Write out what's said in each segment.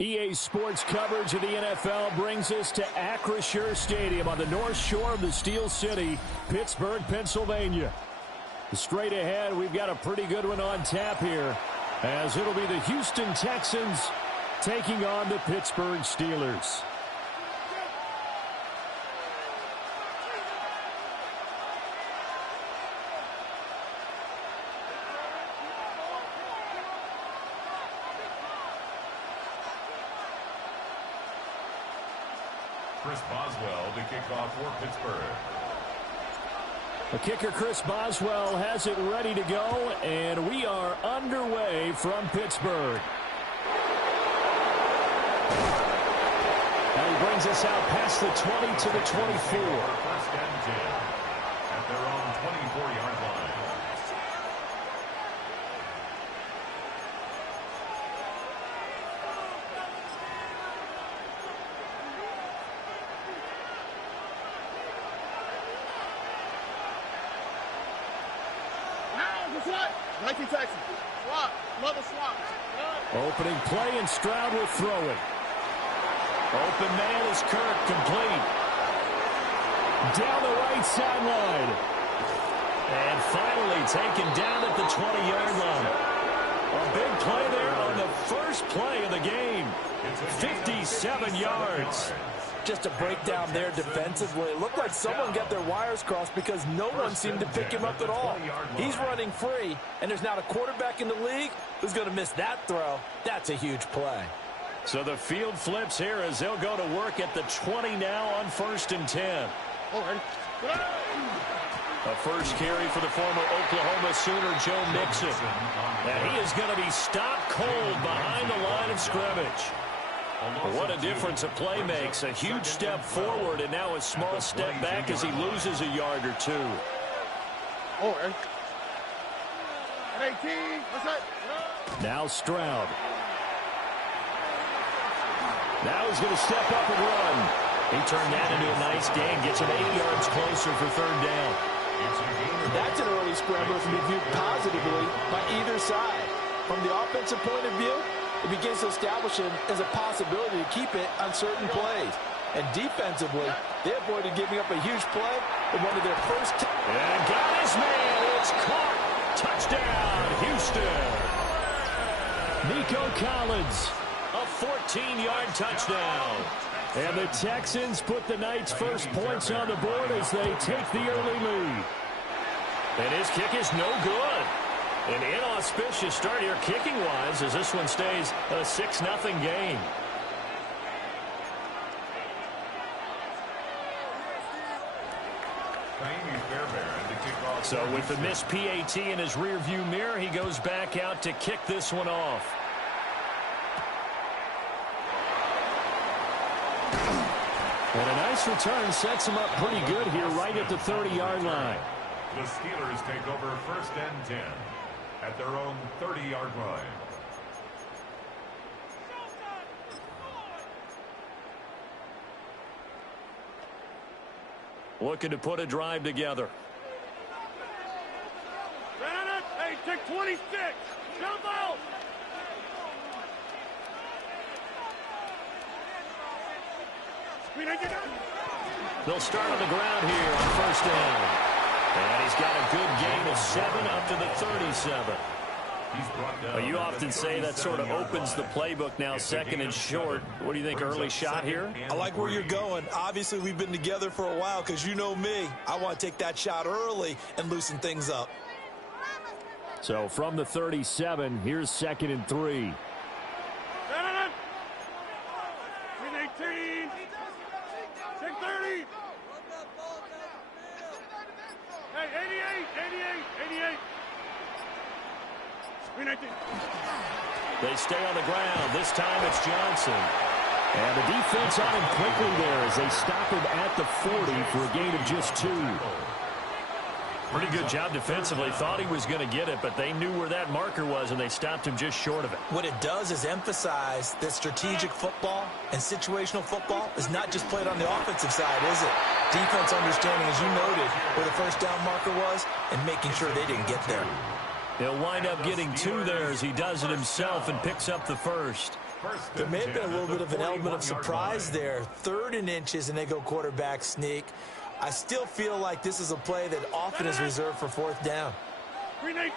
EA Sports coverage of the NFL brings us to Acrisure Stadium on the north shore of the Steel City, Pittsburgh, Pennsylvania. Straight ahead, we've got a pretty good one on tap here, as it'll be the Houston Texans taking on the Pittsburgh Steelers. Chris Boswell to kick off for Pittsburgh. The kicker, Chris Boswell, has it ready to go, and we are underway from Pittsburgh. And he brings us out past the 20 to the 24. First and 10 at their own 24-yard line. Nike Texas. Swap. Love a swap. Opening play, and Stroud will throw it. Open man is Kirk, complete. Down the right sideline. And finally taken down at the 20-yard line. A big play there on the first play of the game. 57 yards. Just a breakdown there defensively. It looked like someone got their wires crossed because no one seemed to pick him up at all. He's running free, and there's not a quarterback in the league who's going to miss that throw. That's a huge play. So the field flips here as they'll go to work at the 20 now on 1st and 10. A first carry for the former Oklahoma Sooner, Joe Mixon. And he is going to be stopped cold behind the line of scrimmage. What a difference a play makes. A huge step forward and now a small step back as he loses a yard or two. Now Stroud. Now he's going to step up and run. He turned that into a nice gain. Gets him 8 yards closer for third down. That's an early scramble that can be viewed positively by either side. From the offensive point of view, it begins to establish him as a possibility to keep it on certain plays. And defensively, they avoided giving up a huge play in one of their first. And got his man. It's caught. Touchdown, Houston. Nico Collins, a 14-yard touchdown. And the Texans put the Knights' first points on the board as they take the early lead. And his kick is no good. An inauspicious start here kicking-wise as this one stays a 6-0 game. So with the missed PAT in his rearview mirror, he goes back out to kick this one off. And a nice return sets him up pretty good here right at the 30-yard line. The Steelers take over 1st and 10 at their own 30-yard line. Looking to put a drive together. Hey, take 26. Jump out. They'll start on the ground here on 1st down. And he's got a good gain of 7 up to the 37. You often say that sort of opens the playbook now, 2nd and short. What do you think, early shot here? I like where you're going. Obviously, we've been together for a while because you know me. I want to take that shot early and loosen things up. So from the 37, here's 2nd and 3. 18. Take 30. Hey, 88. They stay on the ground. This time it's Johnson. And the defense on him quickly there as they stop him at the 40 for a gain of just 2. Pretty good job defensively. Thought he was going to get it, but they knew where that marker was, and they stopped him just short of it. What it does is emphasize that strategic football and situational football is not just played on the offensive side, is it? Defense understanding, as you noted, where the first down marker was and making sure they didn't get there. He'll wind up getting 2 there as he does it himself and picks up the first. First There and may have been a 10 little at bit the of an element of 41-yard surprise line. there. 3rd and inches, and they go quarterback sneak. I still feel like this is a play that often is reserved for 4th down. Green 18.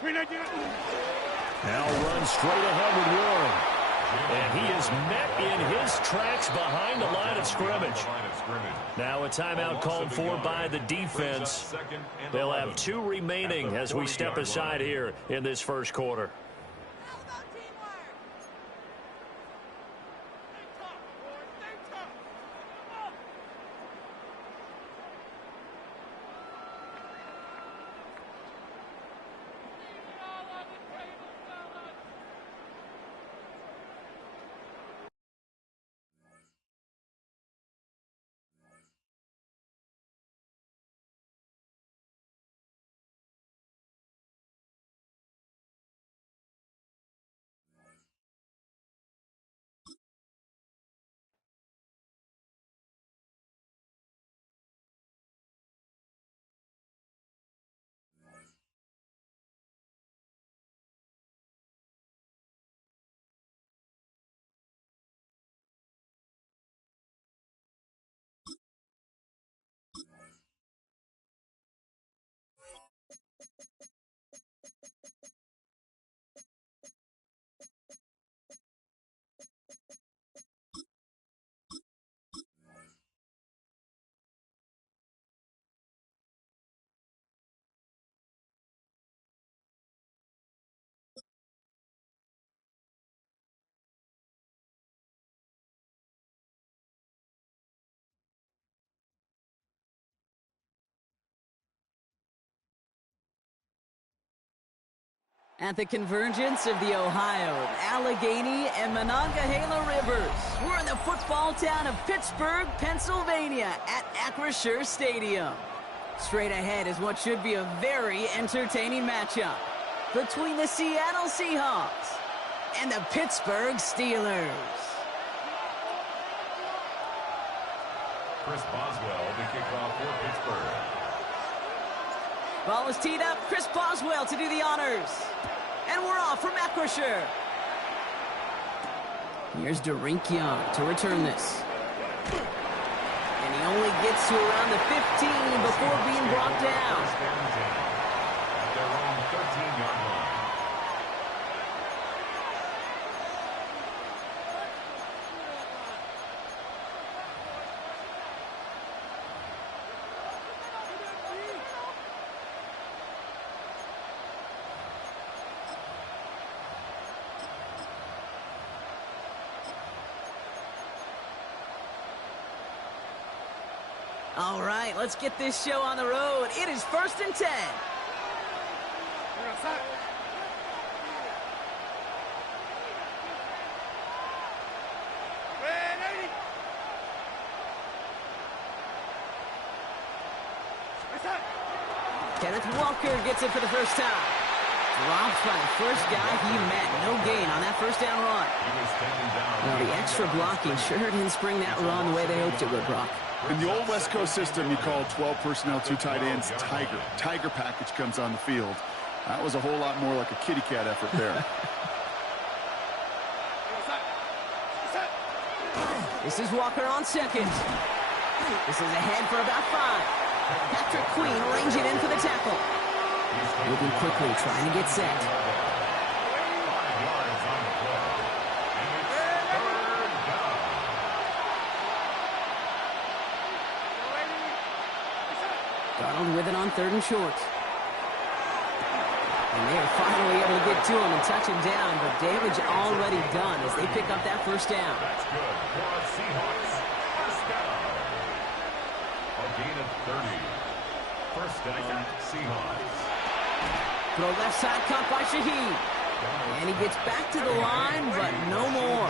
Green 18. Now runs straight ahead with Warren. And he is met in his tracks behind the line of scrimmage. Now a timeout called for by the defense. They'll have 2 remaining as we step aside here in this first quarter. At the convergence of the Ohio, Allegheny, and Monongahela Rivers, we're in the football town of Pittsburgh, Pennsylvania at Acrisure Stadium. Straight ahead is what should be a very entertaining matchup between the Seattle Seahawks and the Pittsburgh Steelers. Chris Boswell, the kickoff for Pittsburgh. Ball is teed up. Chris Boswell to do the honors. And we're off from Acrisure. Here's Derink Young to return this. And he only gets to around the 15 before being brought down. First and 10 at their own 13-yard line. All right, let's get this show on the road. It is 1st and 10. Kenneth Walker gets it for the first time. Dropped by the first guy he met. No gain on that first down run. He was standing down. Now, the extra blocking sure didn't spring that run the way they hoped it would, Brock. In the old West Coast system, you call 12 personnel, 2 tight ends, Tiger. Tiger package comes on the field. That was a whole lot more like a kitty cat effort there. This is Walker on second. This is ahead for about 5. Patrick Queen ranging in for the tackle. Moving quickly, trying to get set. 5 yards on the play. And it's 3rd down. Darnold with it on 3rd and short. And they are finally able to get to him and touch him down, but damage already done as they pick up that first down. That's good for the Seahawks. First down. A gain of 30. First down, Seahawks. Throw left side caught by Shaheed. And he gets back to the line, but no more.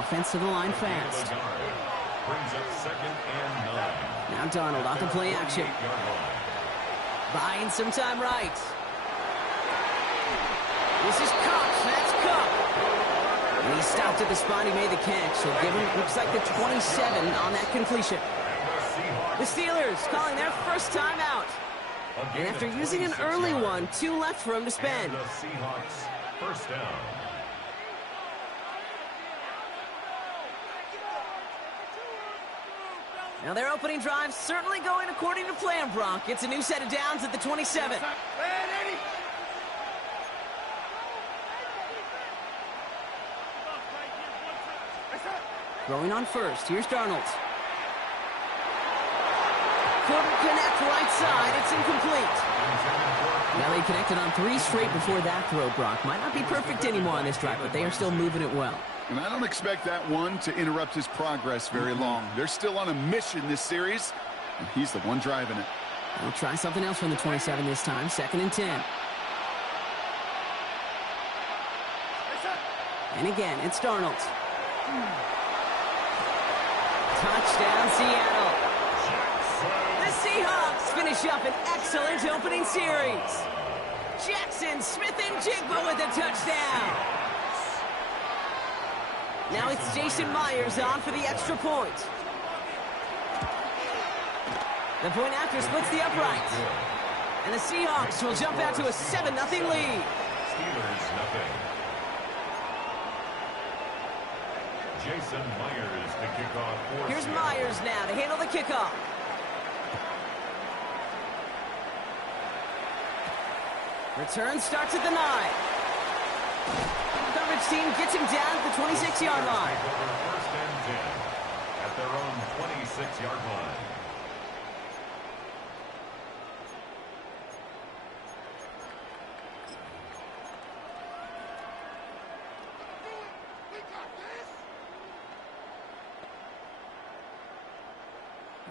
Offense to the line fast. Brings up 2nd and 9. Now Darnold off the play action. 8-yard line. Buying some time right. This is Cup. That's Cup. And he stopped at the spot he made the catch. So give him, looks like the 27 on that completion. The The Steelers calling their first time out. And after using an early one, 2 left for him to spend. And the Seahawks first down. Now their opening drive certainly going according to plan, Brock. It's a new set of downs at the 27. Throwing on first. Here's Darnold. Couldn't connect right side. It's incomplete. Well, he connected on 3 straight before that throw, Brock. Might not be perfect anymore on this drive, but they are still moving it well. And I don't expect that one to interrupt his progress very long. They're still on a mission this series, and he's the one driving it. We'll try something else from the 27 this time. 2nd and 10. And again, it's Darnold. Touchdown, Seattle. The Seahawks finish up an excellent opening series. Jackson, Smith, and Jigba with a touchdown. Now it's Jason Myers on for the extra point. The point after splits the uprights. And the Seahawks will jump out to a 7-0 lead. Steelers nothing. Jason Myers to kick off for Here's Seattle. Myers now to handle the kickoff. Return starts at the 9. Coverage team gets him down at the 26-yard line. First and 10 at their own 26-yard line.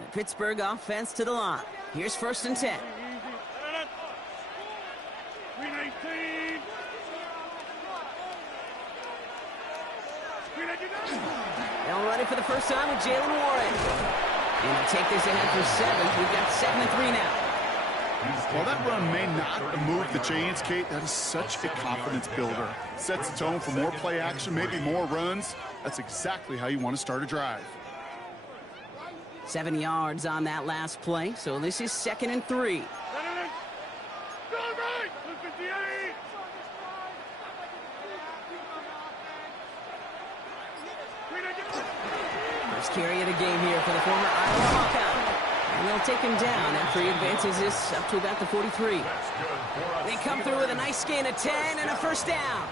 The Pittsburgh offense to the line. Here's 1st and 10. 319. They'll run it for the first time with Jalen Warren. And they'll take this ahead for 7. We've got 2nd and 3 now. While that run may not move the chains, Kate, that is such a confidence builder. Sets the tone for more play action, maybe more runs. That's exactly how you want to start a drive. 7 yards on that last play, so this is 2nd and 3. First carry of the game here for the former Iowa Hawkeye. And they'll take him down after he advances this up to about the 43. They come through with a nice gain of 10 and a first down.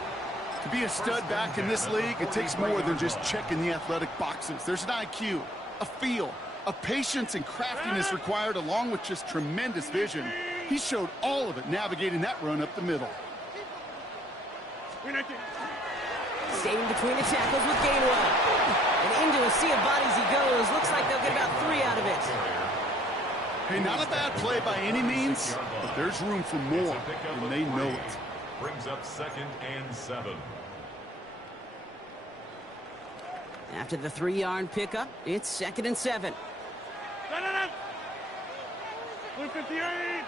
To be a stud back in this league, it takes more than just checking the athletic boxes. There's an IQ, a feel, a patience and craftiness required, along with just tremendous vision. He showed all of it navigating that run up the middle. Staying between the tackles with Gainwell. And into a sea of bodies he goes. Looks like they'll get about 3 out of it. Hey, not a bad play by any means, but there's room for more, and they know it. Brings up 2nd and 7. After the 3-yard pickup, it's 2nd and 7. 158.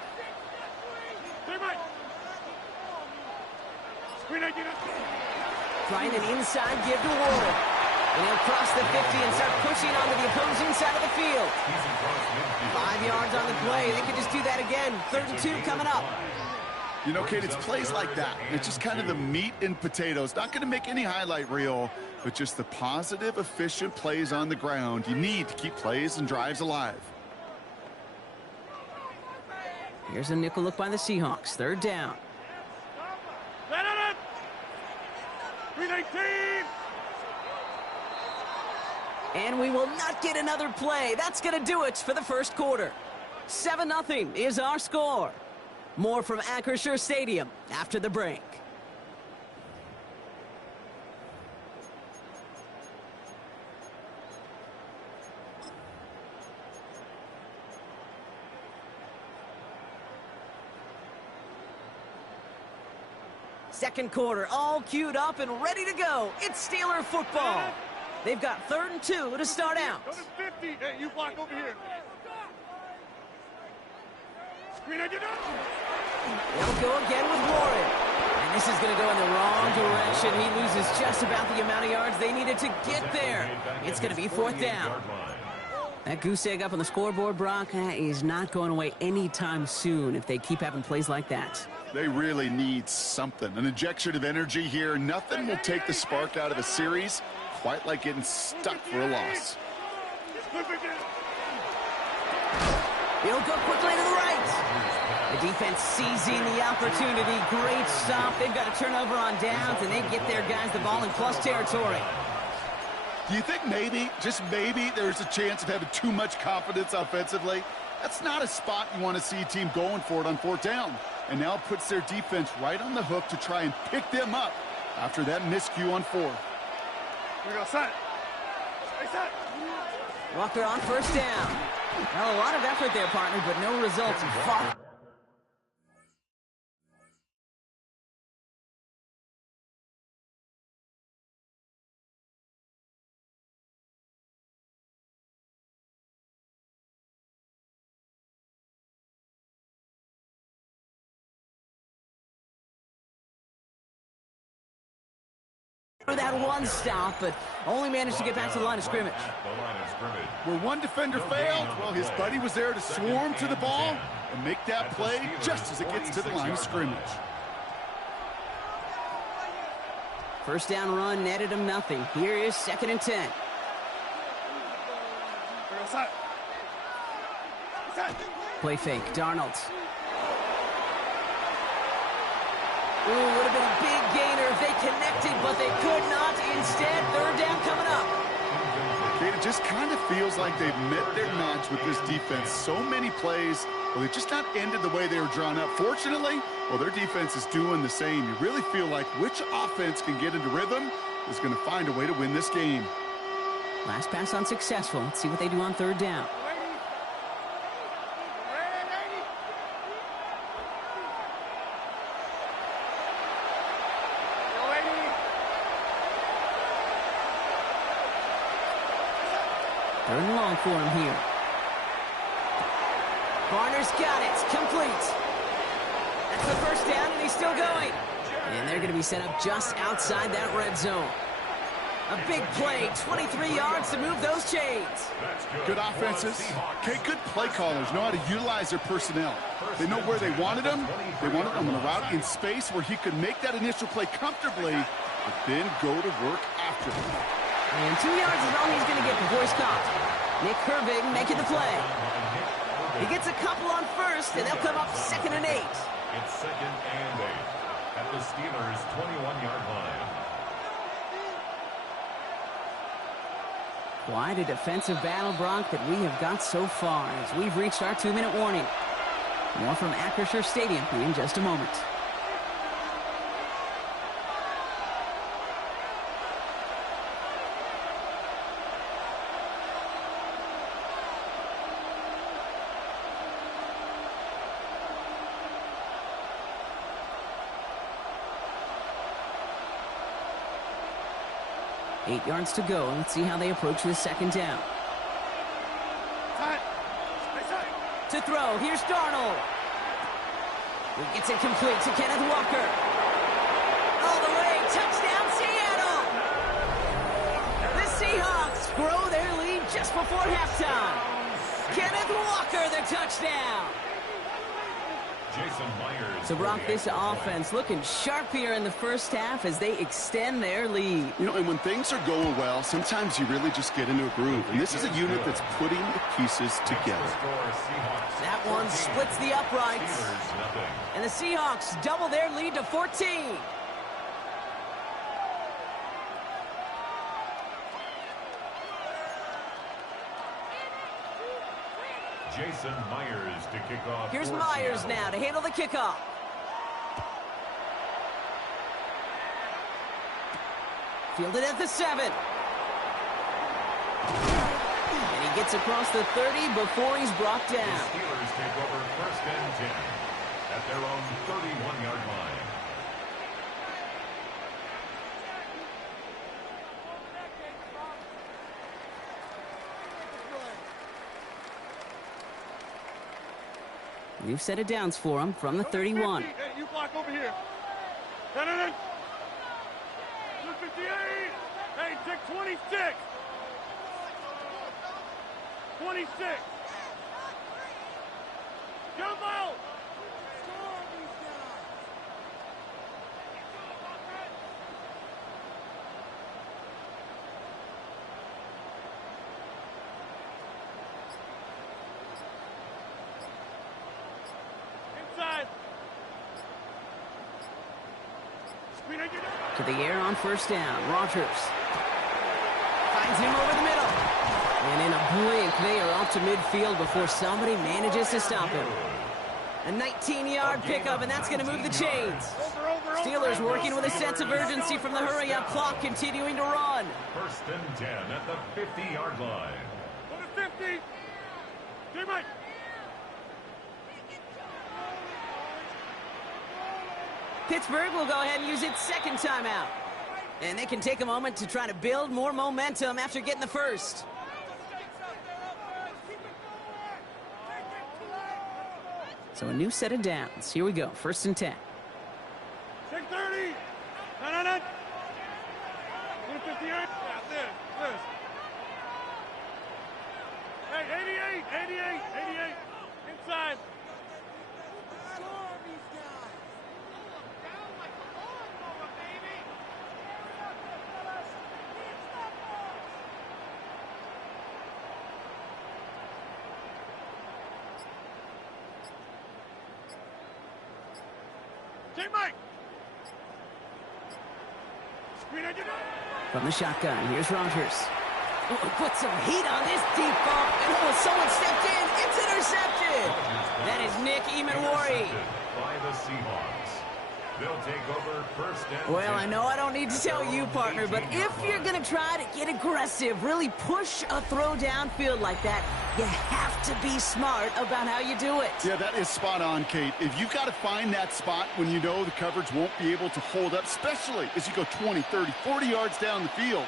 Trying an inside give to Warren. And he'll cross the 50 and start pushing onto the opposing side of the field. 5 yards on the play. They could just do that again. 3rd and 2 coming up. You know, Kate, it's plays like that. It's just kind of the meat and potatoes. Not going to make any highlight reel, but just the positive, efficient plays on the ground you need to keep plays and drives alive. Here's a nickel look by the Seahawks. 3rd down. 319. And we will not get another play. That's going to do it for the first quarter. 7-0 is our score. More from Acrisure Stadium after the break. Second quarter, all queued up and ready to go. It's Steeler football. They've got 3rd and 2 to start out. Go to 50. Hey, you block over here. They'll go again with Warren. And this is going to go in the wrong direction. He loses just about the amount of yards they needed to get there. It's going to be 4th down. That goose egg up on the scoreboard, Brock, is not going away anytime soon if they keep having plays like that. They really need something. An injection of energy here. Nothing will take the spark out of a series quite like getting stuck for a loss. He'll go quickly to the right. The defense seizing the opportunity. Great stop. They've got a turnover on downs, and they get their guys the ball in plus territory. Do you think maybe, just maybe, there's a chance of having too much confidence offensively? That's not a spot you want to see a team going for it on fourth down. And now it puts their defense right on the hook to try and pick them up after that miscue on fourth. Here we go, set. Hey, set. Walker on first down. Well, a lot of effort there, partner, but no results. Far for that one stop, but only managed to get back to the line of scrimmage. Where one defender failed, well, his buddy was there to swarm to the ball and make that play just as it gets to the line of scrimmage. First down run netted him nothing. Here is 2nd and 10. Play fake, Darnold. Ooh, would have been a big gainer if they connected, but they could not. Instead, 3rd down coming up. It just kind of feels like they've met their match with this defense. So many plays, well, they just not ended the way they were drawn up. Fortunately, well, their defense is doing the same. You really feel like which offense can get into rhythm is going to find a way to win this game. Last pass unsuccessful. Let's see what they do on 3rd down. Third and long for him here. Varner's got it. Complete. That's the first down, and he's still going. And they're going to be set up just outside that red zone. A big play, 23 yards to move those chains. Good offenses. Okay, good play callers know how to utilize their personnel. They know where they wanted him. They wanted him on a route in space where he could make that initial play comfortably, but then go to work after him. And 2 yards is all he's going to get before he's caught. Nick Herbig making the play. He gets a couple on first, and they'll come up 2nd and 8. It's 2nd and 8 at the Steelers' 21-yard line. Quite a defensive battle, Brock, that we have got so far as we've reached our 2-minute warning. More from Acrisure Stadium in just a moment. Eight yards to go. Let's see how they approach this 2nd down. To throw. Here's Darnold. He gets it complete to Kenneth Walker. All the way. Touchdown, Seattle. The Seahawks grow their lead just before halftime. Kenneth Walker, the touchdown. Jason Myers. So, Brock, this offense looking sharp here in the first half as they extend their lead. You know, and when things are going well, sometimes you really just get into a groove. And this is a unit that's putting the pieces together. That one splits the uprights. And the Seahawks double their lead to 14. Jason Myers to kick off. Here's Myers now to handle the kickoff. Fielded at the 7. And he gets across the 30 before he's brought down. The Steelers take over 1st and 10 at their own 31-yard line. We've set it downs for him from the 31. Hey, you block over here. 258. Hey, take 26. 26. Jump out. Inside. To the air on first down. Rogers finds him over the middle. And in a blink, they are off to midfield before somebody manages to stop him. A 19-yard pickup, and that's going to move the chains. Steelers working with a sense of urgency from the hurry-up clock, continuing to run. First and 10 at the 50-yard line. Go to 50. J-Mike. Pittsburgh will go ahead and use its second timeout. And they can take a moment to try to build more momentum after getting the first. So a new set of downs. Here we go. First and 10. Take 30. No. Go to 58. Yeah, this. Hey, 88. Inside. J-Mike. From the shotgun, here's Rogers. Oh, put some heat on this deep ball. And someone stepped in. It's intercepted. That is Nick Emanwari. By the Seahawks. They'll take over first and Well, 10. I know I don't need to tell you, partner, but if you're going to try to get aggressive, really push a throw downfield like that, you have to be smart about how you do it. Yeah, that is spot on, Kate. If you've got to find that spot when you know the coverage won't be able to hold up, especially as you go 20, 30, 40 yards down the field.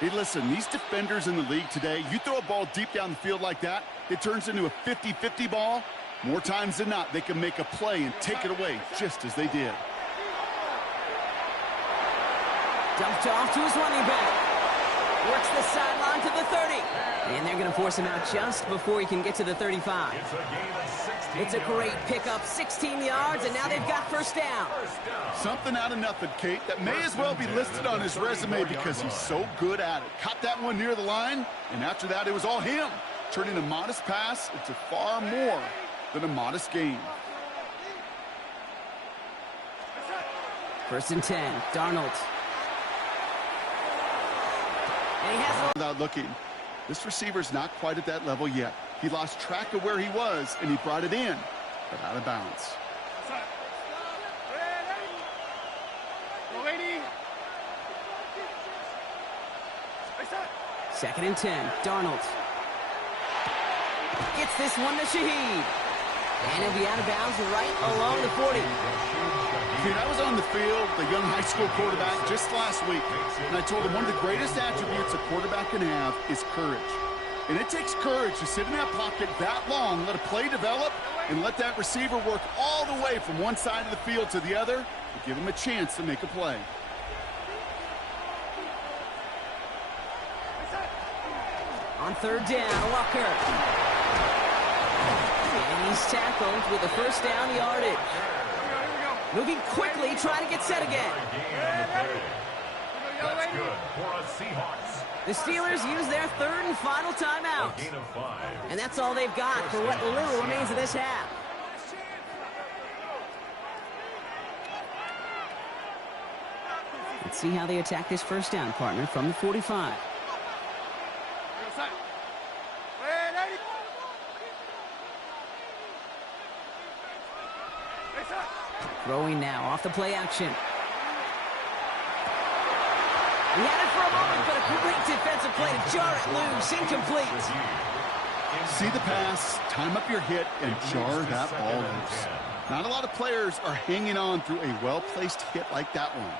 Hey, listen, these defenders in the league today, you throw a ball deep down the field like that, it turns into a 50-50 ball. More times than not, they can make a play and take it away just as they did. Dumped off to his running back. Works the sideline to the 30. And they're going to force him out just before he can get to the 35. It's a gain of 16 It's a great pickup, 16 yards, and now they've got first down. Something out of nothing, Kate, that may as well be listed on his resume because he's so good at it. Caught that one near the line, and after that, it was all him. Turning a modest pass into far more than a modest gain. First and 10, Darnold. And he has Without looking, this receiver's not quite at that level yet. He lost track of where he was, and he brought it in, but out of bounds. second and 10, Darnold. Gets this one to Shaheed. And he'll be out of bounds right along the 40. Dude, I was on the field, the young high school quarterback, just last week, and I told him one of the greatest attributes a quarterback can have is courage. And it takes courage to sit in that pocket that long, let a play develop, and let that receiver work all the way from one side of the field to the other to give him a chance to make a play. On third down, Walker. And he's tackled with a first down yardage. Moving quickly, trying to get set again. That's good for a Seahawks. The Steelers use their third and final timeout. Gain of 5. And that's all they've got for what little remains of this half. Let's see how they attack this first down, partner, from the 45. Throwing now off the play action. He had it for a moment, but a great defensive play to jar it loose. Incomplete. See the pass, time up your hit, and jar that ball loose. Not a lot of players are hanging on through a well-placed hit like that one.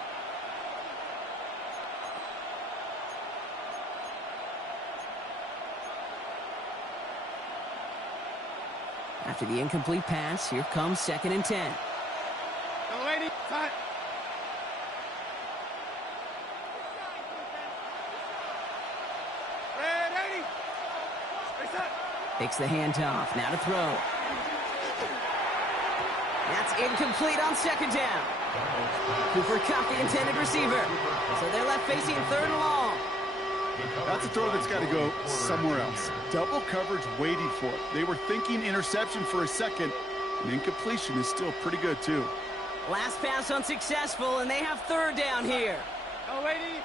After the incomplete pass, here comes second and 10. Takes the handoff. Now to throw. That's incomplete on second down. Cooper caught the intended receiver. So they're left facing third and long. That's a throw that's got to go somewhere else. Double coverage waiting for it. They were thinking interception for a second. And incompletion is still pretty good, too. Last pass unsuccessful, and they have third down here. Go, lady.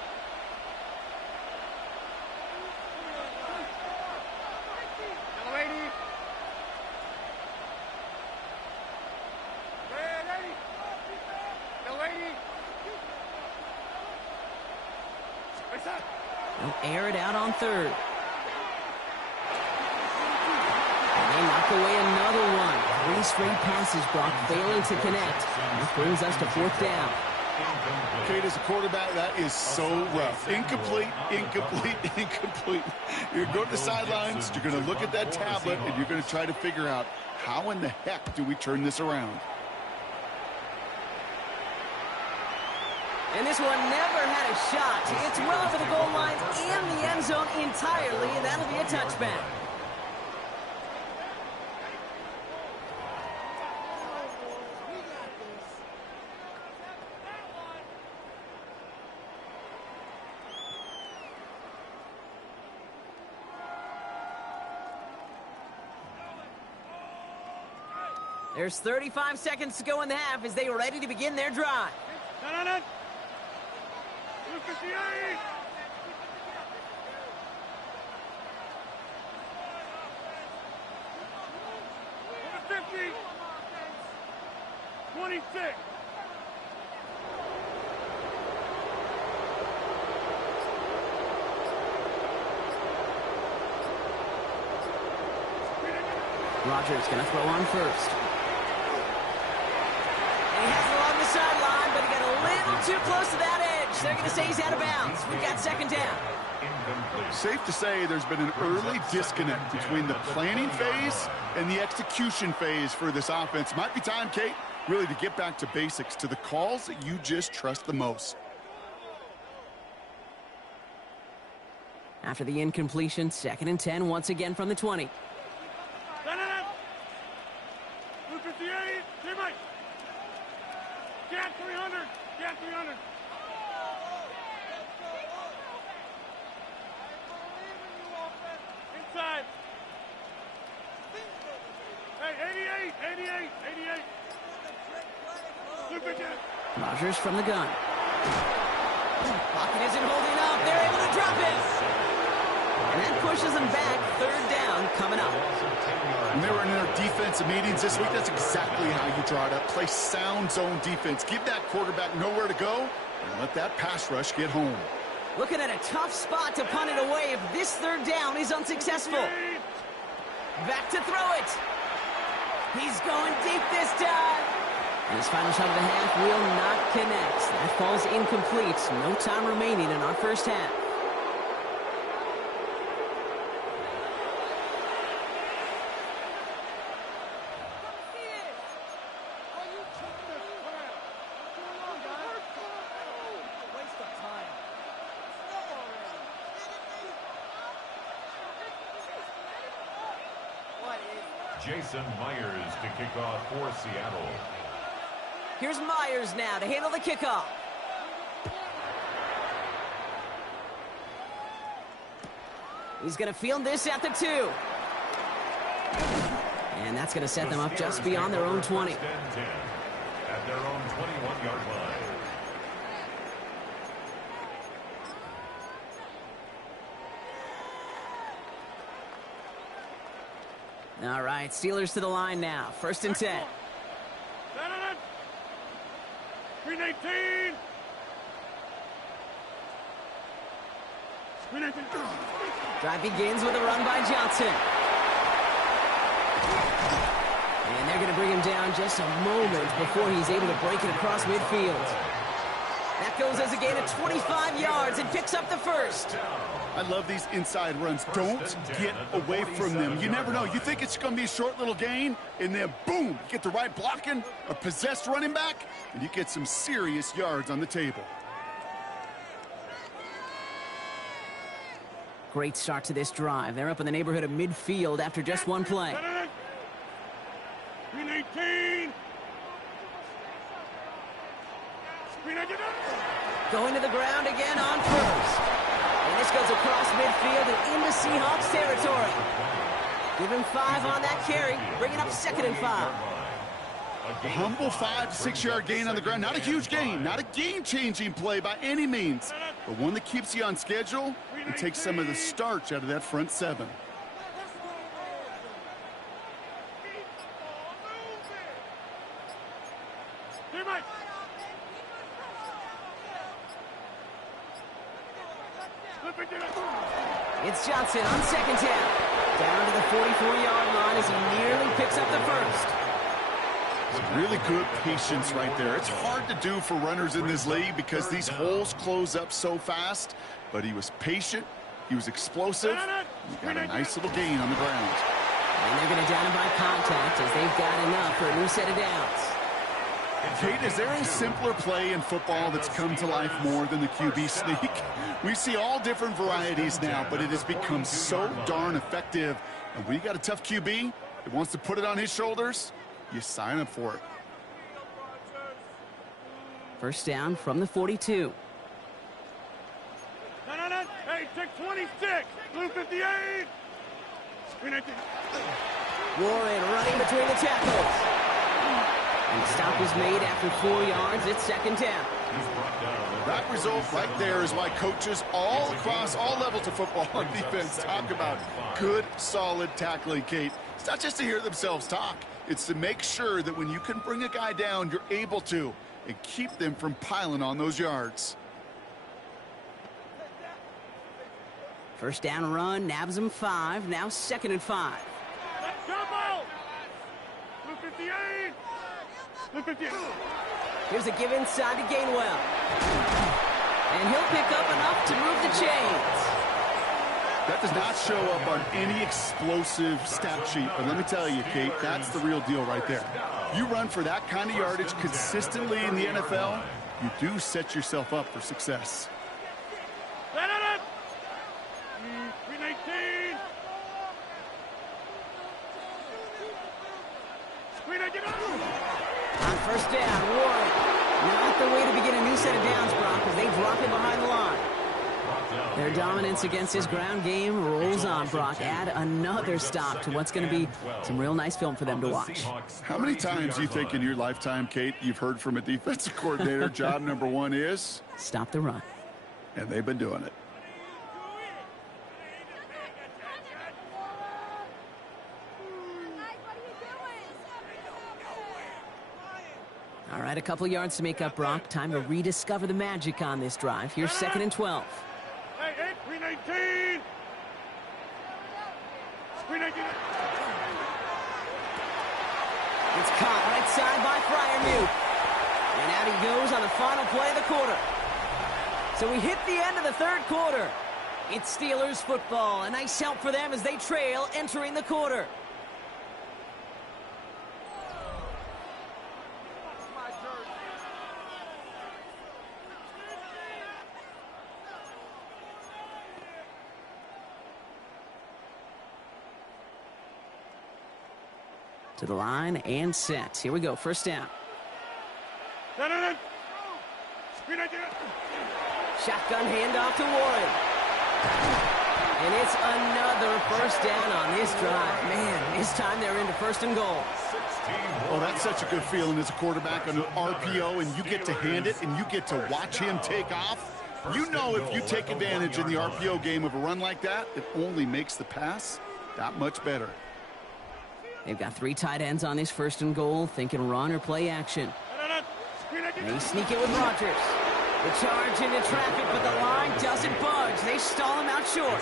Go, lady. Go, lady. They'll air it out on third. And they knock away another one. 3 straight passes blocked, failing to connect. That brings us to fourth down. Kate, as a quarterback, that is so rough. Incomplete, incomplete, incomplete. You're going to the sidelines, you're going to look at that tablet, and you're going to try to figure out how in the heck do we turn this around. And this one never had a shot. It's well over the goal line and the end zone entirely, and that'll be a touchback. There's 35 seconds to go in the half as they are ready to begin their drive. No. 258. 50. 26. Rodgers going to throw on first. He has it along the sideline, but he got a little too close to that edge. They're going to say he's out of bounds. We've got second down. Safe to say there's been an early disconnect between the planning phase and the execution phase for this offense. Might be time, Kate, really to get back to basics, to the calls that you just trust the most. After the incompletion, 2nd and 10 once again from the 20. 258. Teammate. Get 300. Get 300. Inside. Hey, 88. Rodgers from the gun. Pocket isn't holding up. They're able to drop it. And that pushes them back. Third down coming up. When they were in their defensive meetings this week, that's exactly how you draw it up. Play sound zone defense. Give that quarterback nowhere to go and let that pass rush get home. Looking at a tough spot to punt it away if this third down is unsuccessful. Back to throw it. He's going deep this time. And his final shot of the half will not connect. That falls incomplete. No time remaining in our first half. Jason Myers to kick off for Seattle. Here's Myers now to handle the kickoff. He's going to field this at the 2. And that's going to set them up just beyond their own 20. At their own 21-yard line. All right, Steelers to the line now. 1st and 10. 318. Drive begins with a run by Johnson. And they're going to bring him down just a moment before he's able to break it across midfield. That goes as a gain of 25 yards and picks up the first. I love these inside runs. Don't get away from them. You never know. You think it's going to be a short little gain, and then boom, you get the right blocking, a possessed running back, and you get some serious yards on the table. Great start to this drive. They're up in the neighborhood of midfield after just one play. Screen 18. Screen 18. Going to the ground again on first. And this goes across midfield and into Seahawks territory. Give him 5 on that carry, bringing up 2nd and 5. A humble 5 to 6 yard gain on the ground. Not a huge gain, not a game-changing play by any means, but one that keeps you on schedule and takes some of the starch out of that front 7. It's Johnson on 2nd down. Down to the 44-yard line as he nearly picks up the first. Really good patience right there. It's hard to do for runners in this league because these holes close up so fast, but he was patient, he was explosive, he got a nice little gain on the ground. And they're going to down him by contact as they've got enough for a new set of downs. Kate, is there a simpler play in football that's come to life more than the QB sneak? We see all different varieties now, but it has become so darn effective. And when you got a tough QB that wants to put it on his shoulders, you sign up for it. First down from the 42. Hey, take 26. Blue 58. Screen 18. Warren running between the tackles. And the stop is made after 4 yards. It's 2nd down. That result right there is why coaches all across all levels of football and defense talk about good, solid tackling, Kate. It's not just to hear themselves talk. It's to make sure that when you can bring a guy down, you're able to, and keep them from piling on those yards. First down run, nabs him 5. Now 2nd and 5. Jumbo! Blue 58. Blue 58. Here's a give inside to Gainwell. And he'll pick up enough to move the chains. That does not show up on any explosive stat sheet, but let me tell you, Kate, that's the real deal right there. You run for that kind of yardage consistently in the NFL, you do set yourself up for success. Screen 18. Screen 18. On first down, Warren. Not the way to begin a new set of downs, Brock, as they drop him behind the line. Their dominance against his ground game rolls on, Brock. Add another stop to what's going to be some real nice film for them to watch. How many times do you think in your lifetime, Kate, you've heard from a defensive coordinator, job number 1 is? Stop the run. And they've been doing it. All right, a couple yards to make up, Brock. Time to rediscover the magic on this drive. Here's 2nd and 12. Hey, screen 18. Screen 18. It's caught right side by Fryermuth. And out he goes on the final play of the quarter. So we hit the end of the 3rd quarter. It's Steelers football. A nice help for them as they trail entering the quarter. To the line and set. Here we go. First down. Screen 18. Shotgun handoff to Warren. And it's another first down on this drive. Man, this time they're into 1st and goal. Oh, that's such a good feeling as a quarterback on an RPO, and you get to hand it, and you get to watch him take off. You know if you take advantage in the RPO game of a run like that, it only makes the pass that much better. They've got 3 tight ends on this 1st and goal, thinking run or play action. And they sneak it with Rodgers. The charge into traffic, but the line doesn't budge. They stall him out short.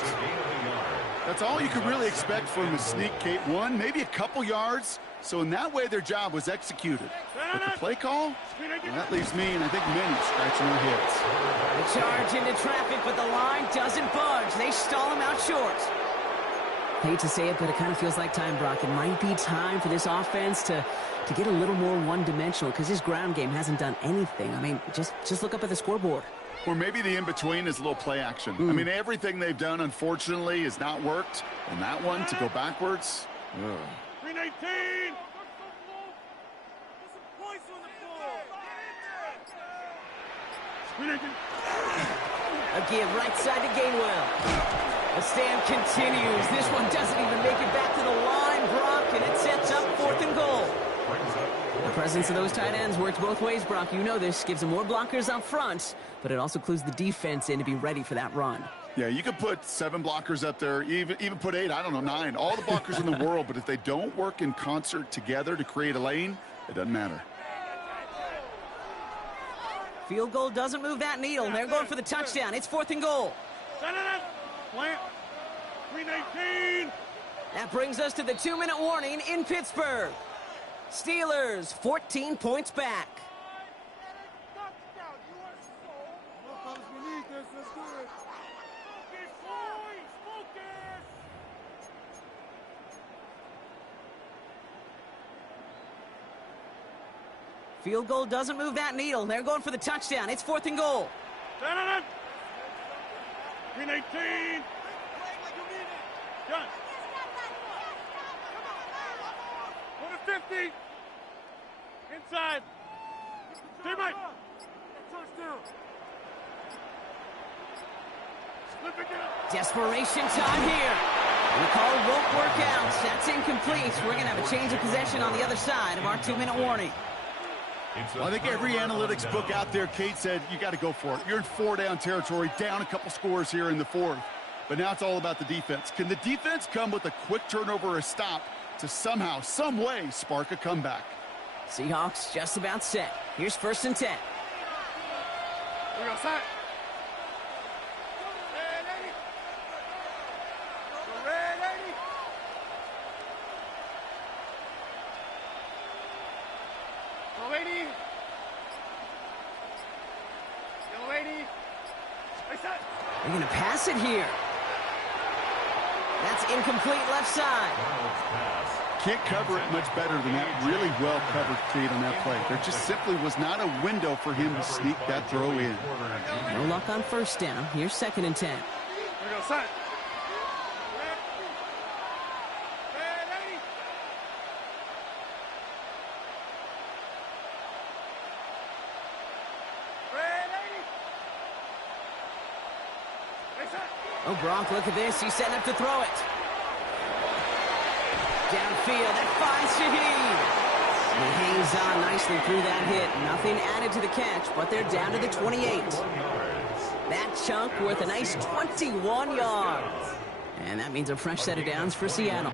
That's all you can really expect from a sneak, Kate. 1, maybe a couple yards. So in that way, their job was executed. But the play call, that leaves me, and I think many, scratching their heads. The charge into traffic, but the line doesn't budge. They stall him out short. Hate to say it, but it kind of feels like time, Brock. It might be time for this offense to to get a little more one-dimensional because his ground game hasn't done anything. I mean, just look up at the scoreboard. Or maybe the in-between is a little play action. I mean, everything they've done, unfortunately, has not worked. And that one, to go backwards, ugh. 319. Again, right side to Gainwell. The stand continues. This one doesn't even make it back to the line, Brock, and it sets up 4th and goal. The presence of those tight ends works both ways, Brock. You know this. Gives them more blockers up front, but it also clues the defense in to be ready for that run. Yeah, you could put 7 blockers up there, even put 8, I don't know, 9. All the blockers in the world, but if they don't work in concert together to create a lane, it doesn't matter. Field goal doesn't move that needle. They're going for the touchdown. It's 4th and goal. Plant. 319. That brings us to the 2-minute warning in Pittsburgh. Steelers, 14 points back. Field goal doesn't move that needle. They're going for the touchdown. It's 4th and goal. 319. Done. Go to 50. Inside. Stay right. Touchdown. Slip it down. Desperation time here. The call won't work out. That's incomplete. We're going to have a change of possession on the other side of our 2-minute warning. Well, I think every analytics book out there, Kate, said you got to go for it. You're in 4-down territory, down a couple scores here in the 4th. But now it's all about the defense. Can the defense come with a quick turnover or a stop to somehow, some way, spark a comeback? Seahawks just about set. Here's 1st and 10. We go set. They're going to pass it here. That's incomplete left side. Can't cover it much better than that. Really well covered, Kate, on that play. There just simply was not a window for him to sneak that throw in. No luck on 1st down. Here's 2nd and 10. We go set. Oh, Gronk, look at this. He's setting up to throw it. Downfield, that finds Shaheed. He hangs on nicely through that hit. Nothing added to the catch, but they're down to the 28. That chunk worth a nice 21 yards. And that means a fresh set of downs for Seattle.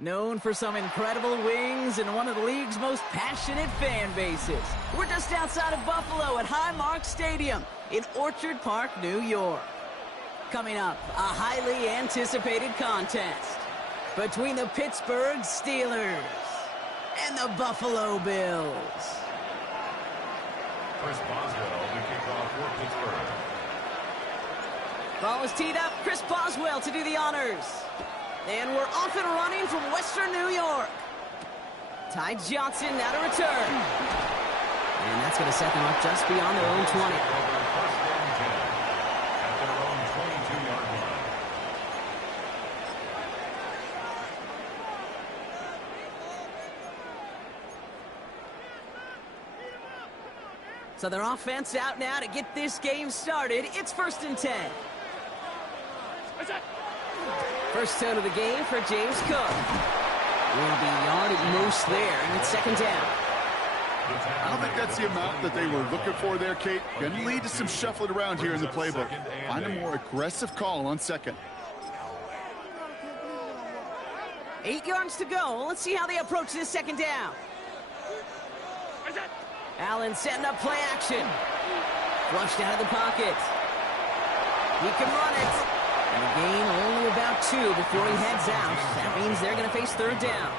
Known for some incredible wings and one of the league's most passionate fan bases. We're just outside of Buffalo at Highmark Stadium in Orchard Park, New York. Coming up, a highly anticipated contest between the Pittsburgh Steelers and the Buffalo Bills. Chris Boswell to kick off for Pittsburgh. Ball is teed up. Chris Boswell to do the honors. And we're off and running from Western New York. Ty Johnson now to return. And that's going to set them up just beyond their own 20. First and 10 at their own 22-yard line. So their offense out now to get this game started. It's 1st and 10. First down of the game for James Cook. Will be yard at most there, and it's 2nd down. I don't think that's the amount that they were looking for there, Kate. Going to lead to some shuffling around here in the playbook. Find a more aggressive call on 2nd. 8 yards to go. Let's see how they approach this 2nd down. Allen setting up play action. Flushed out of the pocket. He can run it. And the gain only about 2 before he heads out. That means they're going to face 3rd down.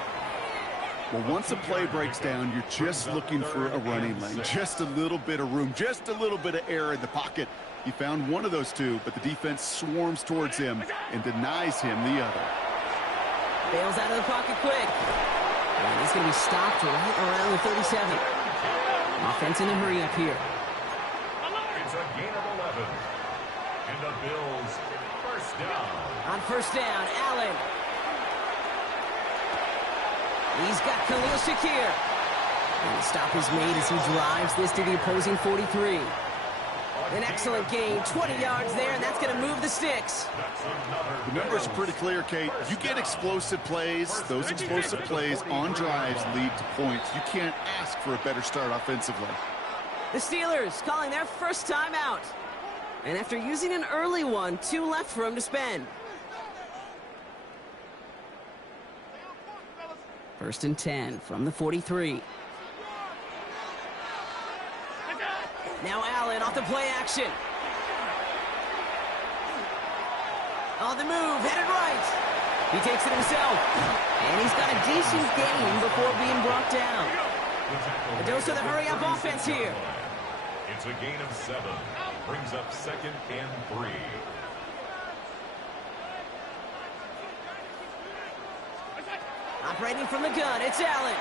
Well, once a play breaks down, you're just looking for a running lane. Just a little bit of room, just a little bit of air in the pocket. He found one of those two, but the defense swarms towards him and denies him the other. Bails out of the pocket quick. And he's going to be stopped right around the 37. Offense in a hurry up here. It's a gain of 11. And the Bills, first down. On 1st down, Allen. He's got Khalil Shakir. And the stop is made as he drives this to the opposing 43. An excellent gain, 20 yards there, and that's going to move the sticks. The numbers are pretty clear, Kate. You get explosive plays. Those explosive plays on drives lead to points. You can't ask for a better start offensively. The Steelers calling their first timeout. And after using an early one, 2 left for him to spend. 1st and 10 from the 43. Now Allen off the play action. On the move, headed right. He takes it himself. And he's got a decent gain before being brought down. A dose of the hurry-up offense here. It's a gain of 7. Brings up 2nd and 3. Operating from the gun, it's Allen.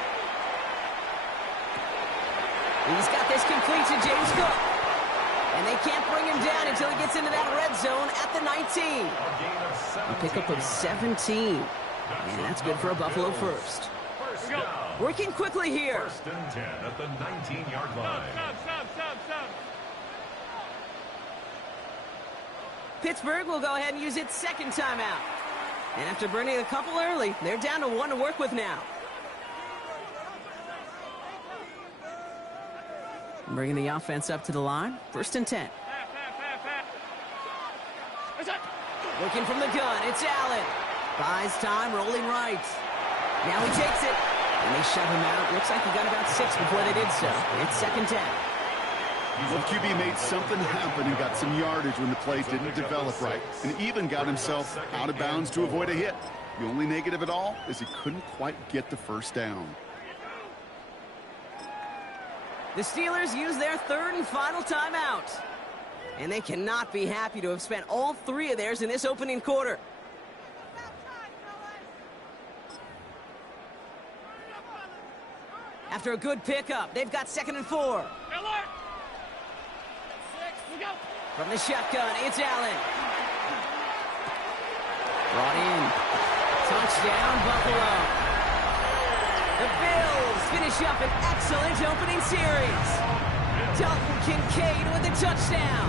He's got this complete to James Cook. And they can't bring him down until he gets into that red zone at the 19. A pickup of 17. And that's good for a Buffalo first. Working quickly here. 1st and 10 at the 19-yard line. Stop. Pittsburgh will go ahead and use its 2nd timeout. And after burning a couple early, they're down to 1 to work with now. Bringing the offense up to the line. 1st and 10. Looking from the gun, it's Allen. Buys time, rolling right. Now he takes it. And they shut him out. Looks like he got about 6 before they did so. It's 2nd down. Well, QB made something happen and got some yardage when the play didn't develop right, and even got himself out of bounds to avoid a hit. The only negative at all is he couldn't quite get the 1st down. The Steelers use their 3rd and final timeout. And they cannot be happy to have spent all 3 of theirs in this opening quarter. After a good pickup, they've got 2nd and 4. From the shotgun, it's Allen. Brought in. Touchdown, Buffalo. The Bills finish up an excellent opening series. Dalton Kincaid with a touchdown.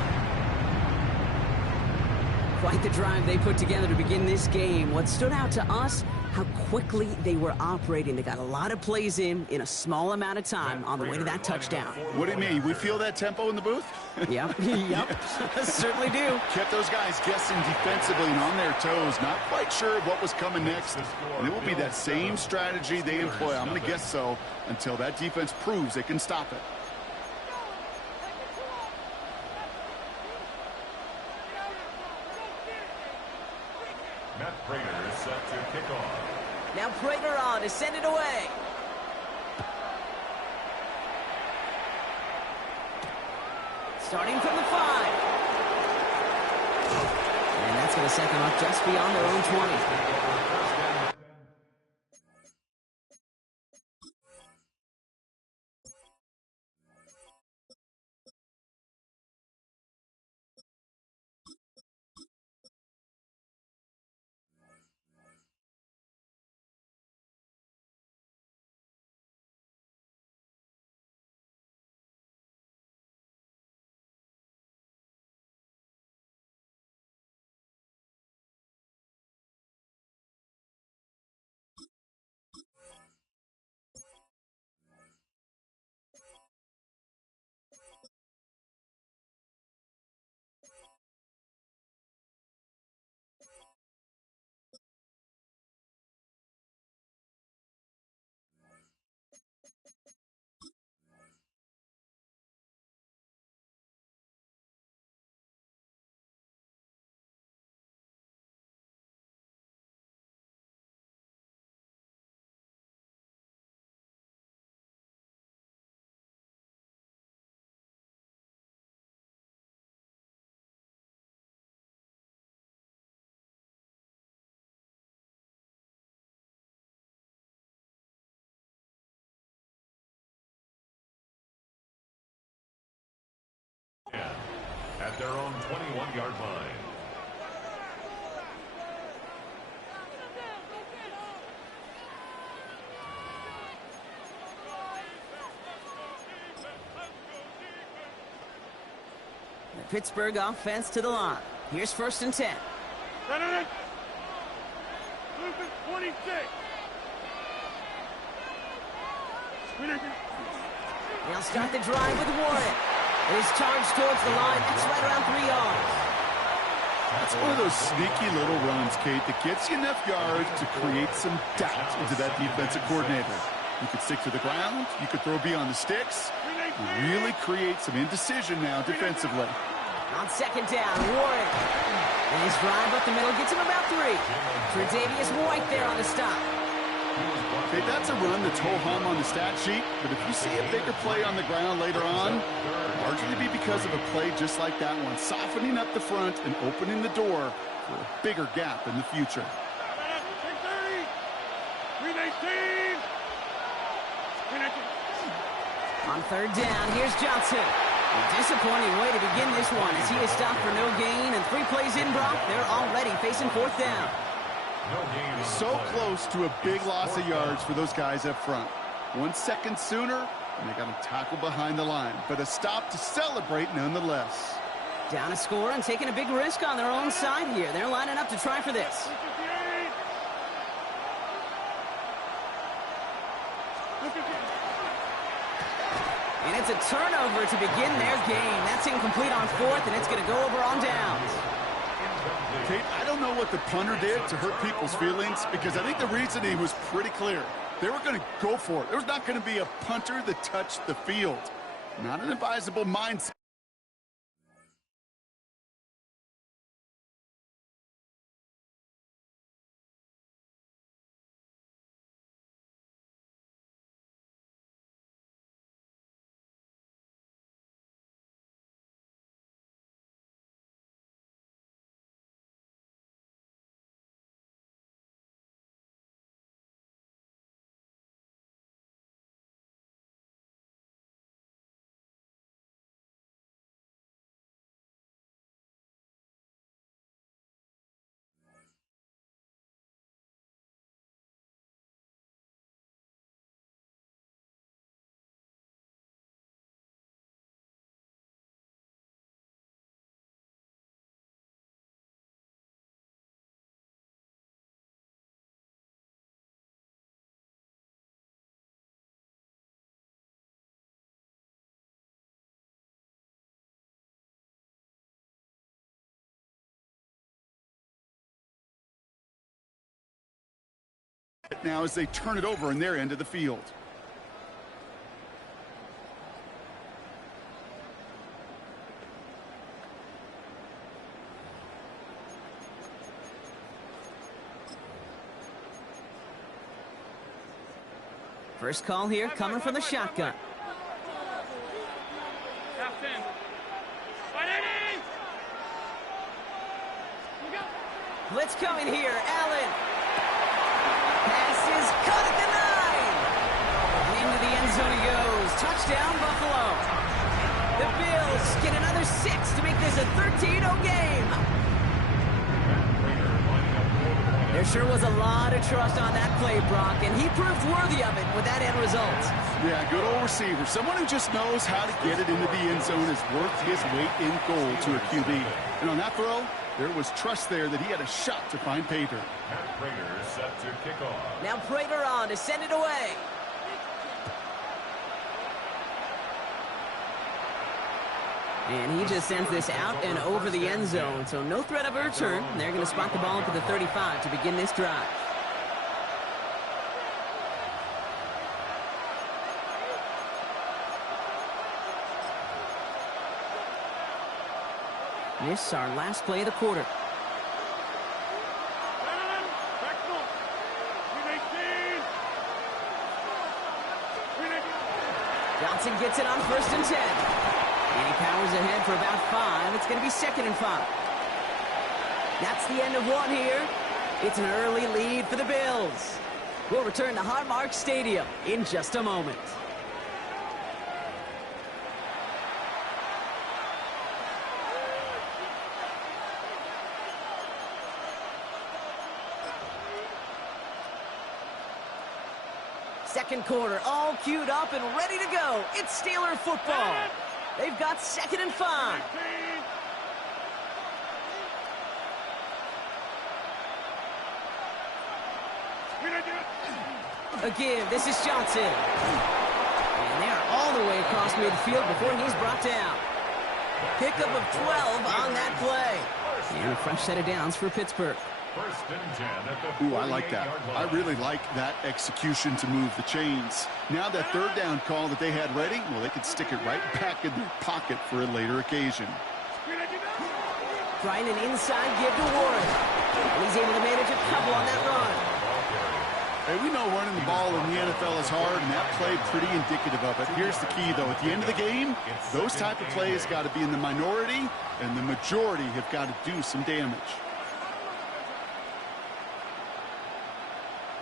Quite the drive they put together to begin this game. What stood out to us, how quickly they were operating. They got a lot of plays in a small amount of time on the way to that touchdown. What do you mean? We feel that tempo in the booth? Yep, yep, certainly do. Kept those guys guessing defensively and on their toes, not quite sure of what was coming next. And it will be that same strategy they employ, I'm going to guess so, until that defense proves they can stop it. Matt Prater is set to kick off. Now Prater on to send it away. Starting from the 5. And that's going to set them up just beyond their own 20. At their own 21-yard line. The Pittsburgh offense to the line. Here's 1st and 10. Lucas 26. They'll start the drive with Warren. It is charged towards the line. That's right around 3 yards. That's one of those sneaky little runs, Kate, that gets you enough yards to create some doubt into that defensive coordinator. You could stick to the ground. You could throw beyond the sticks. You really create some indecision now defensively. On 2nd down, Warren. And his drive up the middle gets him about 3. Tre'Davious White there on the stop. Okay, that's a run that's ho-hum on the stat sheet, but if you see a bigger play on the ground later on, it'll largely be because of a play just like that one, softening up the front and opening the door for a bigger gap in the future. 319. On 3rd down, here's Johnson. A disappointing way to begin this one as he is stopped for no gain, and 3 plays in, Brock. They're already facing 4th down. So close to a big loss of yards for those guys up front. 1 second sooner, and they got him tackled behind the line. But a stop to celebrate nonetheless. Down a score and taking a big risk on their own side here. They're lining up to try for this. And it's a turnover to begin their game. That's incomplete on 4th, and it's going to go over on downs. Kate, I don't know what the punter did to hurt people's feelings, because I think the reasoning was pretty clear. They were going to go for it. There was not going to be a punter that touched the field. Not an advisable mindset. work now as they turn it over in their end of the field. First call here coming from the shotgun. Blitz coming here. Allen. Pass is cut at the 9. Into the end zone he goes. Touchdown, Buffalo. The Bills get another 6 to make this a 13-0 game. There sure was a lot of trust on that play, Brock, and he proved worthy of it with that end result. Yeah, good old receiver. Someone who just knows how to get it into the end zone is worth his weight in gold to a QB. And on that throw, there was trust there that he had a shot to find pay dirt. Prater set to kick off. Now Prater on to send it away. And he just sends this out and over the end zone, so no threat of a return. They're going to spot the ball up at the 35 to begin this drive. This is our last play of the quarter. Johnson gets it on 1st and 10. And he powers ahead for about 5. It's going to be 2nd and 5. That's the end of one here. It's an early lead for the Bills. We'll return to Highmark Stadium in just a moment. Second quarter, all queued up and ready to go. It's Steeler football. They've got 2nd and 5. A give. This is Johnson. And they're all the way across midfield before he's brought down. Pickup of 12 on that play. And a fresh set of downs for Pittsburgh. 1st and 10 at the Ooh, I like that. I really like that execution to move the chains. Now that 3rd down call that they had ready, well, they could stick it right back in their pocket for a later occasion. Trying an inside give to Warren. And he's able to manage a couple on that run. Hey, we know running the ball in the NFL is hard, and that play pretty indicative of it. Here's the key, though. At the end of the game, those type of plays got to be in the minority, and the majority have got to do some damage.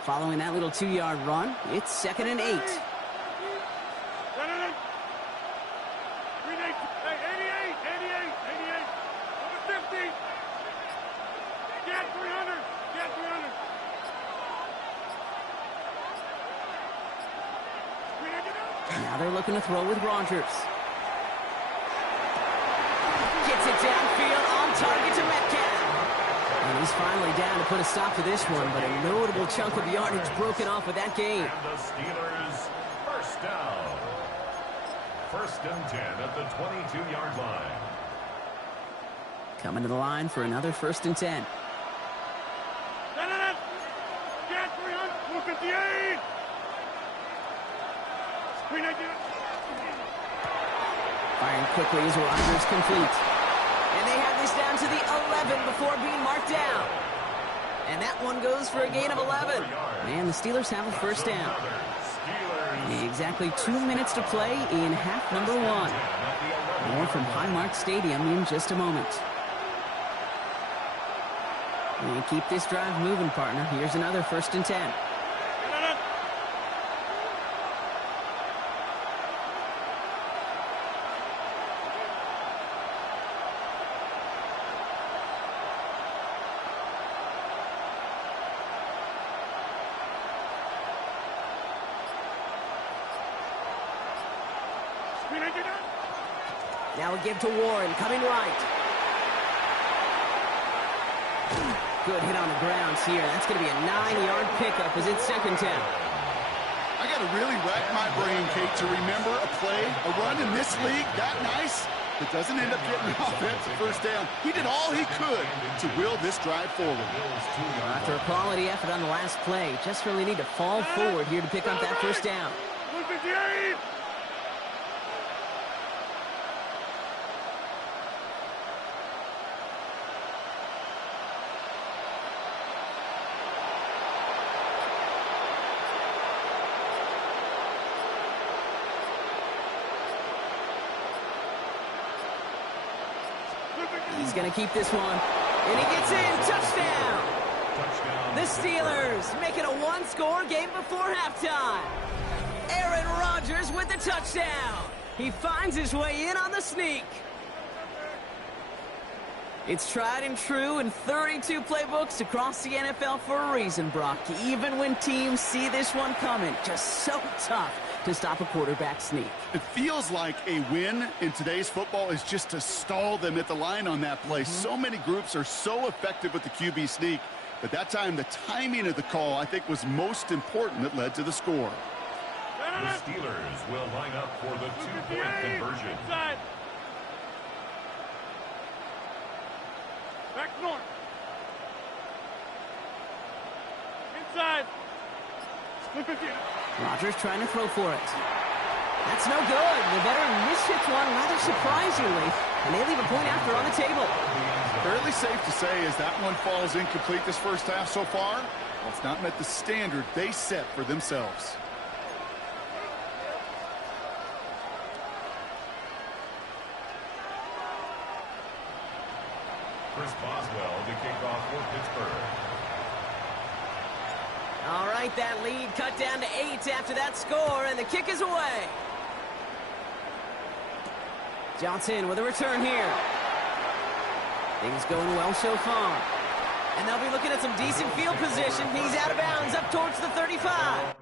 Following that little 2-yard run, it's 2nd and 8. Now they're looking to throw with Rodgers. Gets it downfield on target to Metcalf. And he's finally down to put a stop to this one, but a notable chunk of yardage broken off with that gain. And the Steelers, 1st down. 1st and 10 at the 22-yard line. Coming to the line for another 1st and 10. Firing quickly as Rodgers complete. And they have this down to the 11 before being marked down. And that one goes for a gain of 11. And the Steelers have a 1st down. Exactly 2 minutes to play in half number 1. More from Highmark Stadium in just a moment. And keep this drive moving, partner. Here's another 1st and 10. Now a give to Warren, coming right. Good hit on the grounds here. That's going to be a 9-yard pickup as it's 2nd down. I got to really rack my brain, Kate, to remember a play, a run in this league that nice, but doesn't end up getting the offensive first down. He did all he could to will this drive forward. After a quality effort on the last play, just really need to fall forward here to pick up that first down. Blue 58. He's going to keep this one. And he gets in. Touchdown! The Steelers make it a one-score game before halftime. Aaron Rodgers with the touchdown. He finds his way in on the sneak. It's tried and true in 32 playbooks across the NFL for a reason, Brock. Even when teams see this one coming, just so tough to stop a quarterback sneak. It feels like a win in today's football is just to stall them at the line on that play. So many groups are so effective with the QB sneak, but that time the timing of the call, I think, was most important that led to the score. The Steelers will line up for the two-point conversion. Inside. Back north. Inside. Blue 58. Rodgers trying to throw for it. That's no good. The veteran mishits one rather surprisingly, and they leave a point after on the table. Fairly safe to say as that one falls incomplete this first half so far, well, it's not met the standard they set for themselves. Chris Boswell to kick off for Pittsburgh. All right, that lead cut down to 8 after that score, and the kick is away. Johnson with a return here. Things going well so far. And they'll be looking at some decent field position. He's out of bounds up towards the 35.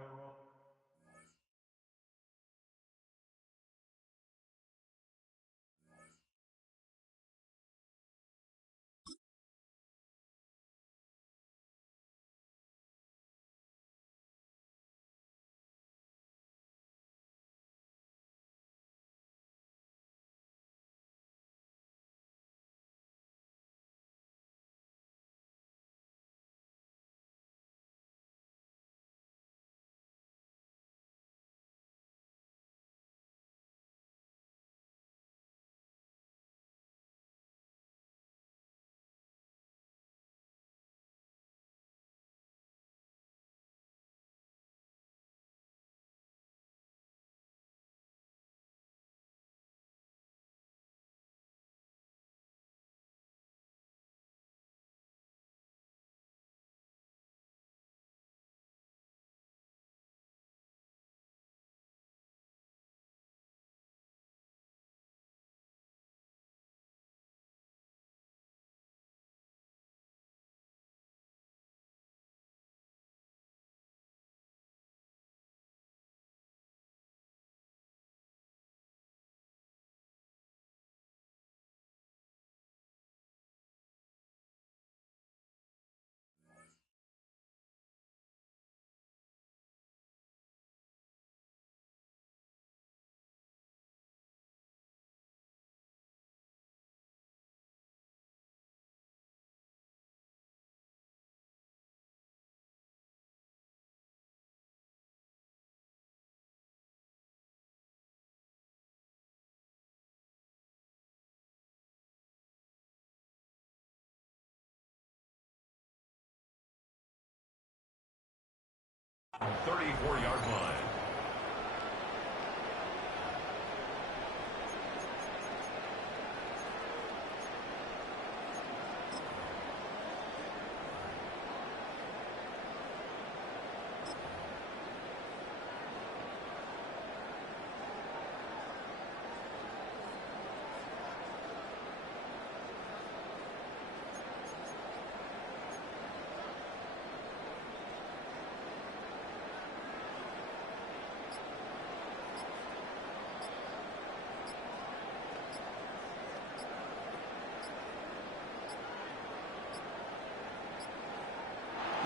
On 34-yard line.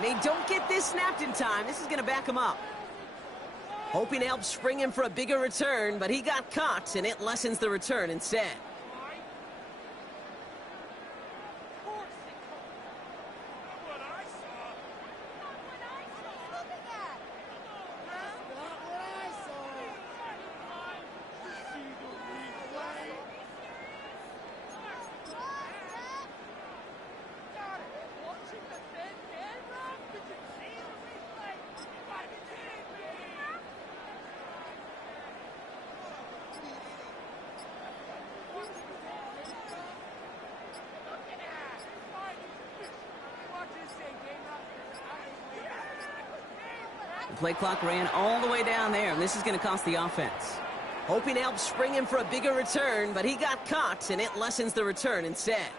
They don't get this snapped in time. This is going to back him up. Hoping to help spring him for a bigger return, but he got caught, and it lessens the return instead. The play clock ran all the way down there, and this is going to cost the offense. Hoping to help spring him for a bigger return, but he got caught, and it lessens the return instead.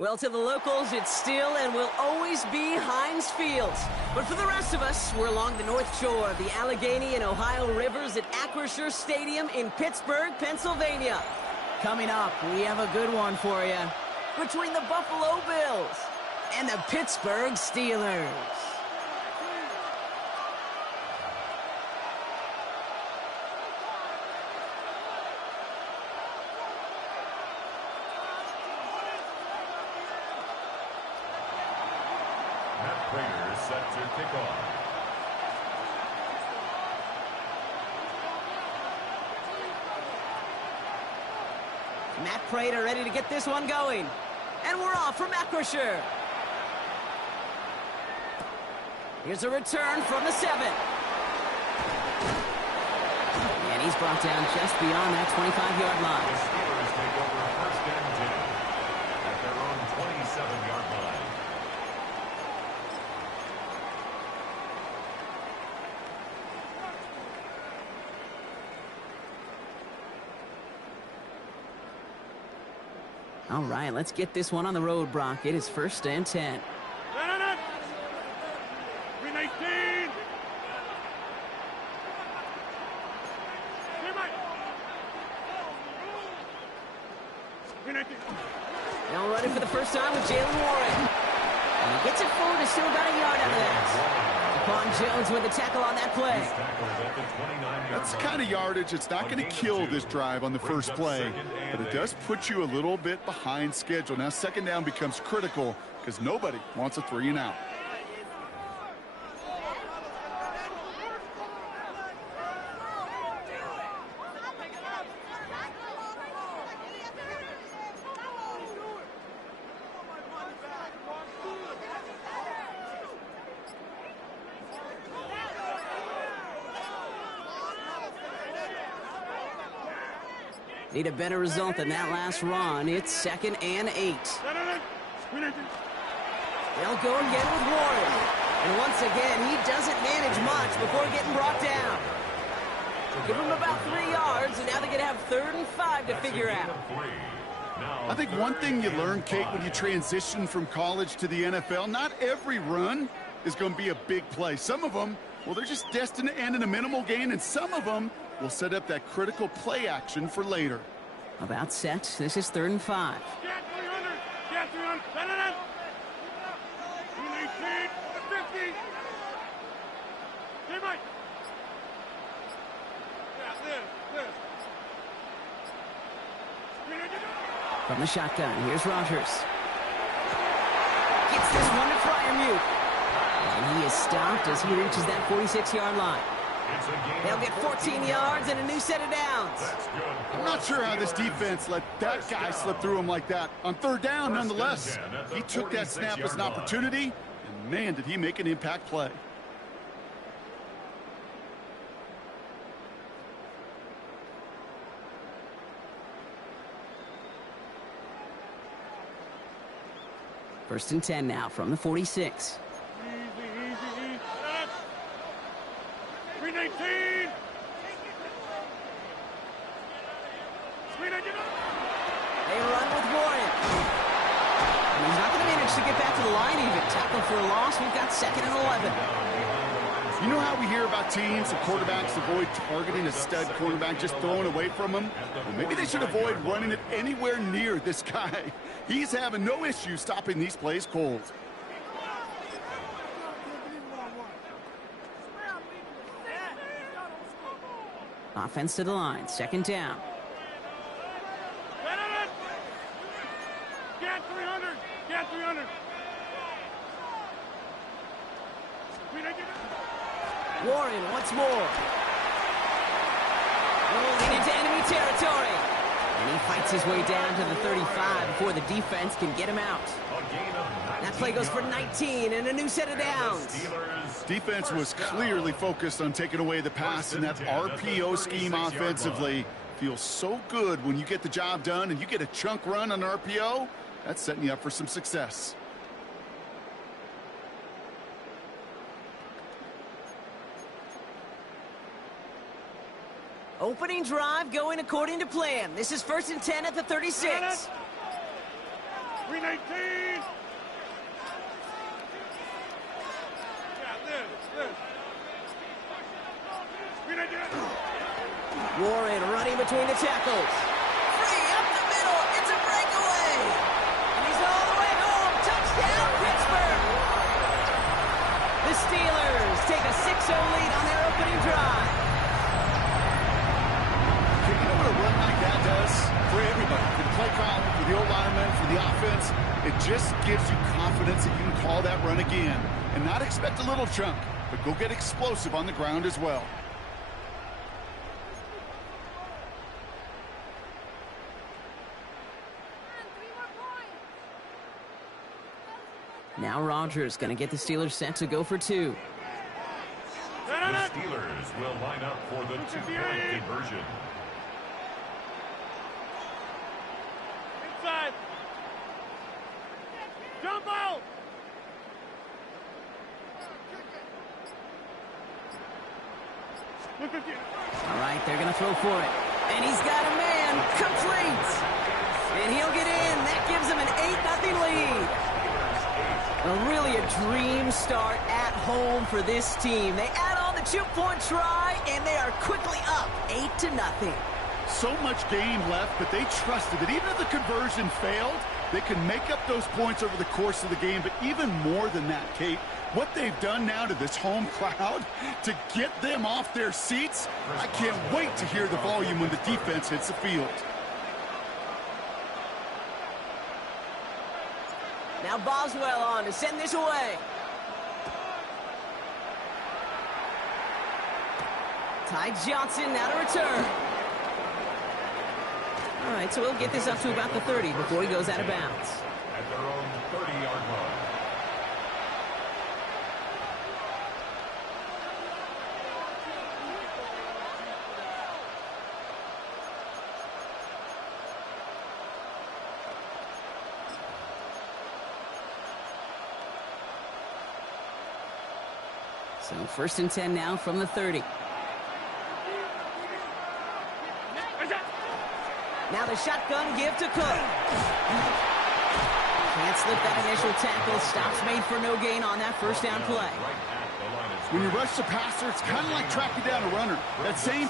Well, to the locals, it's still and will always be Heinz Field. But for the rest of us, we're along the north shore of the Allegheny and Ohio rivers at Acrisure Stadium in Pittsburgh, Pennsylvania. Coming up, we have a good one for you. Between the Buffalo Bills and the Pittsburgh Steelers. Prater set to kick off. Matt Prater ready to get this one going. And we're off from Acrisure. Here's a return from the 7. And he's brought down just beyond that 25-yard line. The Steelers take over first and 10 at their own 27-yard line. All right, let's get this one on the road, Brock. It is first and 10. 319. Now running for the first time with Jalen Warren. And he gets it forward, is still about a yard out of that. Quan Jones with the tackle on that play. That's the kind of yardage that's not going to kill this drive on the first play, but it does put you a little bit behind schedule. Now second down becomes critical because nobody wants a 3 and out. Need a better result than that last run. It's second and 8. They'll go again with Warren. And once again, he doesn't manage much before getting brought down. Give him about 3 yards, and now they're going to have 3rd and 5 to figure out. I think one thing you learn, Kate, when you transition from college to the NFL, not every run is going to be a big play. Some of them, well, they're just destined to end in a minimal gain, and some of them will set up that critical play action for later. About set. This is 3rd and 5. Get 300. Get 300. 319. 50. Hey, Mike. From the shotgun, here's Rogers. Gets this one to Fryermuth. And he is stopped as he reaches that 46-yard line. They'll get 14 yards and a new set of downs. I'm not sure how this defense let that guy slip through him like that. On 3rd down, nonetheless, he took that snap as an opportunity, and man, did he make an impact play. First and 10 now from the 46. 319. They run with Warren. And he's not going to manage to get back to the line even. Tackle for a loss. We've got 2nd and 11. You know how we hear about teams and quarterbacks avoid targeting a stud cornerback, just throwing away from him? Well, maybe they should avoid running it anywhere near this guy. He's having no issue stopping these plays cold. Offense to the line. 2nd down. Get 300. Get 300. Warren once more. Rolling into enemy territory. And he fights his way down to the 35 before the defense can get him out. That play goes for 19 and a new set of downs. Defense was clearly focused on taking away the pass, and that RPO scheme offensively feels so good when you get the job done and you get a chunk run on RPO. That's setting you up for some success. Opening drive going according to plan. This is 1st and 10 at the 36. Green 18. Yeah, this. Green 18. Warren running between the tackles. Free up the middle. It's a breakaway. And he's all the way home. Touchdown, Pittsburgh. The Steelers take a 6-0 lead on their opening drive. You know what a run like that does for everybody, for the play call, for the O-lineman, for the offense? It just gives you confidence that you can call that run again and not expect a little chunk, but go get explosive on the ground as well. Now Rodgers going to get the Steelers set to go for two. The Steelers will line up for the two-point conversion. Inside. Jump out. All right, they're going to throw for it. And he's got a man. Complete. And he'll get in. That gives him an 8-0 lead. Really a dream start at home for this team. They add on the 2-point try, and they are quickly up 8-0. So much game left, but they trusted that even if the conversion failed, they could make up those points over the course of the game. But even more than that, Kate, what they've done now to this home crowd to get them off their seats, I can't wait to hear the volume when the defense hits the field. Now Boswell on to send this away. Ty Johnson now to return. All right, so we'll get this up to about the 30 before he goes out of bounds. At their own 30-yard line. So 1st and 10 now from the 30. Now the shotgun give to Cook. Can't slip that initial tackle. Stops made for no gain on that first down play. When you rush the passer, it's kind of like tracking down a runner. That same...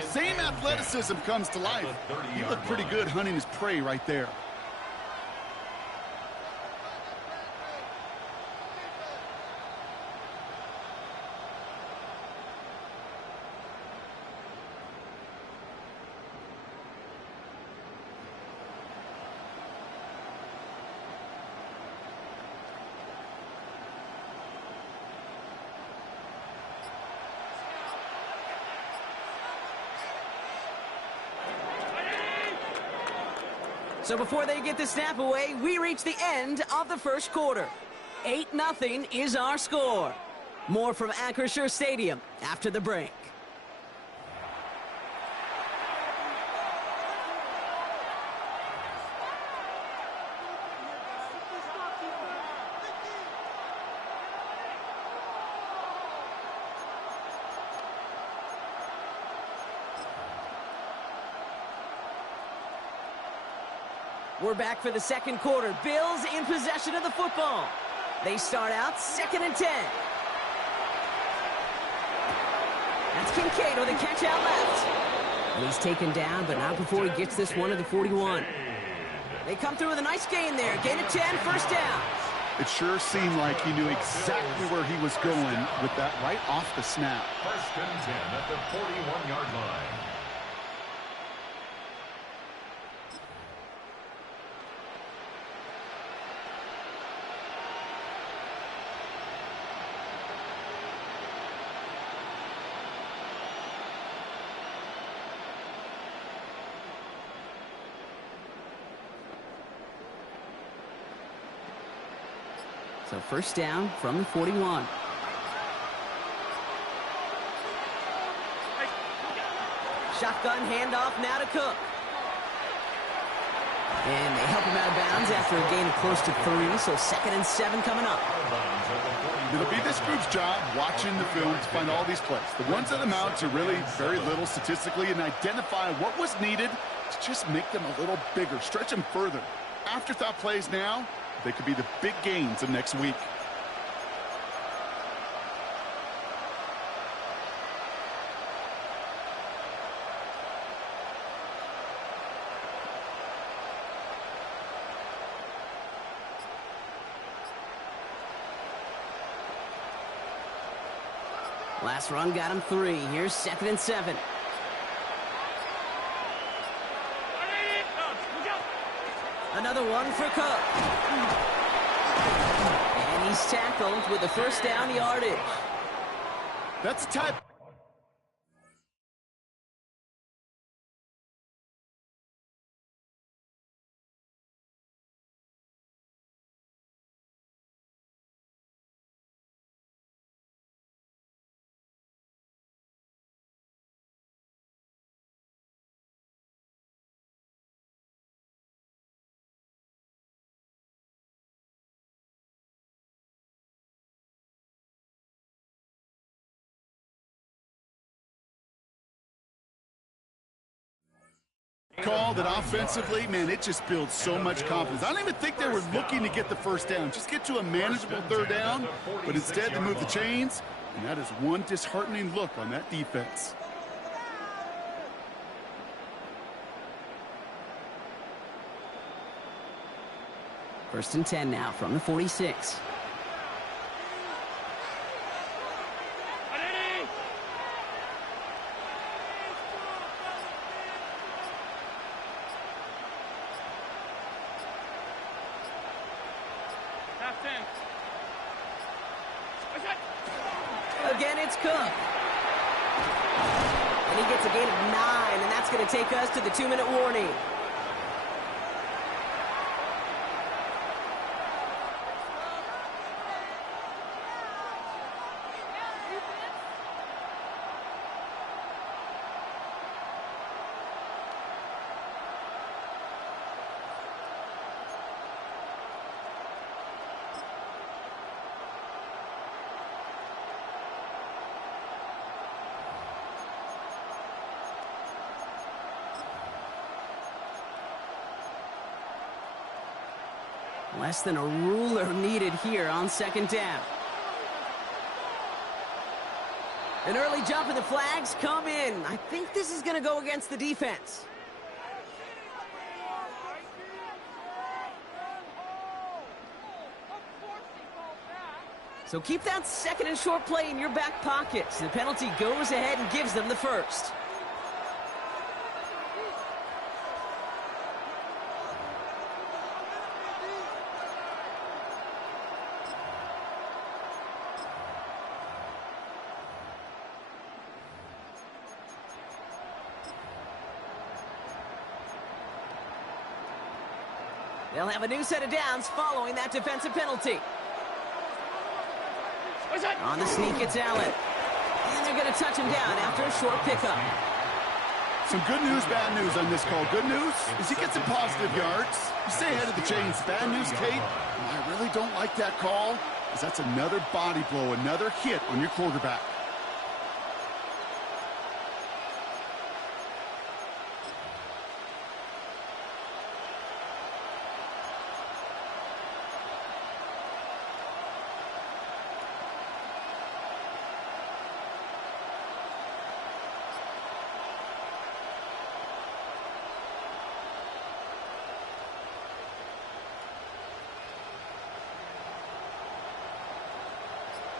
Same athleticism comes to life. He looked pretty good hunting his prey right there. So before they get the snap away, we reach the end of the first quarter. 8-0 is our score. More from Acrisure Stadium after the break. We're back for the second quarter. Bills in possession of the football. They start out 2nd and 10. That's Kincaid with a catch out left. And he's taken down, but not before he gets this one to the 41. They come through with a nice gain there. Gain of 10, first down. It sure seemed like he knew exactly where he was going with that right off the snap. 1st and 10 at the 41-yard line. So first down from the 41. Shotgun handoff now to Cook. And they help him out of bounds after a gain of close to 3, so 2nd and 7 coming up. It'll be this group's job watching the film to find all these plays. The ones that amount to really very little statistically and identify what was needed to just make them a little bigger, stretch them further. Afterthought plays now, they could be the big gains of next week. Last run got him 3. Here's 2nd and 7. Another one for Cook. And he's tackled with the first down yardage. That's a type. Call that offensively, man, it just builds so much confidence. I don't even think they were looking to get the first down. Just get to a manageable 3rd down, but instead they move the chains, and that is one disheartening look on that defense. First and 10 now from the 46. Again, it's Cook. And he gets a gain of 9, and that's going to take us to the 2-minute warning. Less than a ruler needed here on 2nd down. An early jump and the flags come in. I think this is going to go against the defense. So keep that 2nd and short play in your back pockets. The penalty goes ahead and gives them the first. They'll have a new set of downs following that defensive penalty. On the sneak, it's Allen. And they're going to touch him down after a short pickup. Some good news, bad news on this call. Good news is he gets some positive yards. You stay ahead of the chains. Bad news, Kate, I really don't like that call, because that's another body blow, another hit on your quarterback.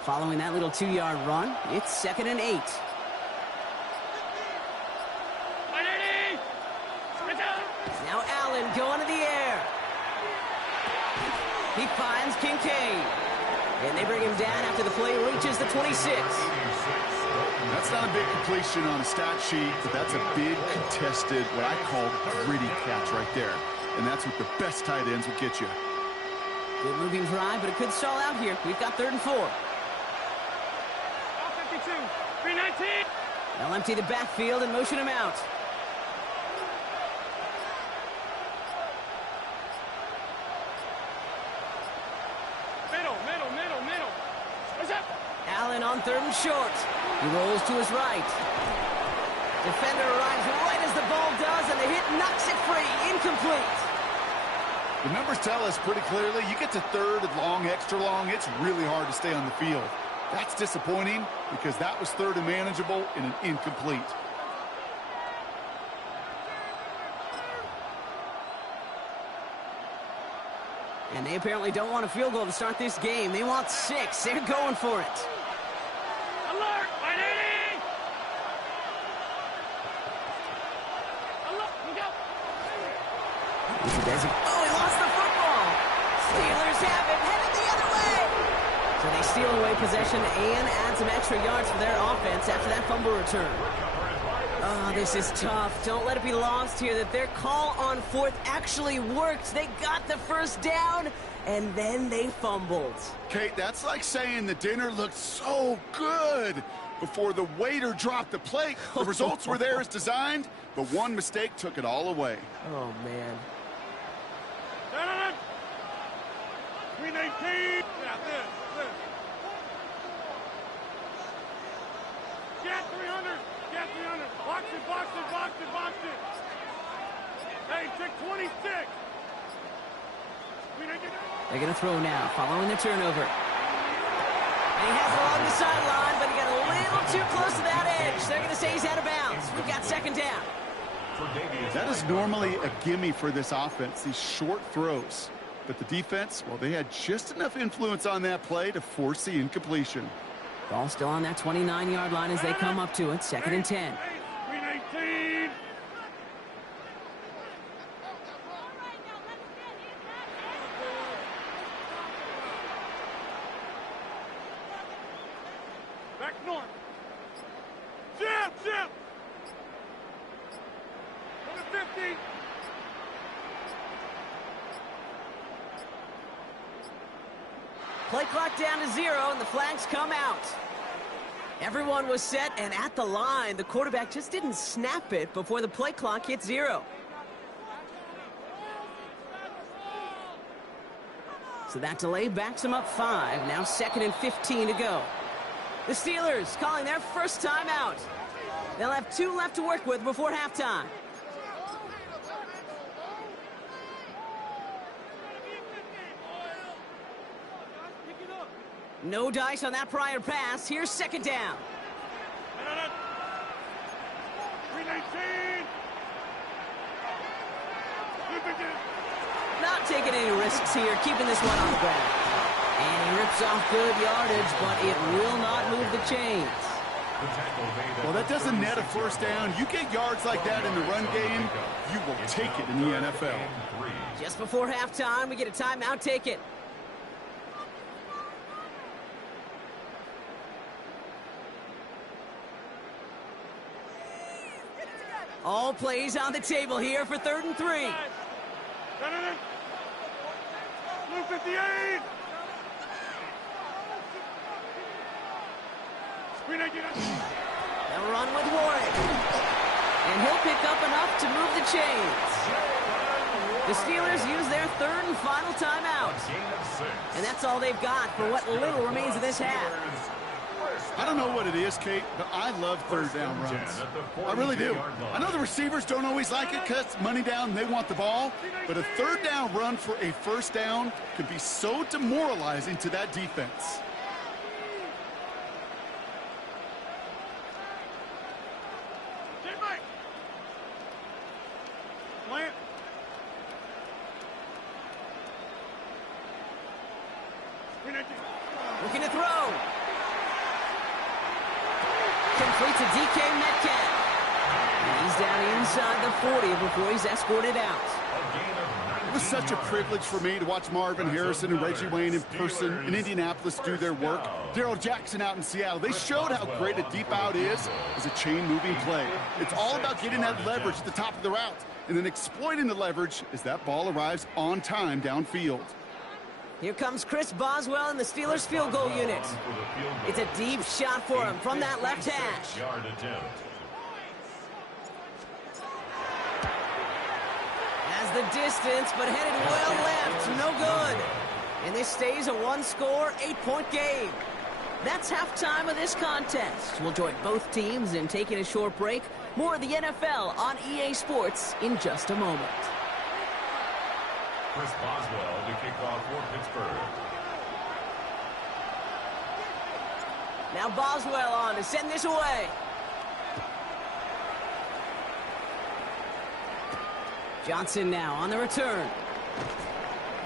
Following that little 2-yard run, it's 2nd and 8. Now Allen going to the air. He finds Kincaid. And they bring him down after the play reaches the 26. That's not a big completion on a stat sheet, but that's a big contested, what I call gritty catch right there. And that's what the best tight ends will get you. Good moving drive, but it could stall out here. We've got 3rd and 4. 52, 319. They'll empty the backfield and motion him out. Middle. What's up? Allen on 3rd and short. He rolls to his right. Defender arrives right as the ball does, and the hit knocks it free. Incomplete. The numbers tell us pretty clearly, you get to 3rd and long, extra long, it's really hard to stay on the field. That's disappointing because that was 3rd and manageable in an incomplete. And they apparently don't want a field goal to start this game. They want 6. They're going for it. Alert! 180! Alert! Look out! Oh, he lost the football. Steelers have it, headed the other way. So they steal away possession and add some extra yards for their offense after that fumble return. Oh, this is tough. Don't let it be lost here that their call on 4th actually worked. They got the 1st down, and then they fumbled. Kate, that's like saying the dinner looked so good before the waiter dropped the plate. The results were there as designed, but one mistake took it all away. Oh, man. 319. Yeah, this. Get 300. Get 300. Box it. Hey, check 26. They're going to throw now, following the turnover. And he has it along the sideline, but he got a little too close to that edge. They're going to say he's out of bounds. We've got 2nd down. That is normally a gimme for this offense, these short throws. But the defense, well, they had just enough influence on that play to force the incompletion. Ball still on that 29-yard line as they come up to it. 2nd and 10. 319. Back north. Zip. 150. Play clock down to 0, and the flags come out. Everyone was set and at the line. The quarterback just didn't snap it before the play clock hit 0. So that delay backs him up 5. Now 2nd and 15 to go. The Steelers calling their 1st timeout. They'll have 2 left to work with before halftime. No dice on that prior pass. Here's 2nd down. 319. Not taking any risks here, keeping this one on the ground. And he rips off good yardage, but it will not move the chains. Well, that doesn't net a 1st down. You get yards like that in the run game, you will take it in the NFL. Just before halftime, we get a timeout. Take it. All plays on the table here for 3rd and 3. Blue 58. They'll run with Warren. And he'll pick up enough to move the chains. The Steelers use their 3rd and final timeout. And that's all they've got for what little remains of this half. I don't know what it is, Kate, but I love 3rd down runs. I really do. I know the receivers don't always like it because money down, they want the ball. But a 3rd down run for a 1st down could be so demoralizing to that defense. Looking to throw. Complete to DK Metcalf. And he's down inside the 40 before he's escorted out. It was such a privilege for me to watch Marvin Harrison and Reggie Wayne in person in Indianapolis do their work. Darrell Jackson out in Seattle. They showed how great a deep out is as a chain-moving play. It's all about getting that leverage at the top of the route and then exploiting the leverage as that ball arrives on time downfield. Here comes Chris Boswell in the Steelers field goal unit. It's a deep shot for him from that left hash. Has the distance, but headed well left. No good. And this stays a one-score, 8-point game. That's halftime of this contest. We'll join both teams in taking a short break. More of the NFL on EA Sports in just a moment. Chris Boswell to kick off for Pittsburgh. Now Boswell on to send this away. Johnson now on the return.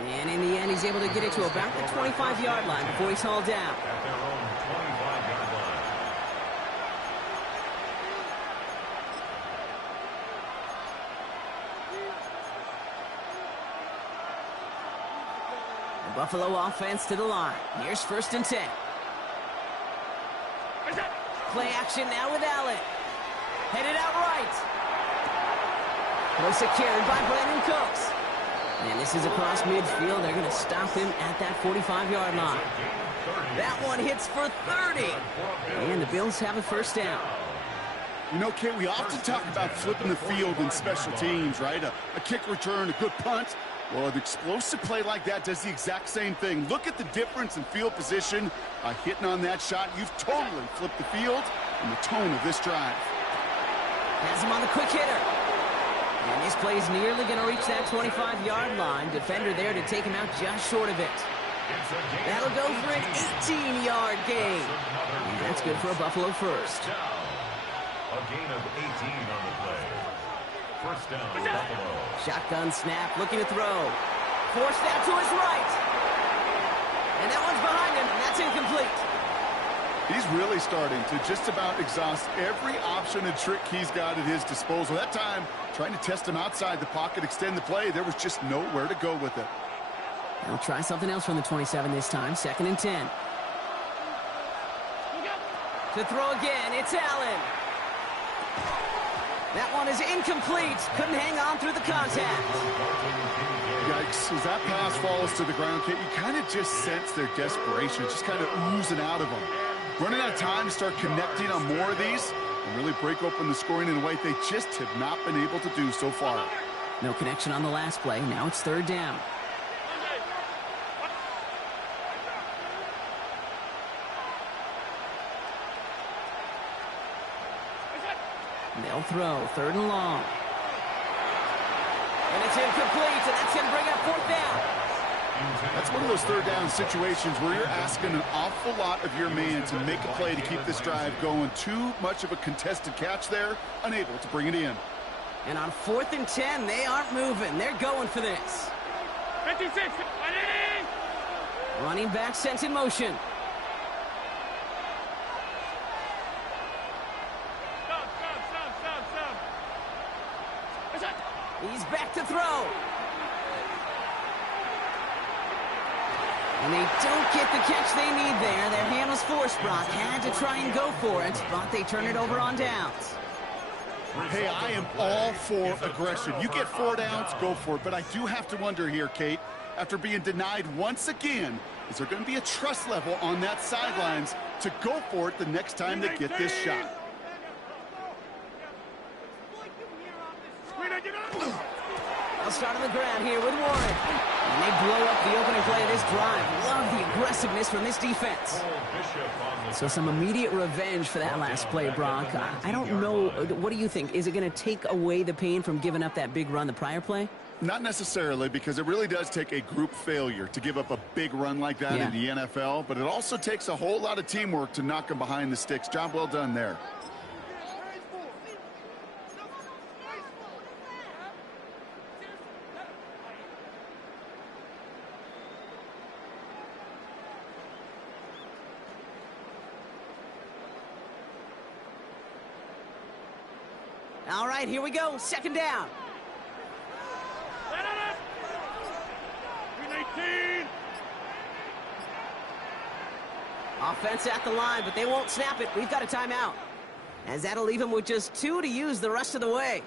And in the end, he's able to get it to about the 25-yard line before he's hauled down. At their own 25-yard line. The Buffalo offense to the line. Here's 1st and 10. Play action now with Allen. Headed out right. Close carried by Brandon Cooks. And this is across midfield. They're going to stop him at that 45-yard line. That one hits for 30. And the Bills have a 1st down. You know, Kate, we often talk about flipping the field in special teams, right? A kick return, a good punt. Well, an explosive play like that does the exact same thing. Look at the difference in field position. Hitting on that shot, you've totally flipped the field and the tone of this drive. Has him on the quick hitter. And this play's nearly going to reach that 25-yard line. Defender there to take him out just short of it. That'll go for an 18-yard gain. And that's good for a Buffalo 1st. A gain of 18 on the play. 1st down, Buffalo. Shotgun snap, looking to throw. Forced out to his right. And that one's behind him. That's incomplete. He's really starting to just about exhaust every option and trick he's got at his disposal. That time, trying to test him outside the pocket, extend the play, there was just nowhere to go with it. They'll try something else from the 27 this time. 2nd and 10. To throw again, it's Allen. That one is incomplete. Couldn't hang on through the contact. Yikes. As that pass falls to the ground, Kate, you kind of just sense their desperation. It's just kind of oozing out of them. Running out of time to start connecting on more of these and really break open the scoring in a way they just have not been able to do so far. No connection on the last play. Now it's 3rd down. They'll throw 3rd and long. And it's incomplete, and that's going to bring up 4th down. That's one of those 3rd down situations where you're asking an awful lot of your man to make a play to keep this drive going. Too much of a contested catch there, unable to bring it in. And on 4th and 10, they aren't moving. They're going for this. 56, Running back sent in motion. He's back to throw. And they don't get the catch they need there. Their hand was forced, Brock. Had to try and go for it, but they turn it over on downs. Hey, I am all for aggression. You get 4 downs, go for it. But I do have to wonder here, Kate, after being denied once again, is there going to be a trust level on that sidelines to go for it the next time they get this shot? They'll start on the ground here with Warren. And they blow up the opening play of this drive. Love the aggressiveness from this defense. So some immediate revenge for that last play, Brock. I don't know. What do you think? Is it going to take away the pain from giving up that big run the prior play? Not necessarily, because it really does take a group failure to give up a big run like that in the NFL. But it also takes a whole lot of teamwork to knock them behind the sticks. Job well done there. All right, here we go. 2nd down. 18. Offense at the line, but they won't snap it. We've got a timeout. As that'll leave them with just 2 to use the rest of the way.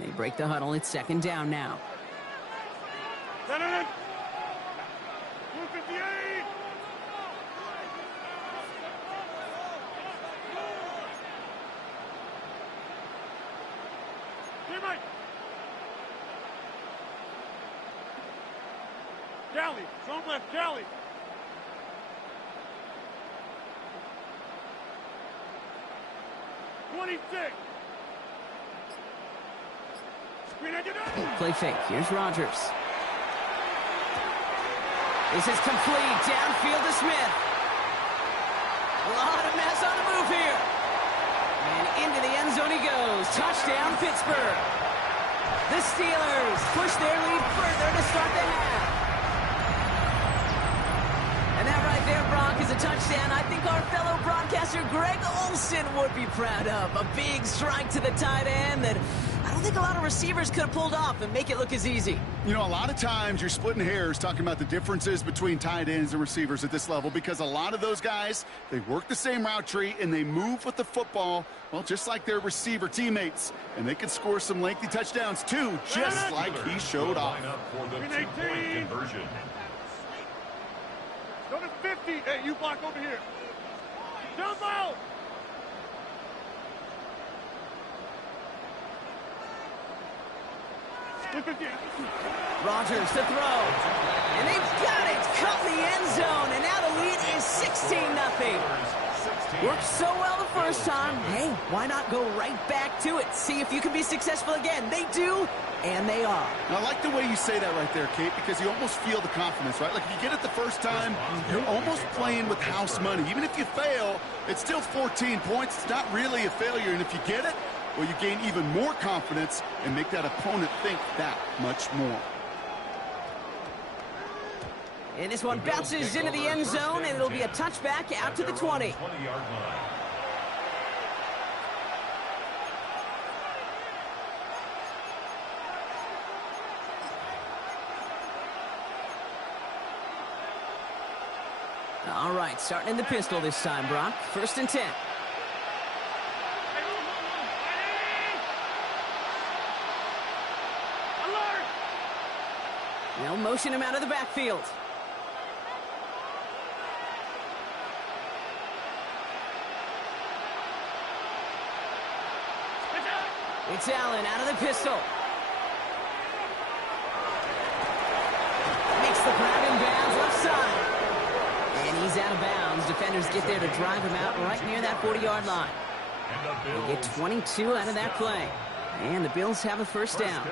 They break the huddle. It's second down now. 258. Teammate. Cali, zone left, Cali. Play fake. Here's Rodgers. This is complete. Downfield to Smith. A lot of mess on the move here. And into the end zone he goes. Touchdown, Pittsburgh. The Steelers push their lead further to start the half. And that right there, Brock, is a touchdown I think our fellow broadcaster Greg Olson would be proud of. A big strike to the tight end that I don't think a lot of receivers could have pulled off and make it look as easy. You know, a lot of times you're splitting hairs talking about the differences between tight ends and receivers at this level because a lot of those guys, they work the same route tree and they move with the football, well, just like their receiver teammates. And they can score some lengthy touchdowns too, just like he showed off. For the two-point conversion. Go to 50. Hey, you block over here. Jump out. Rodgers to throw. And they've got it. Caught the end zone. And now the lead is 16-0. Worked so well the first time. Hey, why not go right back to it? See if you can be successful again. They do, and they are. And I like the way you say that right there, Kate, because you almost feel the confidence, right? Like if you get it the first time, you're almost playing with house money. Even if you fail, it's still 14 points. It's not really a failure. And if you get it, well, you gain even more confidence and make that opponent think that much more. And this one bounces into the end zone, and it'll be a touchback out to the 20. 20-yard line. All right, starting in the pistol this time, Brock. 1st and 10. They'll motion him out of the backfield. It's Allen out of the pistol. Makes the grab in bounds left side. And he's out of bounds. Defenders get there to drive him out right near that 40-yard line. They get 22 out of that play. And the Bills have a first down.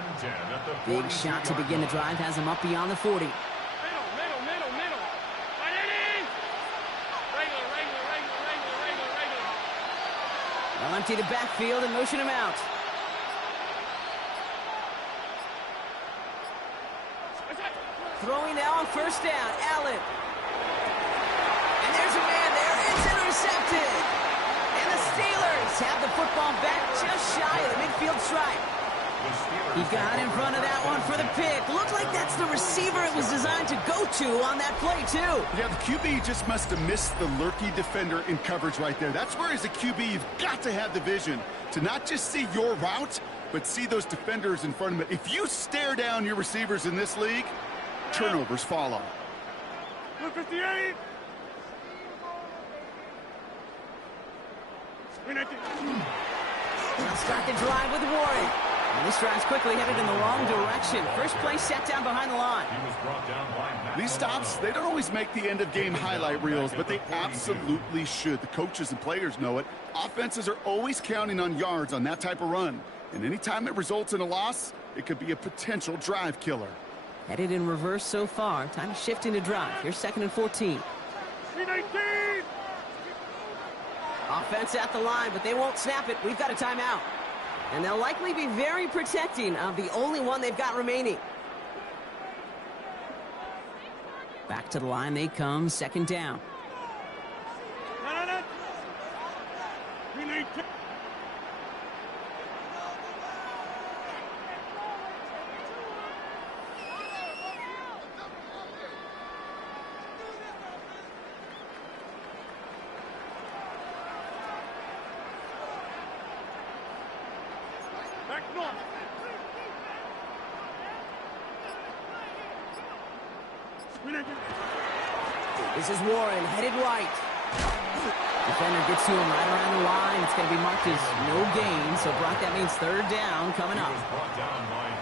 Big shot to begin the drive has them up beyond the 40. Middle. They'll empty the backfield and motion him out. Throwing now on 1st down, Allen. And there's a man there. It's intercepted. And the Steelers have the football back just shy of the midfield stripe. He got in front of that one for the pick. Looked like that's the receiver it was designed to go to on that play, too. Yeah, the QB just must have missed the lurky defender in coverage right there. That's where, as a QB, you've got to have the vision to not just see your route, but see those defenders in front of it. If you stare down your receivers in this league, turnovers follow. 258. They'll start the drive with Warren. And this drive's quickly headed in the wrong direction. First play set down behind the line. These stops, they don't always make the end-of-game highlight reels, but they absolutely should. The coaches and players know it. Offenses are always counting on yards on that type of run. And anytime it results in a loss, it could be a potential drive killer. Headed in reverse so far. Time to shift into drive. Here's 2nd and 14. 319. Offense at the line, but they won't snap it. We've got a timeout. And they'll likely be very protecting of the only one they've got remaining. Back to the line they come. 2nd down. No. 319. Back north. This is Warren, headed right. Defender gets to him right around the line. It's going to be marked as no gain. So, Brock, that means third down coming up.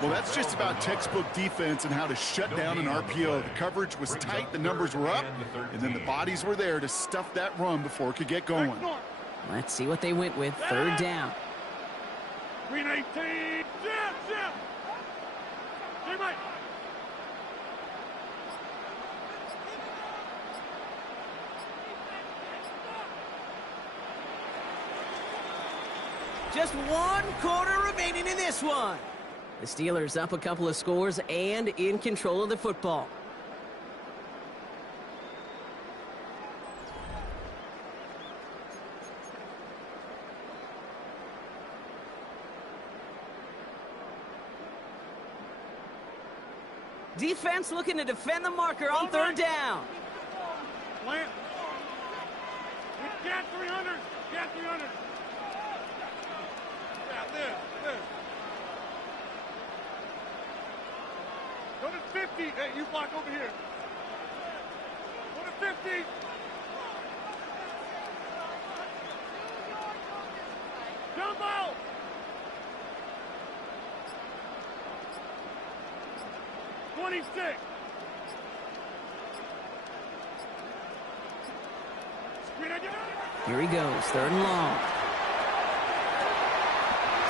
Well, that's just about textbook defense and how to shut down an RPO. The coverage was tight, the numbers were up, and then the bodies were there to stuff that run before it could get going. Let's see what they went with. Third down. Green 18. Jim. Teammate. Just 1 quarter remaining in this one. The Steelers up a couple of scores and in control of the football. Defense looking to defend the marker on third down. Plant. Get 300. Get 300. Yeah, this. Go to 50. Hey, you block over here. Go to 50. Jumbo. Here he goes, third and long.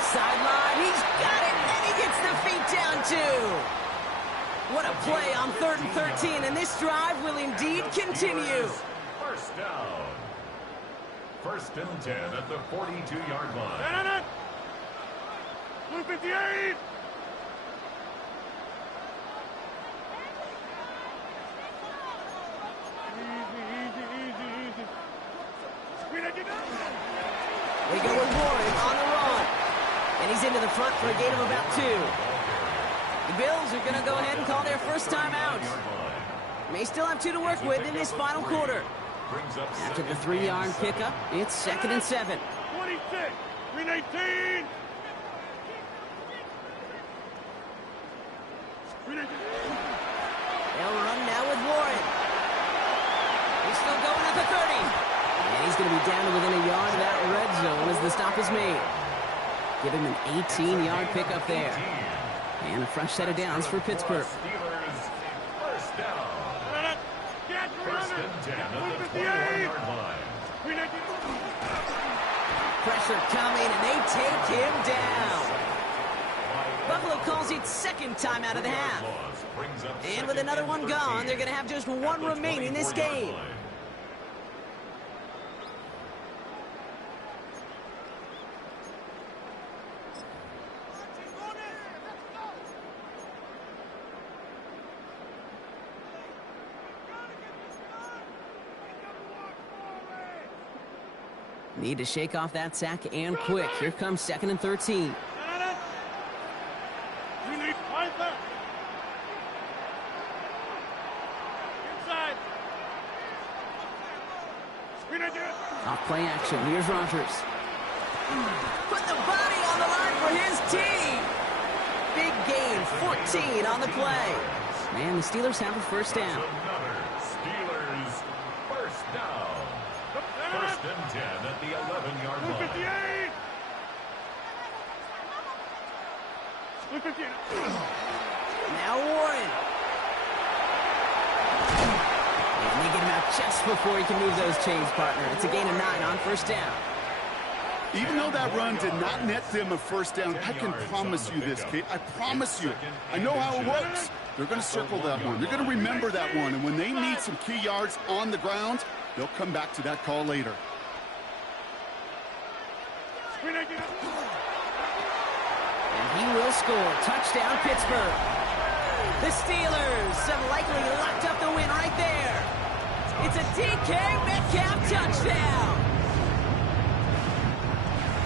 Sideline, he's got it, and he gets the feet down too. What a play on 3rd and 13, and this drive will indeed continue. First down. 1st and 10 at the 42-yard line. Blue 58. They go with Warren on the run. And he's into the front for a gain of about 2. The Bills are going to go ahead and call their first timeout. May still have 2 to work with in this final quarter. After the 3-yard pickup, it's 2nd and 7. 26. Green 18. They'll run now with Warren. He's still going at the 30. And he's going to be down to within a yard of that red zone as the stop is made. Give him an 18-yard pickup there. And a fresh set of downs for Pittsburgh. First down. 1st and 10 at the 21-yard line. Pressure coming, and they take him down. Buffalo calls it 2nd time out of the half. And with another one gone, they're going to have just 1 remaining this game. Need to shake off that sack and quick. Here comes 2nd and 13. Off play action. Here's Rodgers. Put the body on the line for his team. Big gain, 14 on the play. And the Steelers have a first down. Steelers first down. 1st and 10 at the 11-yard line. Now Warren. And they get him out just before he can move those chains, partner. It's a gain of 9 on first down. Even though that run did not net them a first down, I can promise you this, Kate. I promise you. I know how it works. They're going to circle that one. They're going to remember that one. And when they need some key yards on the ground, they'll come back to that call later. And he will score. Touchdown, Pittsburgh. The Steelers have likely locked up the win right there. It's a DK Metcalf touchdown.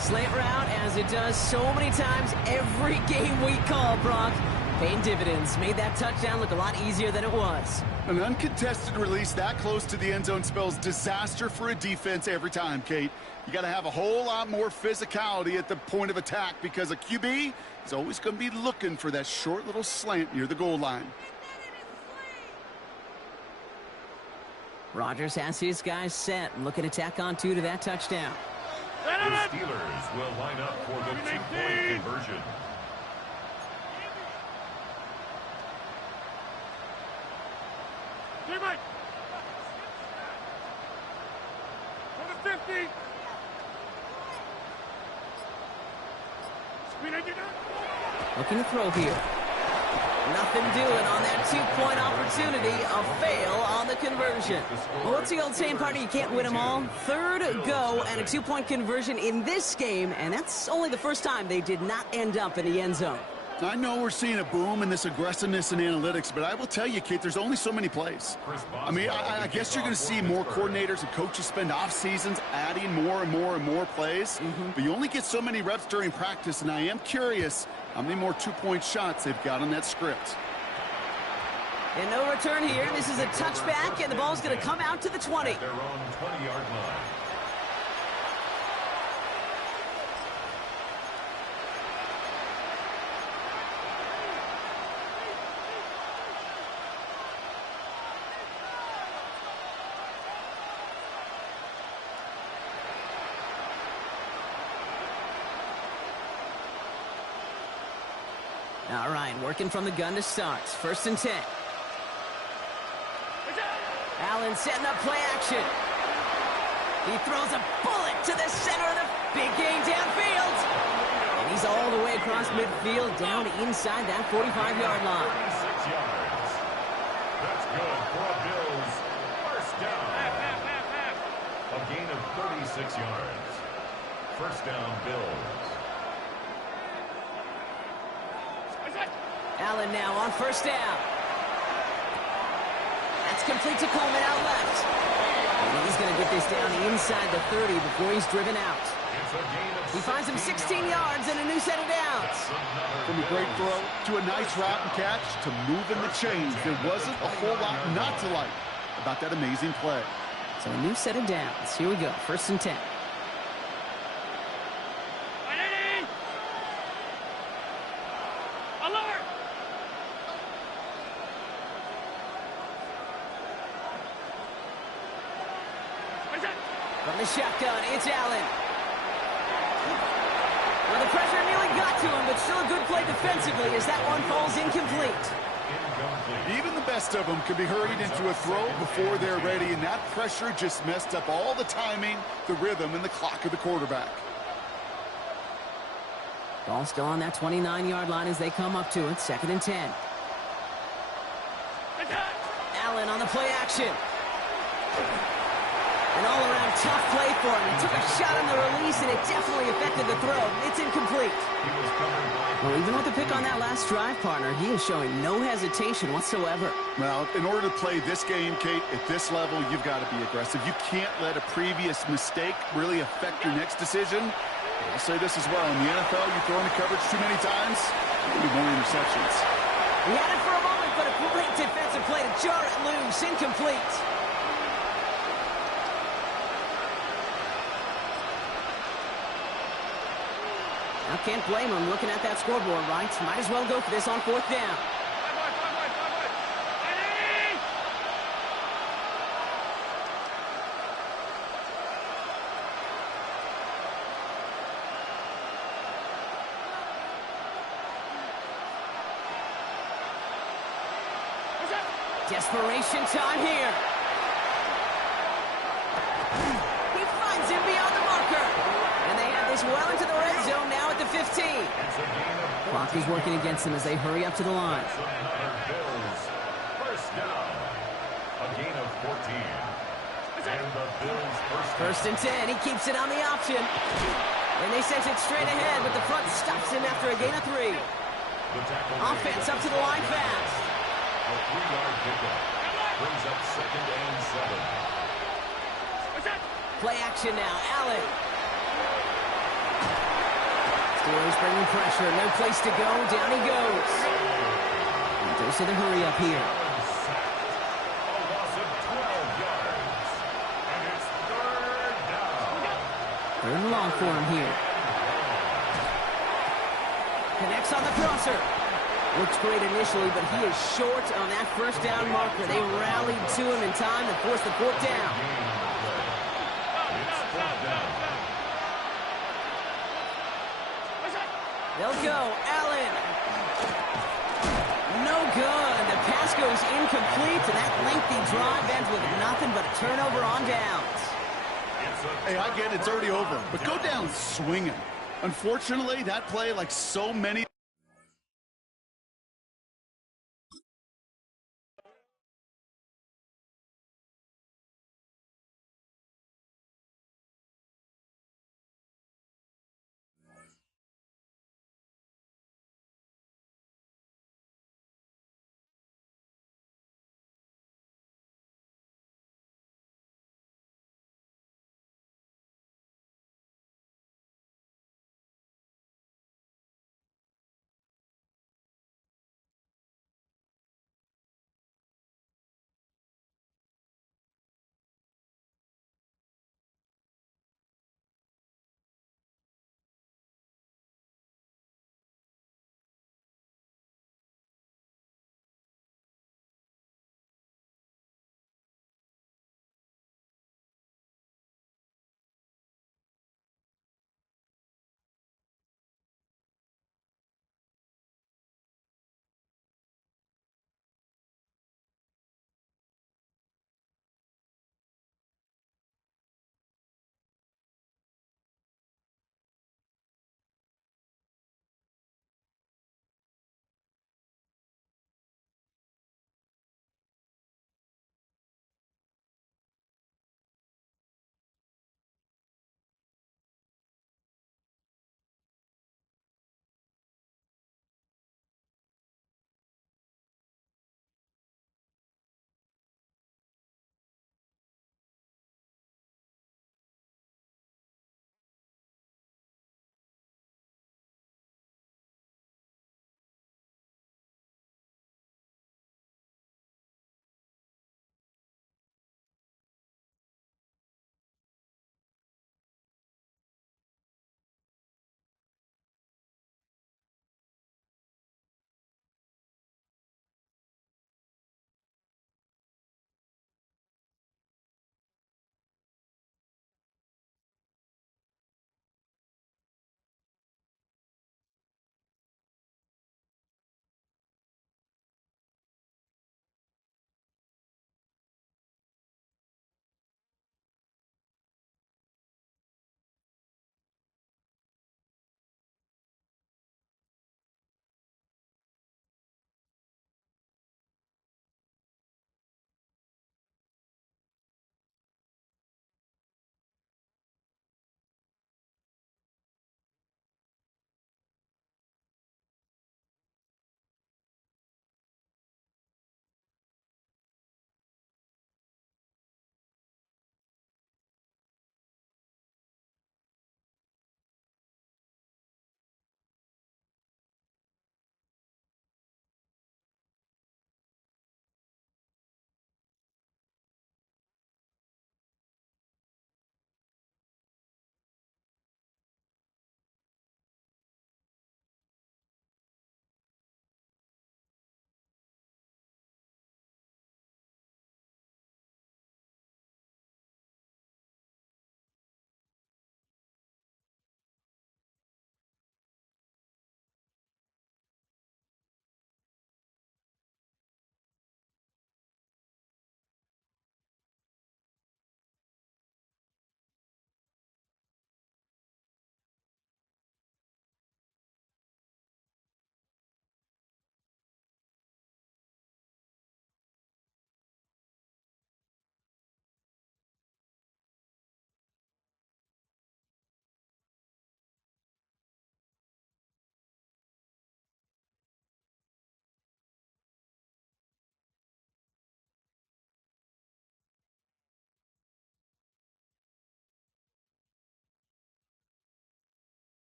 Slant route, as it does so many times every game we call, Brock. Paying dividends. Made that touchdown look a lot easier than it was. An uncontested release that close to the end zone spells disaster for a defense every time, Kate. You got to have a whole lot more physicality at the point of attack because a QB is always going to be looking for that short little slant near the goal line. Rodgers has his guys set and looking to tack on 2 to that touchdown. The Steelers will line up for the 2-point conversion. Teammate! For the 50! Looking to throw here. Nothing doing on that 2-point opportunity. A fail on the conversion. Well, what's the old saying, partner? You can't win them all. Third go and a 2-point conversion in this game, and that's only the first time they did not end up in the end zone. I know we're seeing a boom in this aggressiveness in analytics, but I will tell you, Kate, there's only so many plays. I mean, I guess you're going to see more coordinators and coaches spend off seasons adding more and more and more plays, but you only get so many reps during practice, and I am curious how many more 2-point shots they've got on that script. And no return here. This is a touchback, and the ball's going to come out to the 20. Their own 20-yard line. All right, working from the gun to start. 1st and 10. Allen setting up play action. He throws a bullet to the center of the big gain downfield. And he's all the way across midfield down inside that 45-yard line. 36 yards. That's good for a Bills first down. A gain of 36 yards. First down, Bills. Allen now on 1st down. That's complete to Coleman out left. And he's going to get this down inside the 30 before he's driven out. He finds him 16 yards and a new set of downs. From a great throw to a nice route and catch to moving the chains, there wasn't a whole lot not to like about that amazing play. So a new set of downs. Here we go. 1st and 10. From the shotgun, it's Allen. Well, the pressure nearly got to him, but still a good play defensively as that one falls incomplete. Even the best of them could be hurried into a throw before they're ready, and that pressure just messed up all the timing, the rhythm, and the clock of the quarterback. Ball still on that 29-yard line as they come up to it. 2nd and 10. Allen on the play action. An all-around tough play for him. He took a shot on the release, and it definitely affected the throw. It's incomplete. Well, even with the pick on that last drive, partner, he is showing no hesitation whatsoever. Well, in order to play this game, Kate, at this level, you've got to be aggressive. You can't let a previous mistake really affect your next decision. I'll say this as well. In the NFL, you throw into coverage too many times, there'll be more interceptions. He had it for a moment, but a great defensive play to jar it loose. Incomplete. I can't blame him looking at that scoreboard, right? Might as well go for this on 4th down. Desperation time here. He finds him beyond the marker. And they have this well into the red zone now at the 15. Clock is working against them as they hurry up to the line. Bills first down. A gain of 14. And the Bills First and 10. He keeps it on the option. And they send it straight ahead, but the front stops him after a gain of 3. Offense up to the line fast. A 3-yard pickup brings up 2nd and 7. Play action now. Allen. Steelers bringing pressure. No place to go. Down he goes. And goes to the hurry up here. A loss of 12 yards. And it's 3rd down. 3rd and long for him here. Connects on the crosser. Looks great initially, but he is short on that first down marker. They rallied to him in time and forced the fourth down. It's fourth down. They'll go. Allen. No good. The pass goes incomplete, and that lengthy drive ends with nothing but a turnover on downs. Hey, I get it, it's already over, but go down swinging. Unfortunately, that play, like so many